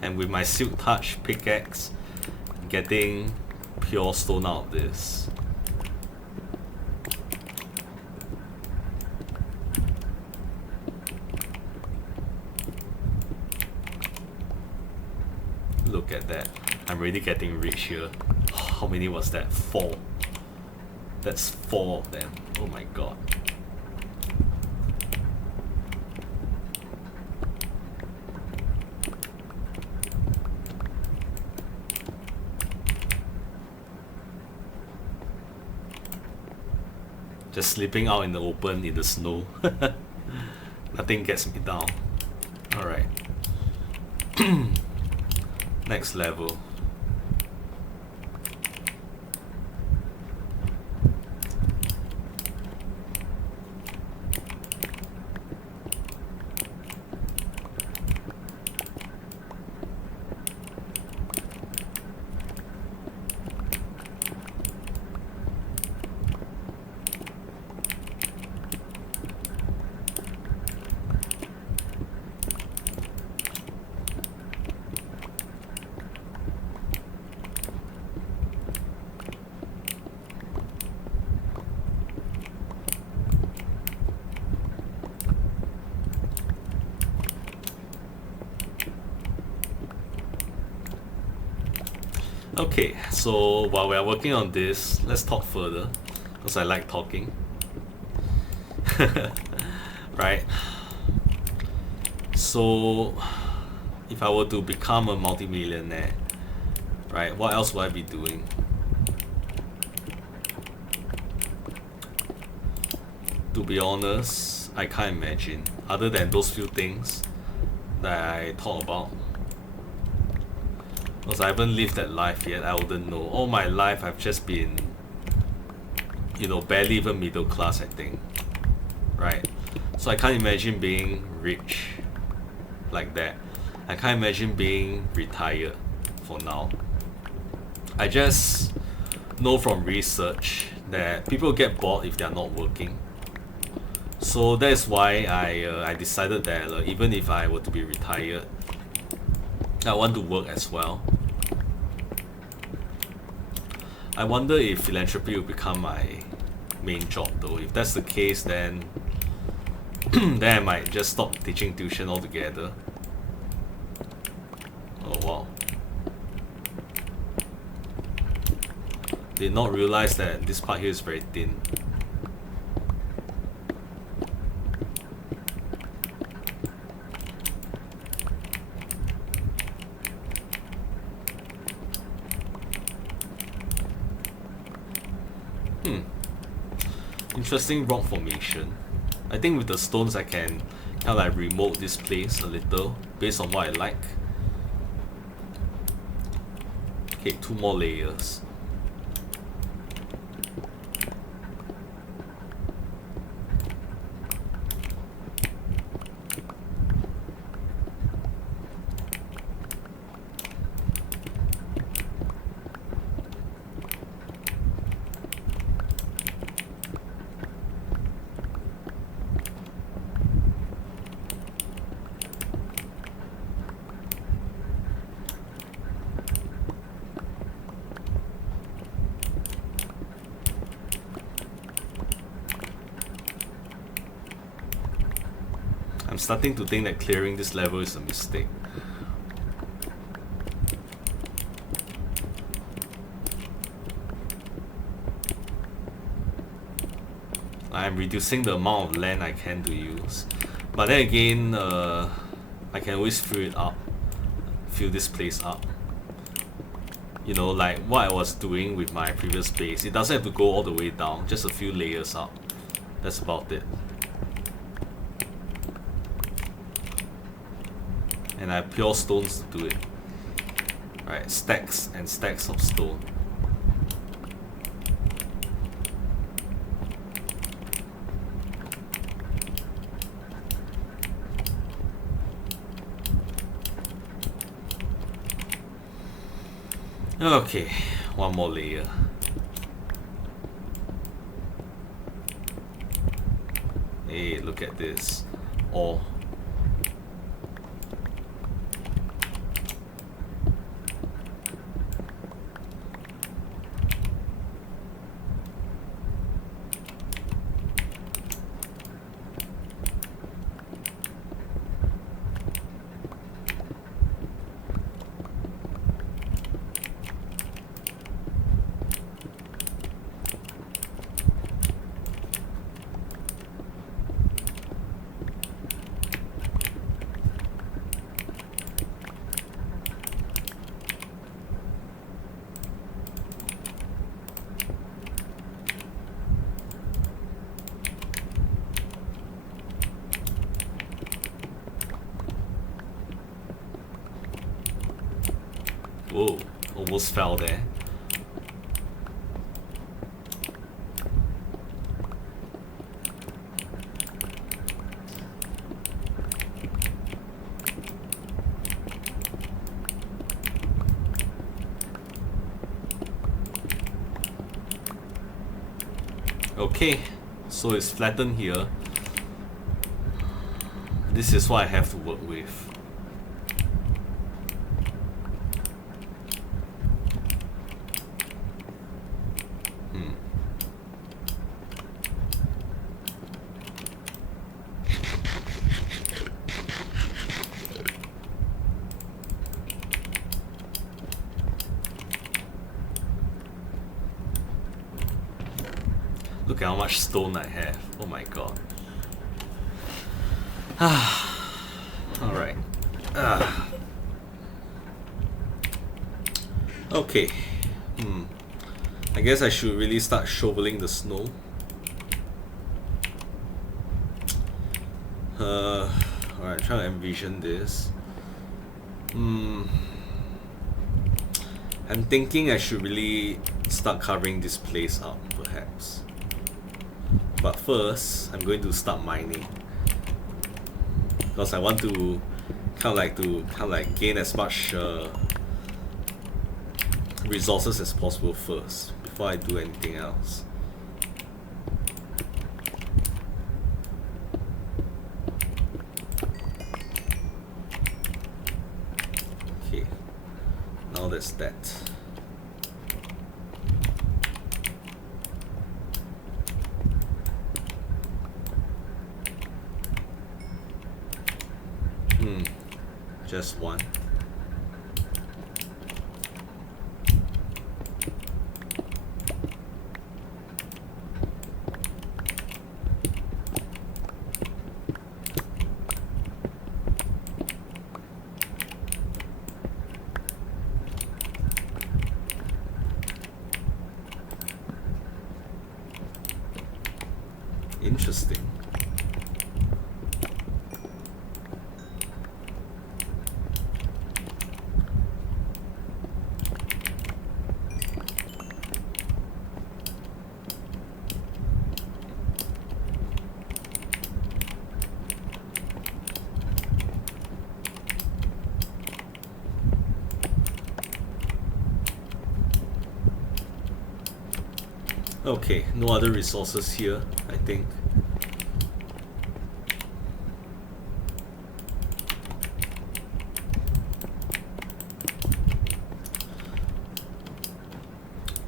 And with my Silk Touch pickaxe, getting pure stone out of this. Look at that. I'm really getting rich here. How many was that? 4. That's 4 of them. Oh my god. Just sleeping out in the open in the snow. Nothing gets me down. Alright. Next level. Okay, so while we are working on this, let's talk further, because I like talking. Right? So, if I were to become a multimillionaire, right, what else would I be doing? To be honest, I can't imagine, other than those few things that I thought about. Because I haven't lived that life yet, I wouldn't know. All my life I've just been, you know, barely even middle class, I think. Right? So I can't imagine being rich like that. I can't imagine being retired for now. I just know from research that people get bored if they're not working. So that's why I decided that even if I were to be retired, I want to work as well. I wonder if philanthropy will become my main job though. If that's the case, then then I might just stop teaching tuition altogether. Oh wow. Did not realize that this part here is very thin. Interesting rock formation. I think with the stones I can kind of like remote this place a little based on what I like. Okay, 2 more layers. I'm starting to think that clearing this level is a mistake. I'm reducing the amount of land I can to use. But then again, I can always fill it up. Fill this place up. you know, like what I was doing with my previous base. It doesn't have to go all the way down, just a few layers up. That's about it. And I have pure stones to do it. Right, stacks and stacks of stone. Okay, one more layer. Hey, look at this. Oh. Whoa, almost fell there. Okay, so it's flattened here. This is what I have to work with. Look at how much stone I have. Oh my god. Alright. Okay. I guess I should really start shoveling the snow. Alright, trying to envision this. I'm thinking I should really start covering this place up, perhaps. But first, I'm going to start mining, because I want to kind of like gain as much resources as possible first before I do anything else. Okay, now that's that. Just one. Interesting. Okay, no other resources here, I think.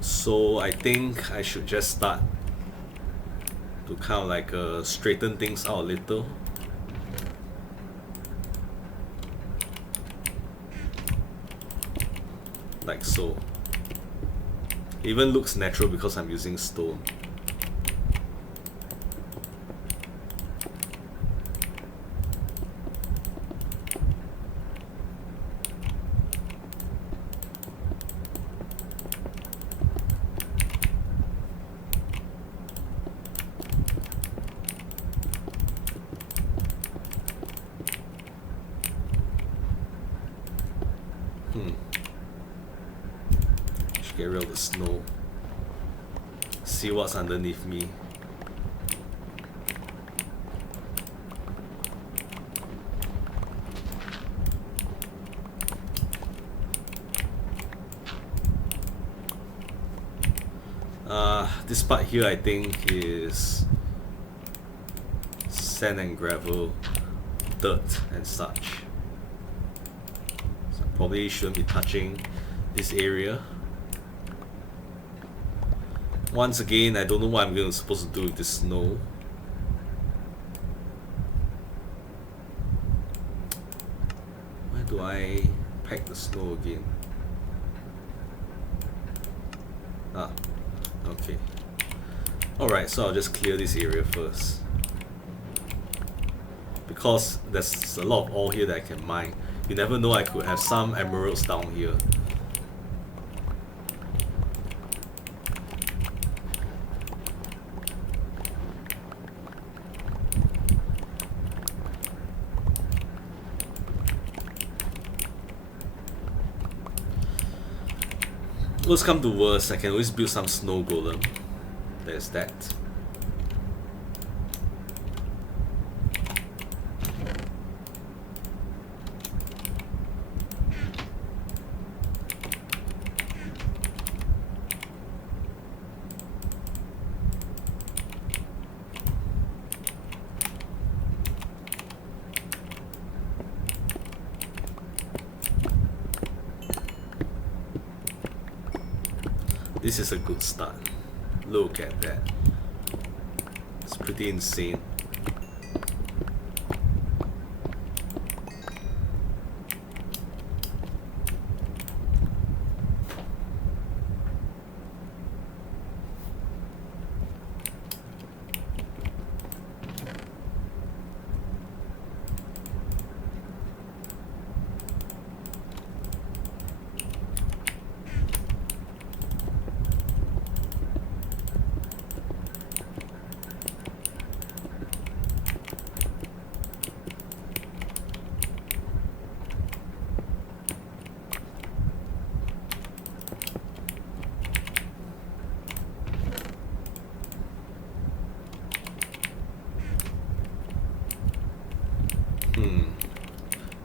So I think I should just start to kind of like straighten things out a little. Like so. It even looks natural because I'm using stone. Get rid of the snow. See what's underneath me. This part here I think is sand and gravel, dirt and such. So I probably shouldn't be touching this area. Once again, I don't know what I'm supposed to do with the snow. Where do I pack the snow again? Ah, okay. Alright, so I'll just clear this area first. Because there's a lot of ore here that I can mine. You never know, I could have some emeralds down here. Worst come to worst, I can always build some snow golem. There's that. This is a good start. Look at that. It's pretty insane.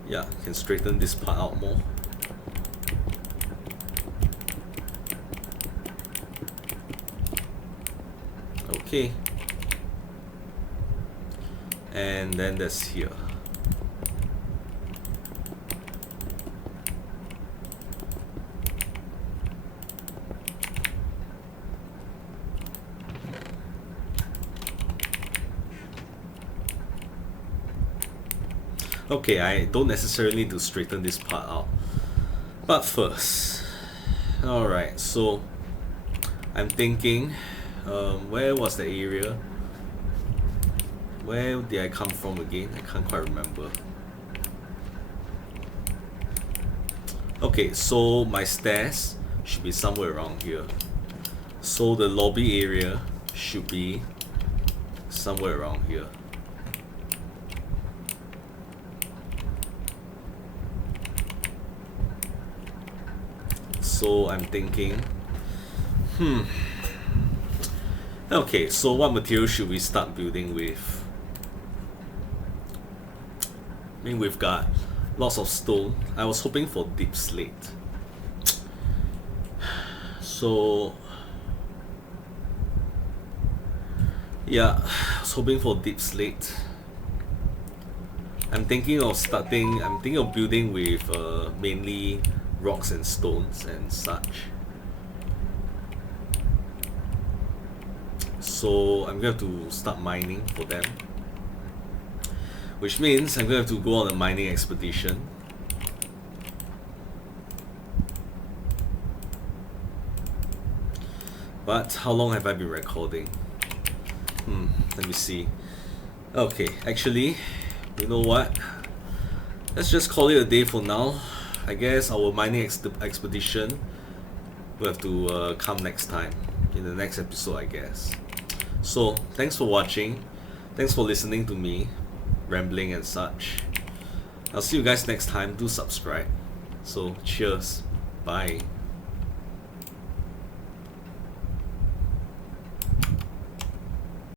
Yeah, can straighten this part out more. Okay. And then that's here. Okay, I don't necessarily need to straighten this part out. But first, alright, so I'm thinking, where was the area? Where did I come from again? I can't quite remember. Okay, so my stairs should be somewhere around here. So the lobby area should be somewhere around here. So I'm thinking, okay, so what material should we start building with? I mean, we've got lots of stone. I was hoping for deep slate. So, yeah, I was hoping for deep slate. I'm thinking of building with mainly rocks and stones and such. So I'm going to start mining for them, which means I'm going to have to go on a mining expedition. But how long have I been recording? Let me see. Okay, actually, you know what? Let's just call it a day for now. I guess our mining expedition will have to come next time, in the next episode, I guess. So, thanks for watching. Thanks for listening to me, rambling and such. I'll see you guys next time. Do subscribe. So, cheers. Bye.